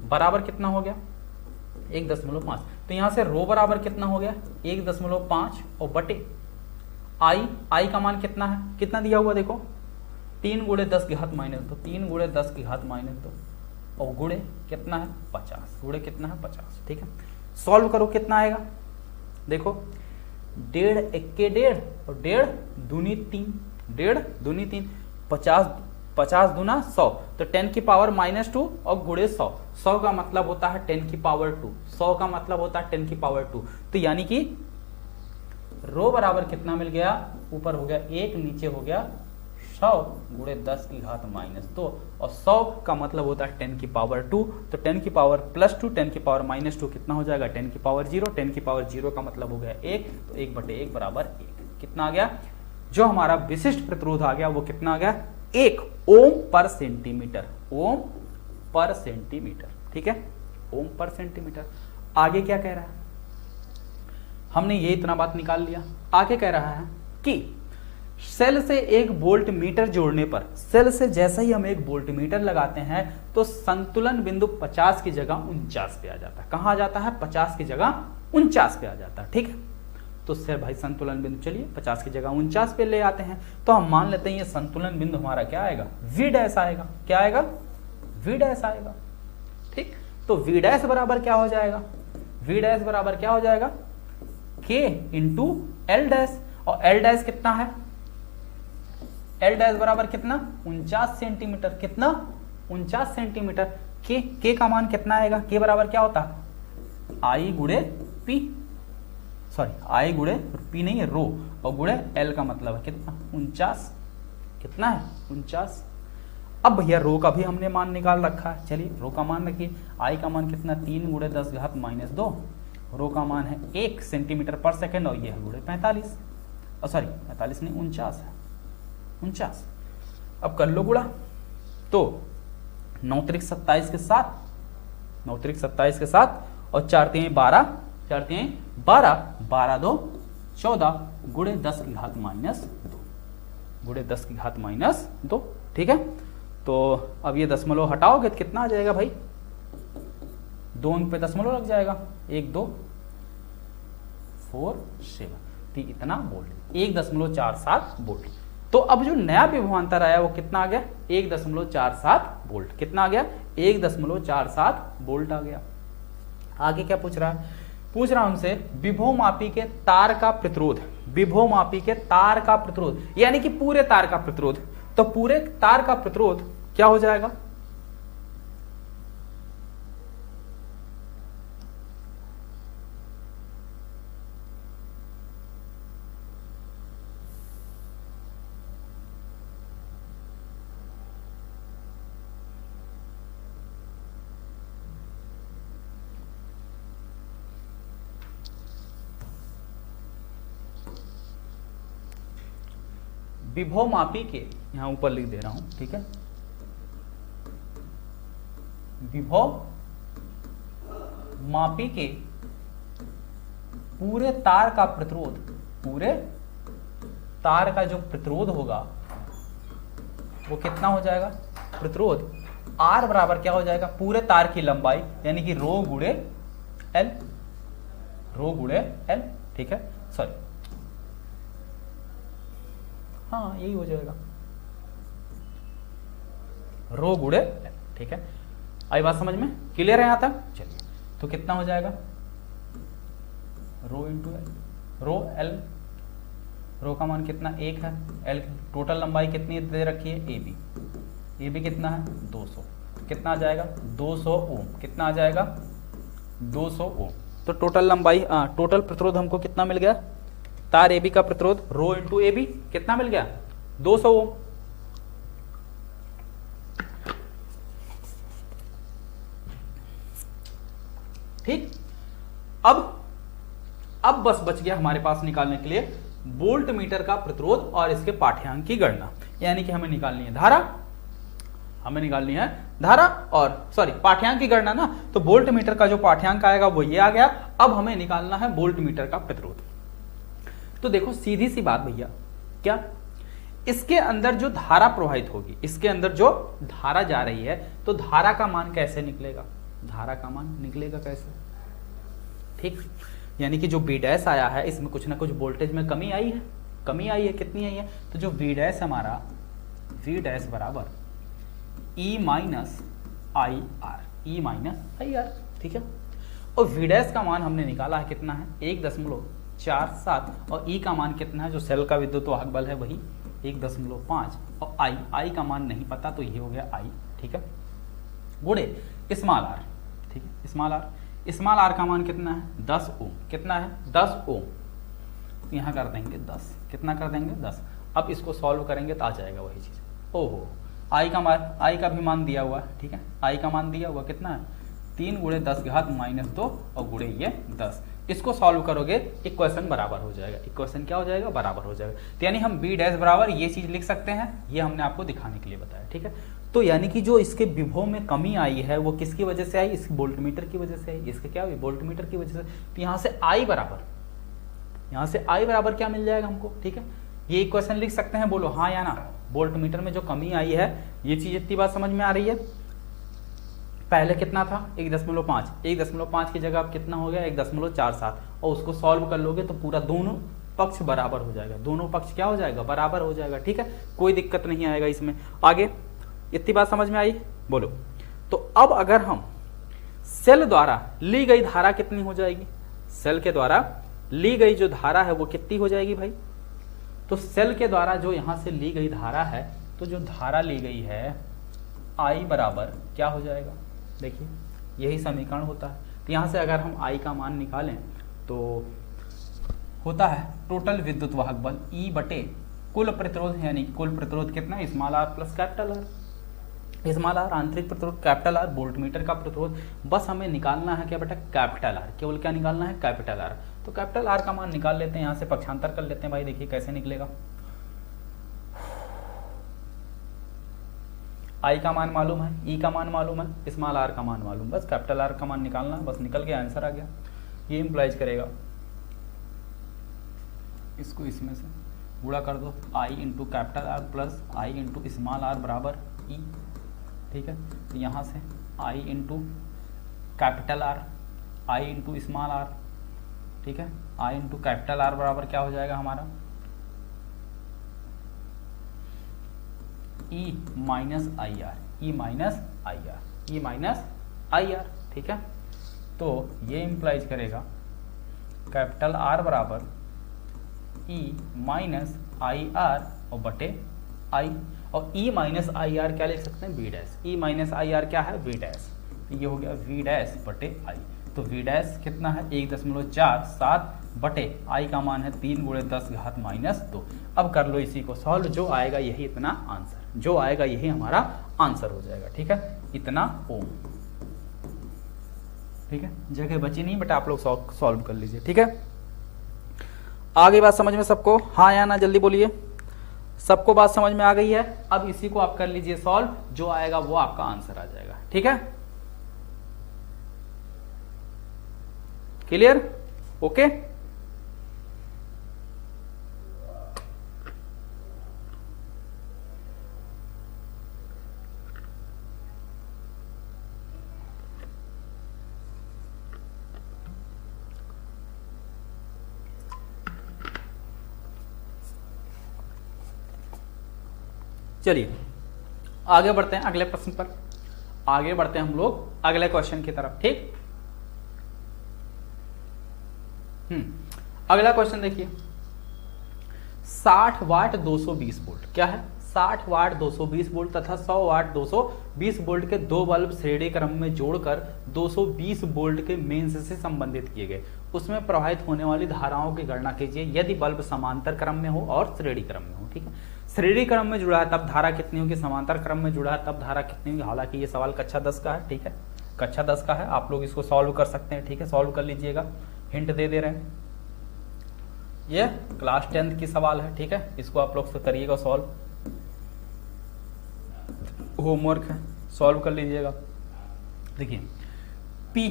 बराबर कितना हो गया 1.5। तो यहां से रो बराबर कितना हो गया 1.5 और बटे आई का मान कितना है, कितना दिया हुआ देखो 3 गुणे 10 की घात -2, 3 गुणे 10 की घात -2 और गुणे कितना है 50, गुणे कितना है 50। ठीक है, सॉल्व करो कितना आएगा, देखो 1.5 एक्के 1.5 और 1.5 दूनी 3, 1.5 दूनी 3, 50 दूना 100, तो 10 की पावर -2 और गुणे 100, 100 का मतलब होता है 10 की पावर 2, 100 का मतलब होता है 10 की पावर 2। तो यानी कि रो बराबर कितना मिल गया, ऊपर हो गया 1, नीचे हो गया 100 गुणे 10 की घात -2, और 100 का मतलब होता है 10 की पावर 2, तो 10 की पावर +2, 10 की पावर -2 कितना हो जाएगा 10 की पावर 0, 10 की पावर 0 का मतलब हो गया 1, तो 1/1 बराबर 1। कितना आ गया, जो हमारा विशिष्ट प्रतिरोध आ गया वो कितना आ गया 1 ओम पर सेंटीमीटर, ओम पर सेंटीमीटर। ठीक है, ओम पर सेंटीमीटर। आगे क्या कह रहा है, हमने ये इतना बात निकाल लिया। आगे कह रहा है कि सेल से एक वोल्ट मीटर जोड़ने पर, सेल से जैसे ही हम एक वोल्ट मीटर लगाते हैं तो संतुलन बिंदु 50 की जगह 49 पे आ जाता है। कहां आ जाता है, 50 की जगह 49 पे आ जाता है। ठीक है, तो से भाई संतुलन बिंदु चलिए 50 की जगह 49 पे ले आते हैं। तो हम मान लेते हैं ये संतुलन बिंदु हमारा क्या आएगा, वी डैश आएगा। क्या आएगा, वी डैश आएगा। ठीक, तो वी डैश बराबर क्या हो जाएगा, वी डैश बराबर क्या हो जाएगा के इंटू एल डैश, और एल डैश कितना है, एल डैश बराबर कितना 49 सेंटीमीटर, कितना 49 सेंटीमीटर। के का मान कितना आएगा, के बराबर क्या होता है आई गुणे पी, सॉरी आई गुणे पी नहीं है रो, और गुणे एल का मतलब है कितना 49, कितना है 49। अब भैया रो का भी हमने मान निकाल रखा है, चलिए रो का मान रखिए। आई का मान कितना 3 गुणे 10 घात -2, रो का मान है 1 सेंटीमीटर पर सेकेंड, और ये है गुणे 45, सॉरी 45 नहीं 49 है, 49। अब कर लो गुणा, तो 9 त्रिक 27 के साथ, 9 त्रिक 27 के साथ, और 4 3 12, 4 3 12, 12 2 14 गुणे 10 की घात -2, गुणे 10 की घात -2। ठीक है, तो अब ये दशमलव हटाओगे तो कितना आ जाएगा भाई, 2 अंक पे दशमलव लग जाएगा, 1 2 4 7, तो इतना वोल्ट 1.47 वोल्ट। तो अब जो नया विभवांतर आया वो कितना आ गया, 1.47 वोल्ट। कितना आ गया, 1.47 वोल्ट आ गया। आगे क्या पूछ रहा है, पूछ रहा हमसे विभवमापी के तार का प्रतिरोध, विभवमापी के तार का प्रतिरोध यानी कि पूरे तार का प्रतिरोध। तो पूरे तार का प्रतिरोध क्या हो जाएगा, विभवमापी के, यहां ऊपर लिख दे रहा हूं, ठीक है, विभवमापी के पूरे तार का प्रतिरोध, पूरे तार का जो प्रतिरोध होगा वो कितना हो जाएगा, प्रतिरोध R बराबर क्या हो जाएगा, पूरे तार की लंबाई यानी कि रो गुणे एल, रो गुणे एल, ठीक है, सॉरी, हाँ यही हो जाएगा, रो गुणे एल, ठीक है। आई बात समझ में, क्लियर है यहां तक? चलिए, तो कितना हो जाएगा, rho into L, rho L, रो का मान कितना 1 है, एल टोटल लंबाई कितनी दे रखी है, ए बी कितना है 200, कितना आ जाएगा 200 ओम, कितना आ जाएगा 200 ओम। तो टोटल लंबाई, टोटल प्रतिरोध हमको कितना मिल गया, तार ए बी का प्रतिरोध रो इंटू ए बी कितना मिल गया 200 ओम। ठीक, अब बस बच गया हमारे पास निकालने के लिए वोल्ट मीटर का प्रतिरोध और इसके पाठ्यांक की गणना, यानी कि हमें निकालनी है धारा, हमें निकालनी है धारा और सॉरी पाठ्यांक की गणना ना। तो वोल्ट मीटर का जो पाठ्यांक आएगा वो ये आ गया। अब हमें निकालना है वोल्ट मीटर का प्रतिरोध। तो देखो सीधी सी बात भैया, क्या इसके अंदर जो धारा प्रवाहित होगी, इसके अंदर जो धारा जा रही है, तो धारा का मान कैसे निकलेगा, धारा का मान निकलेगा कैसे, ठीक, यानी कि जो बी डैश आया है इसमें कुछ ना कुछ वोल्टेज में कमी आई है, कमी आई है, कितनी आई है, तो जो वी डैश हमारा, वी डैश बराबर E minus I R, E minus I R, ठीक है। और वी डैश का मान हमने निकाला है कितना है 1.47 और ई का मान कितना है, जो सेल का विद्युत वाहक बल है वही 1.5 और आई का मान नहीं पता तो ये हो गया आई, ठीक है, गुणे स्मॉल आर, ठीक है, स्मॉल आर का मान कितना है 10 ओम, कितना है 10 ओम, यहाँ कर देंगे 10, कितना कर देंगे 10। अब इसको सॉल्व करेंगे तो आ जाएगा वही चीज़। ओहो, आई का मान, आई का भी मान दिया हुआ है, ठीक है, आई का मान दिया हुआ कितना है 3 गुणे 10 की घात -2 और गुणे ये 10। इसको सॉल्व करोगे इक्वेशन बराबर हो जाएगा, इक्वेशन क्या हो जाएगा, बराबर हो जाएगा। तो यानी हम बी डैश बराबर ये चीज़ लिख सकते हैं, ये हमने आपको दिखाने के लिए बताया, ठीक है। तो यानी कि जो इसके विभव में कमी आई है वो किसकी वजह से आई, इस वोल्टमीटर की वजह से आई, इसके क्या हुई वोल्टमीटर की वजह से। तो यहाँ से आई बराबर, यहाँ से आई बराबर क्या मिल जाएगा हमको, ठीक है, ये इक्वेशन लिख सकते हैं, बोलो हाँ या ना। वोल्टमीटर में जो कमी आई है, ये चीज इतनी बात समझ में आ रही है। पहले कितना था 1.5, 1.5 की जगह अब कितना हो गया 1.47 और उसको सॉल्व कर लोगे तो पूरा दोनों पक्ष बराबर हो जाएगा, दोनों पक्ष क्या हो जाएगा, बराबर हो जाएगा, ठीक है, कोई दिक्कत नहीं आएगा इसमें। आगे इतनी बात समझ में आई, बोलो। तो अब अगर हम सेल द्वारा ली गई धारा कितनी हो जाएगी, सेल के द्वारा ली गई जो धारा है वो कितनी हो जाएगी भाई। तो सेल के द्वारा जो यहां से ली गई धारा है, तो जो धारा ली गई है आई बराबर क्या हो जाएगा, देखिए यही समीकरण होता है। तो यहां से अगर हम आई का मान निकालें तो होता है टोटल विद्युत वाहक बल ई बटे कुल प्रतिरोध, यानी कुल प्रतिरोध कितना small R plus capital R, small R आंतरिक प्रतिरोध, कैपिटल आर वोल्टमीटर का प्रतिरोध। बस हमें निकालना है क्या बेटा, कैपिटल आर, केवल क्या निकालना है, कैपिटल आर। तो कैपिटल आर का मान निकाल लेते हैं, यहाँ से पक्षांतर कर लेते हैं भाई, देखिए कैसे निकलेगा। आई का मान मालूम है, ई का मान मालूम है, स्मॉल आर का मान मालूम, बस कैपिटल आर का मान निकालना है, बस निकल गया, आंसर आ गया। ये इंप्लाइज करेगा, इसको इसमें से गुणा कर दो, I into capital R plus I into small R बराबर ई, ठीक है। तो यहाँ से I into capital R, I into small R, ठीक है, आई इंटू कैपिटल आर बराबर क्या हो जाएगा हमारा E minus I R, E minus I R, E minus I R, ठीक है। तो ये इंप्लाइज करेगा कैपिटल आर बराबर ई माइनस आई आर और बटे आई, और ई माइनस आई आर क्या लिख सकते हैं, V dash, E minus I R क्या है, वी डैश, ये हो गया वी डैश बटे आई। तो वी डैश कितना है 1.47 बटे आई का मान है 3 × 10⁻²। अब कर लो इसी को सॉल्व, जो आएगा यही इतना आंसर, जो आएगा यही हमारा आंसर हो जाएगा, ठीक है, इतना ओम, ठीक है, जगह बची नहीं बट आप लोग सॉल्व कर लीजिए, ठीक है। आगे बात समझ में सबको, हाँ या ना जल्दी बोलिए, सबको बात समझ में आ गई है। अब इसी को आप कर लीजिए सॉल्व, जो आएगा वो आपका आंसर आ जाएगा, ठीक है, क्लियर, ओके। चलिए आगे बढ़ते हैं अगले प्रश्न पर, आगे बढ़ते हैं हम लोग अगले क्वेश्चन की तरफ, ठीक। अगला क्वेश्चन देखिए, 60 वाट 220 वोल्ट, क्या है 60 वाट 220 वोल्ट तथा 100 वाट 220 वोल्ट के दो बल्ब श्रेणी क्रम में जोड़कर 220 वोल्ट के मेंस से संबंधित किए गए, उसमें प्रवाहित होने वाली धाराओं की गणना कीजिए यदि बल्ब समांतर क्रम में हो और श्रेणी क्रम में हो, ठीक है। श्रेणी क्रम में जुड़ा है तब धारा कितनी होगी, समांतर क्रम में जुड़ा है तब धारा कितनी होगी। हालांकि ये सवाल कक्षा 10 का है, ठीक है, कक्षा 10 का है, आप लोग इसको सॉल्व कर सकते हैं, ठीक है, सॉल्व कर लीजिएगा, हिंट दे रहे हैं, ये क्लास 10th की सवाल है, ठीक है, इसको आप लोग करिएगा सॉल्व, होमवर्क है, सॉल्व कर लीजिएगा। देखिए P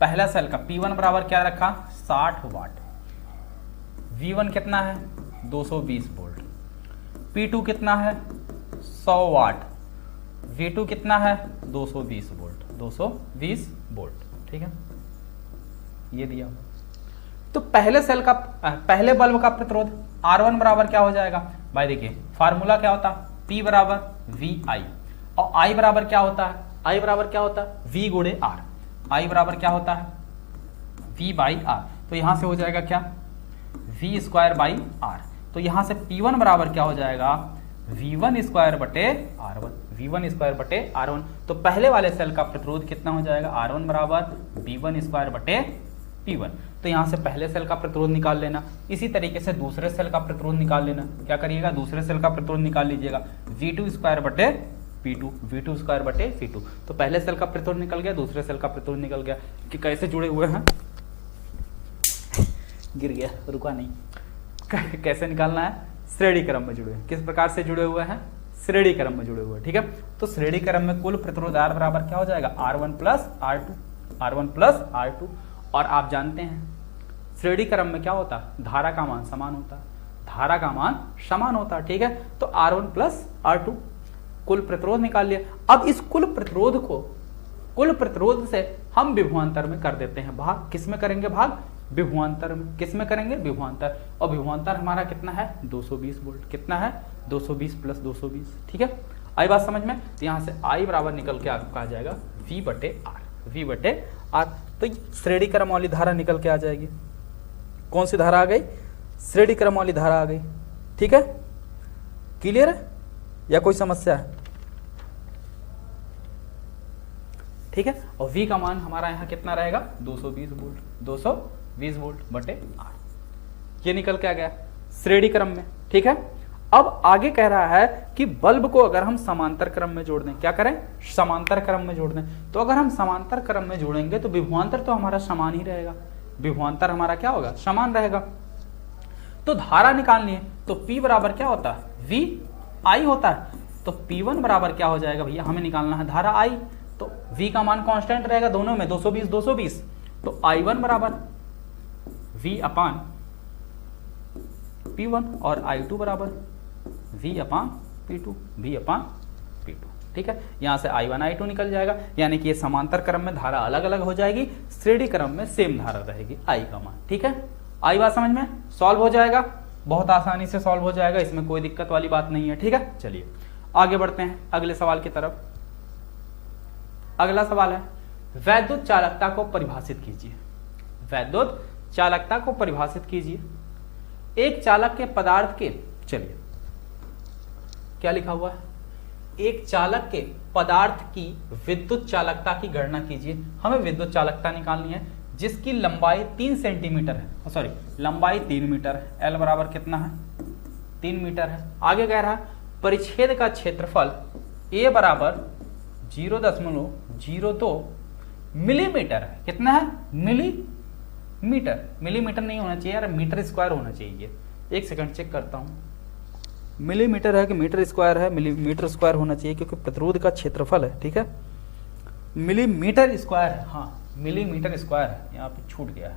पहला सेल का P1 बराबर क्या रखा 60 वाट, V1 कितना है 220 वोल्ट, P2 कितना है 100 वाट, V2 कितना है 220 वोल्ट, 220 वोल्ट, ठीक है, ये दिया। तो पहले सेल का पहले बल्ब का प्रतिरोध R1 बराबर क्या हो जाएगा भाई, देखिए फार्मूला क्या होता है P बराबर VI और I बराबर क्या होता है, I बराबर क्या होता है V गुणे R, I बराबर क्या होता है V/R, तो यहां से हो जाएगा क्या V²/R, तो यहां से P1 बराबर क्या हो जाएगा V1² बटे R1, V1² बटे R1। तो पहले वाले सेल का प्रतिरोध कितना हो जाएगा R1 बराबर V1² बटे P1, तो यहां से पहले सेल का प्रतिरोध निकाल लेना। इसी तरीके से दूसरे सेल का प्रतिरोध निकाल लेना, क्या करिएगा दूसरे सेल का प्रतिरोध निकाल लीजिएगा V2² बटे P2, V2² बटे P2। तो पहले सेल का प्रतिरोध निकल गया, दूसरे सेल का प्रतिरोध निकल गया, कि कैसे जुड़े हुए हैं, गिर गया रुका नहीं, कैसे निकालना है, श्रेणी क्रम में जुड़े, किस प्रकार से जुड़े हुए हैं, श्रेणी क्रम में जुड़े हुए, ठीक है। तो श्रेणी क्रम में कुल प्रतिरोध R बराबर क्या हो जाएगा R1 plus R2, R1 plus R2, और आप जानते हैं श्रेणी क्रम में क्या होता है, धारा का मान समान होता है, धारा का मान समान होता है, ठीक है। तो R1 प्लस R2 कुल प्रतिरोध निकाल लिया। अब इस कुल प्रतिरोध को, कुल प्रतिरोध से हम विभवांतर में कर देते हैं भाग, किस में करेंगे भाग, विभवांतर में, किस में करेंगे विभवांतर, और विभवांतर हमारा कितना है 220 वोल्ट, कितना है 220 प्लस 220, ठीक है, आई बात समझ में। तो यहाँ से I बराबर निकल के आपको आ जाएगा V/R, V/R। तो श्रेणी क्रम वाली धारा निकल के आ जाएगी, कौन सी धारा आ गई, श्रेणी क्रम वाली धारा आ गई, ठीक है, क्लियर है या कोई समस्या है, ठीक है। और V का मान हमारा यहाँ कितना रहेगा 220 वोल्ट, 220 वोल्ट बटे R, ये निकल के आ गया श्रेणी क्रम में, ठीक है। अब आगे कह रहा है कि बल्ब को अगर हम समांतर क्रम में जोड़ दें, क्या करें समांतर क्रम में जोड़ दें, तो अगर हम समांतर क्रम में जोड़ेंगे तो विभवांतर तो हमारा समान ही रहेगा, विभवांतर हमारा क्या होगा समान रहेगा। तो धारा निकालनी है तो P बराबर क्या होता है VI होता है, तो P1 बराबर क्या हो जाएगा भैया, हमें निकालना है धारा I, तो V का मान कांस्टेंट रहेगा दोनों में 220 220, तो I1 बराबर V/P1 और I2 बराबर V/P2, V/P2, ठीक है। यहां से I1 I2 निकल जाएगा, यानी कि ये समांतर क्रम में धारा अलग अलग हो जाएगी, श्रेणी क्रम में सेम धारा रहेगी I का मान, ठीक है। आई बात समझ में, सॉल्व हो जाएगा, बहुत आसानी से सॉल्व हो जाएगा, इसमें कोई दिक्कत वाली बात नहीं है। ठीक है, चलिए आगे बढ़ते हैं अगले सवाल की तरफ। अगला सवाल है वैद्युत चालकता को परिभाषित कीजिए। वैद्युत चालकता को परिभाषित कीजिए। एक चालक के पदार्थ के, चलिए क्या लिखा हुआ है, एक चालक के पदार्थ की विद्युत चालकता की गणना कीजिए। हमें विद्युत चालकता निकालनी है जिसकी लंबाई 3 सेंटीमीटर है, सॉरी लंबाई 3 मीटर है। एल बराबर कितना है, 3 मीटर है। आगे कह रहा है परिच्छेद का क्षेत्रफल ए बराबर 0.02 मिलीमीटर है। कितना है, मिलीमीटर। मिलीमीटर नहीं होना चाहिए यार, मीटर स्क्वायर होना चाहिए। एक सेकंड चेक करता हूं, मिलीमीटर है कि मीटर स्क्वायर है, मिलीमीटर स्क्वायर होना चाहिए क्योंकि प्रतिरोध का क्षेत्रफल है। ठीक है, मिलीमीटर स्क्वायर है, हाँ मिलीमीटर स्क्वायर है, यहाँ पे छूट गया है,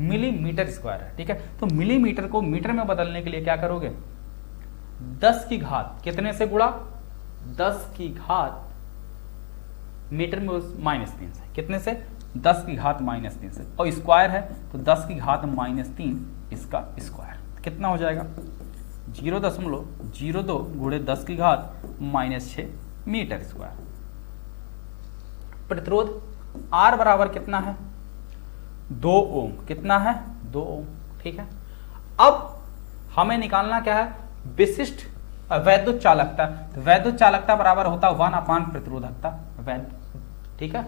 मिलीमीटर स्क्वायर है। ठीक है, तो मिलीमीटर को मीटर में बदलने के लिए क्या करोगे, 10 की घात कितने से गुणा, 10 की घात मीटर में -3 से, कितने से, 10 की घात -3 से, और स्क्वायर है तो 10 की घात -3 इसका स्क्वायर कितना हो जाएगा, 0.02 गुणे 10 की घात -6 मीटर स्क्वायर। प्रतिरोध R बराबर कितना है, 2 ओम। कितना है, 2 ओम। ठीक है, अब हमें निकालना क्या है, विशिष्ट वैद्युत चालकता। तो वैद्युत चालकता बराबर होता है 1 प्रतिरोधकता। ठीक है,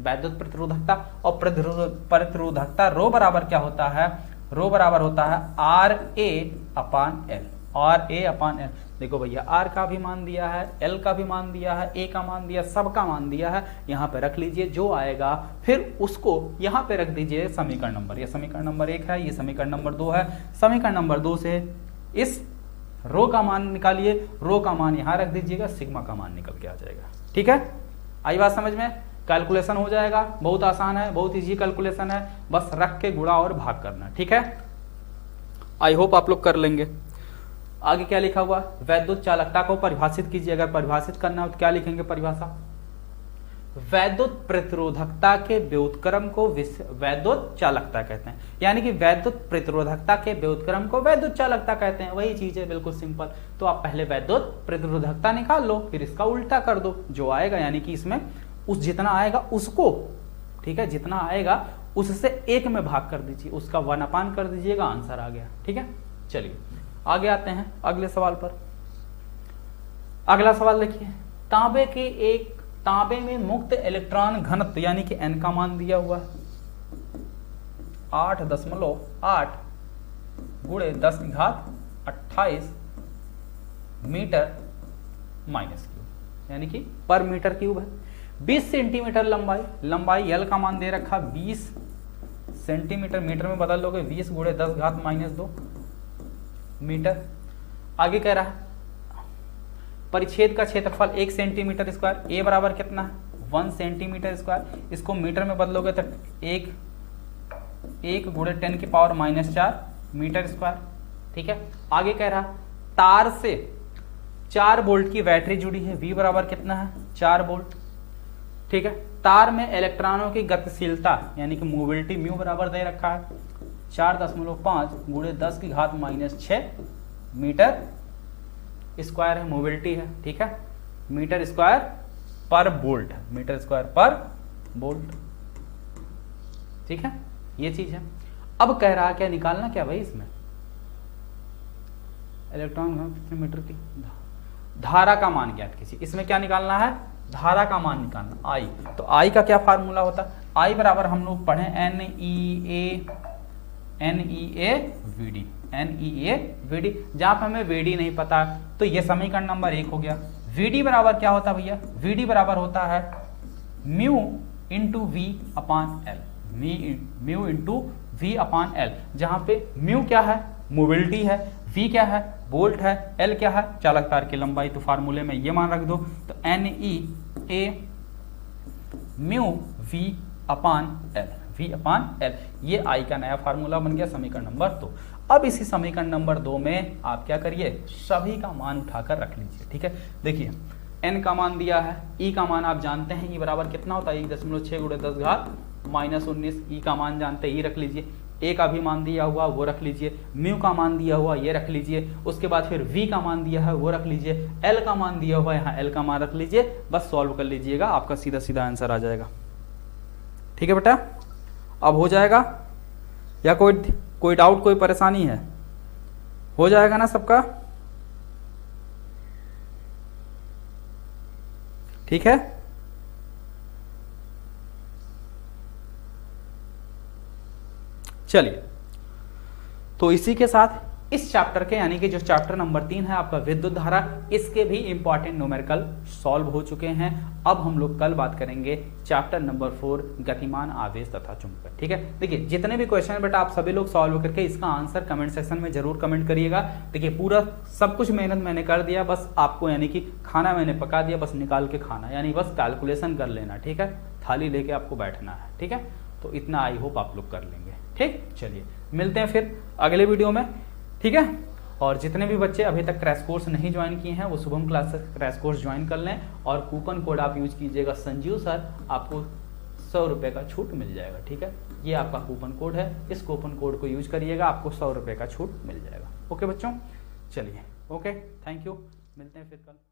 वैद्युत प्रतिरोधकता और प्रतिरोधकता रो बराबर क्या होता है, रो बराबर होता है RA/L। RA/L, देखो भैया R का भी मान दिया है, L का भी मान दिया है, A का मान दिया, सब का मान दिया है। यहाँ पे रख लीजिए, जो आएगा फिर उसको यहाँ पे रख दीजिए समीकरण नंबर। ये समीकरण नंबर 1 है, ये समीकरण नंबर 2 है। समीकरण नंबर 2 से इस रो का मान निकालिए, रो का मान यहाँ रख दीजिएगा, सिग्मा का मान निकल के आ जाएगा। ठीक है, आई बात समझ में, कैलकुलेशन हो जाएगा, बहुत आसान है, बहुत इजी कैलकुलेशन है, बस रख के गुणा और भाग करना। ठीक है, आई होप आप लोग कर लेंगे। आगे क्या लिखा हुआ, वैद्युत चालकता को परिभाषित कीजिए। अगर परिभाषित करना हो तो क्या लिखेंगे परिभाषा, वैद्युत प्रतिरोधकता के व्युत्क्रम को वैद्युत चालकता कहते हैं, यानी कि वैद्युत प्रतिरोधकता के व्युत्क्रम को वैद्युत चालकता कहते हैं। वही चीज है, बिल्कुल सिंपल। तो आप पहले वैद्युत प्रतिरोधकता निकाल लो, फिर इसका उल्टा कर दो, जो आएगा यानी कि इसमें उस जितना आएगा उसको, ठीक है, जितना आएगा उससे 1 में भाग कर दीजिए, उसका 1/, कर दीजिएगा, आंसर आ गया। ठीक है, चलिए आगे आते हैं अगले सवाल पर। अगला सवाल देखिए, तांबे में मुक्त इलेक्ट्रॉन घनत्व यानी कि n का मान दिया हुआ है 8.8 गुणे 10 की घात 28 मीटर -क्यूब, यानी कि पर मीटर क्यूब है। 20 सेंटीमीटर लंबाई L का मान दे रखा 20 सेंटीमीटर, मीटर में बदल लोगे 20 गुणे 10 घात -2 मीटर। आगे कह रहा है परिच्छेद का क्षेत्रफल 1 सेंटीमीटर स्क्वायर। ए बराबर कितना है, 1 सेंटीमीटर स्क्वायर। इसको मीटर में बदलोगे तो 1 गुणे 10 की पावर -4 मीटर स्क्वायर। ठीक है, आगे कह रहा तार से 4 वोल्ट की बैटरी जुड़ी है। V बराबर कितना है, 4 वोल्ट। ठीक है, तार में इलेक्ट्रॉनों की गतिशीलता यानी कि मोबिलिटी म्यू बराबर दे रखा है 4.5 गुणे 10 की घात -6 मीटर स्क्वायर है, मोबिलिटी है। ठीक है, मीटर स्क्वायर पर वोल्ट, मीटर स्क्वायर पर वोल्ट। ठीक है, ये चीज है। अब कह रहा क्या निकालना, क्या भाई इसमें इलेक्ट्रॉन कितने मीटर की धारा का मान ज्ञात कीजिए। इसमें क्या निकालना है, धारा का मान निकालना, आई। तो आई का क्या फार्मूला होता है, आई बराबर हम लोग पढ़े NEA VD। जहां पर हमें VD नहीं पता तो ये समीकरण नंबर 1 हो गया। VD बराबर क्या होता है भैया, VD बराबर होता है mu into V/L, mu into V/L, जहां पे म्यू क्या है, मोबिलिटी है, V क्या है, वोल्ट है, L क्या है, चालक तार की लंबाई। तो फार्मूले में ये मान रख दो, तो NEA म्यू V/L, ये आई का नया फार्मूला बन गया, समीकरण नंबर 2। अब इसी समीकरण नंबर 2 में आप क्या करिए, सभी का मान उठाकर रख लीजिए। ठीक है, देखिए n का मान दिया है, E का मान आप जानते हैं, E बराबर कितना होता है, 1.6 गुणे 10 घात -19। E का मान जानते हैं, E रख लीजिए। ए का भी मान दिया हुआ वो रख लीजिए, म्यू का मान दिया हुआ ये रख लीजिए, उसके बाद फिर वी का मान दिया है वो रख लीजिए, एल का मान दिया हुआ यहाँ एल का मान रख लीजिए, बस सॉल्व कर लीजिएगा, आपका सीधा सीधा आंसर आ जाएगा। ठीक है बेटा, अब हो जाएगा या कोई डाउट, कोई परेशानी है? हो जाएगा ना सबका? ठीक है, चलिए तो इसी के साथ इस चैप्टर के यानी कि जो चैप्टर नंबर 3 है आपका विद्युत धारा, इसके भी इंपॉर्टेंट न्यूमेरिकल सॉल्व हो चुके हैं। अब हम लोग कल बात करेंगे चैप्टर नंबर 4 गतिमान आवेश तथा चुंबकन। ठीक है, देखिए जितने भी क्वेश्चन बेटा आप सभी लोग सॉल्व करके इसका आंसर कमेंट सेक्शन में जरूर कमेंट करिएगा। देखिए पूरा सब कुछ मेहनत मैंने कर दिया, बस आपको यानी कि खाना मैंने पका दिया, बस निकाल के खाना, यानी बस कैलकुलेशन कर लेना। ठीक है, थाली लेके आपको बैठना है। ठीक है, तो इतना आई होप आप लोग कर लेंगे। ठीक, चलिए मिलते हैं फिर अगले वीडियो में। ठीक है, और जितने भी बच्चे अभी तक क्रैश कोर्स नहीं ज्वाइन किए हैं वो Shubham classes crash course join कर लें, और कूपन कोड आप यूज कीजिएगा संजीव सर, आपको 100 रुपये का छूट मिल जाएगा। ठीक है, ये आपका कूपन कोड है, इस कूपन कोड को यूज करिएगा, आपको 100 रुपये का छूट मिल जाएगा। ओके बच्चों, चलिए ओके, थैंक यू, मिलते हैं फिर कल।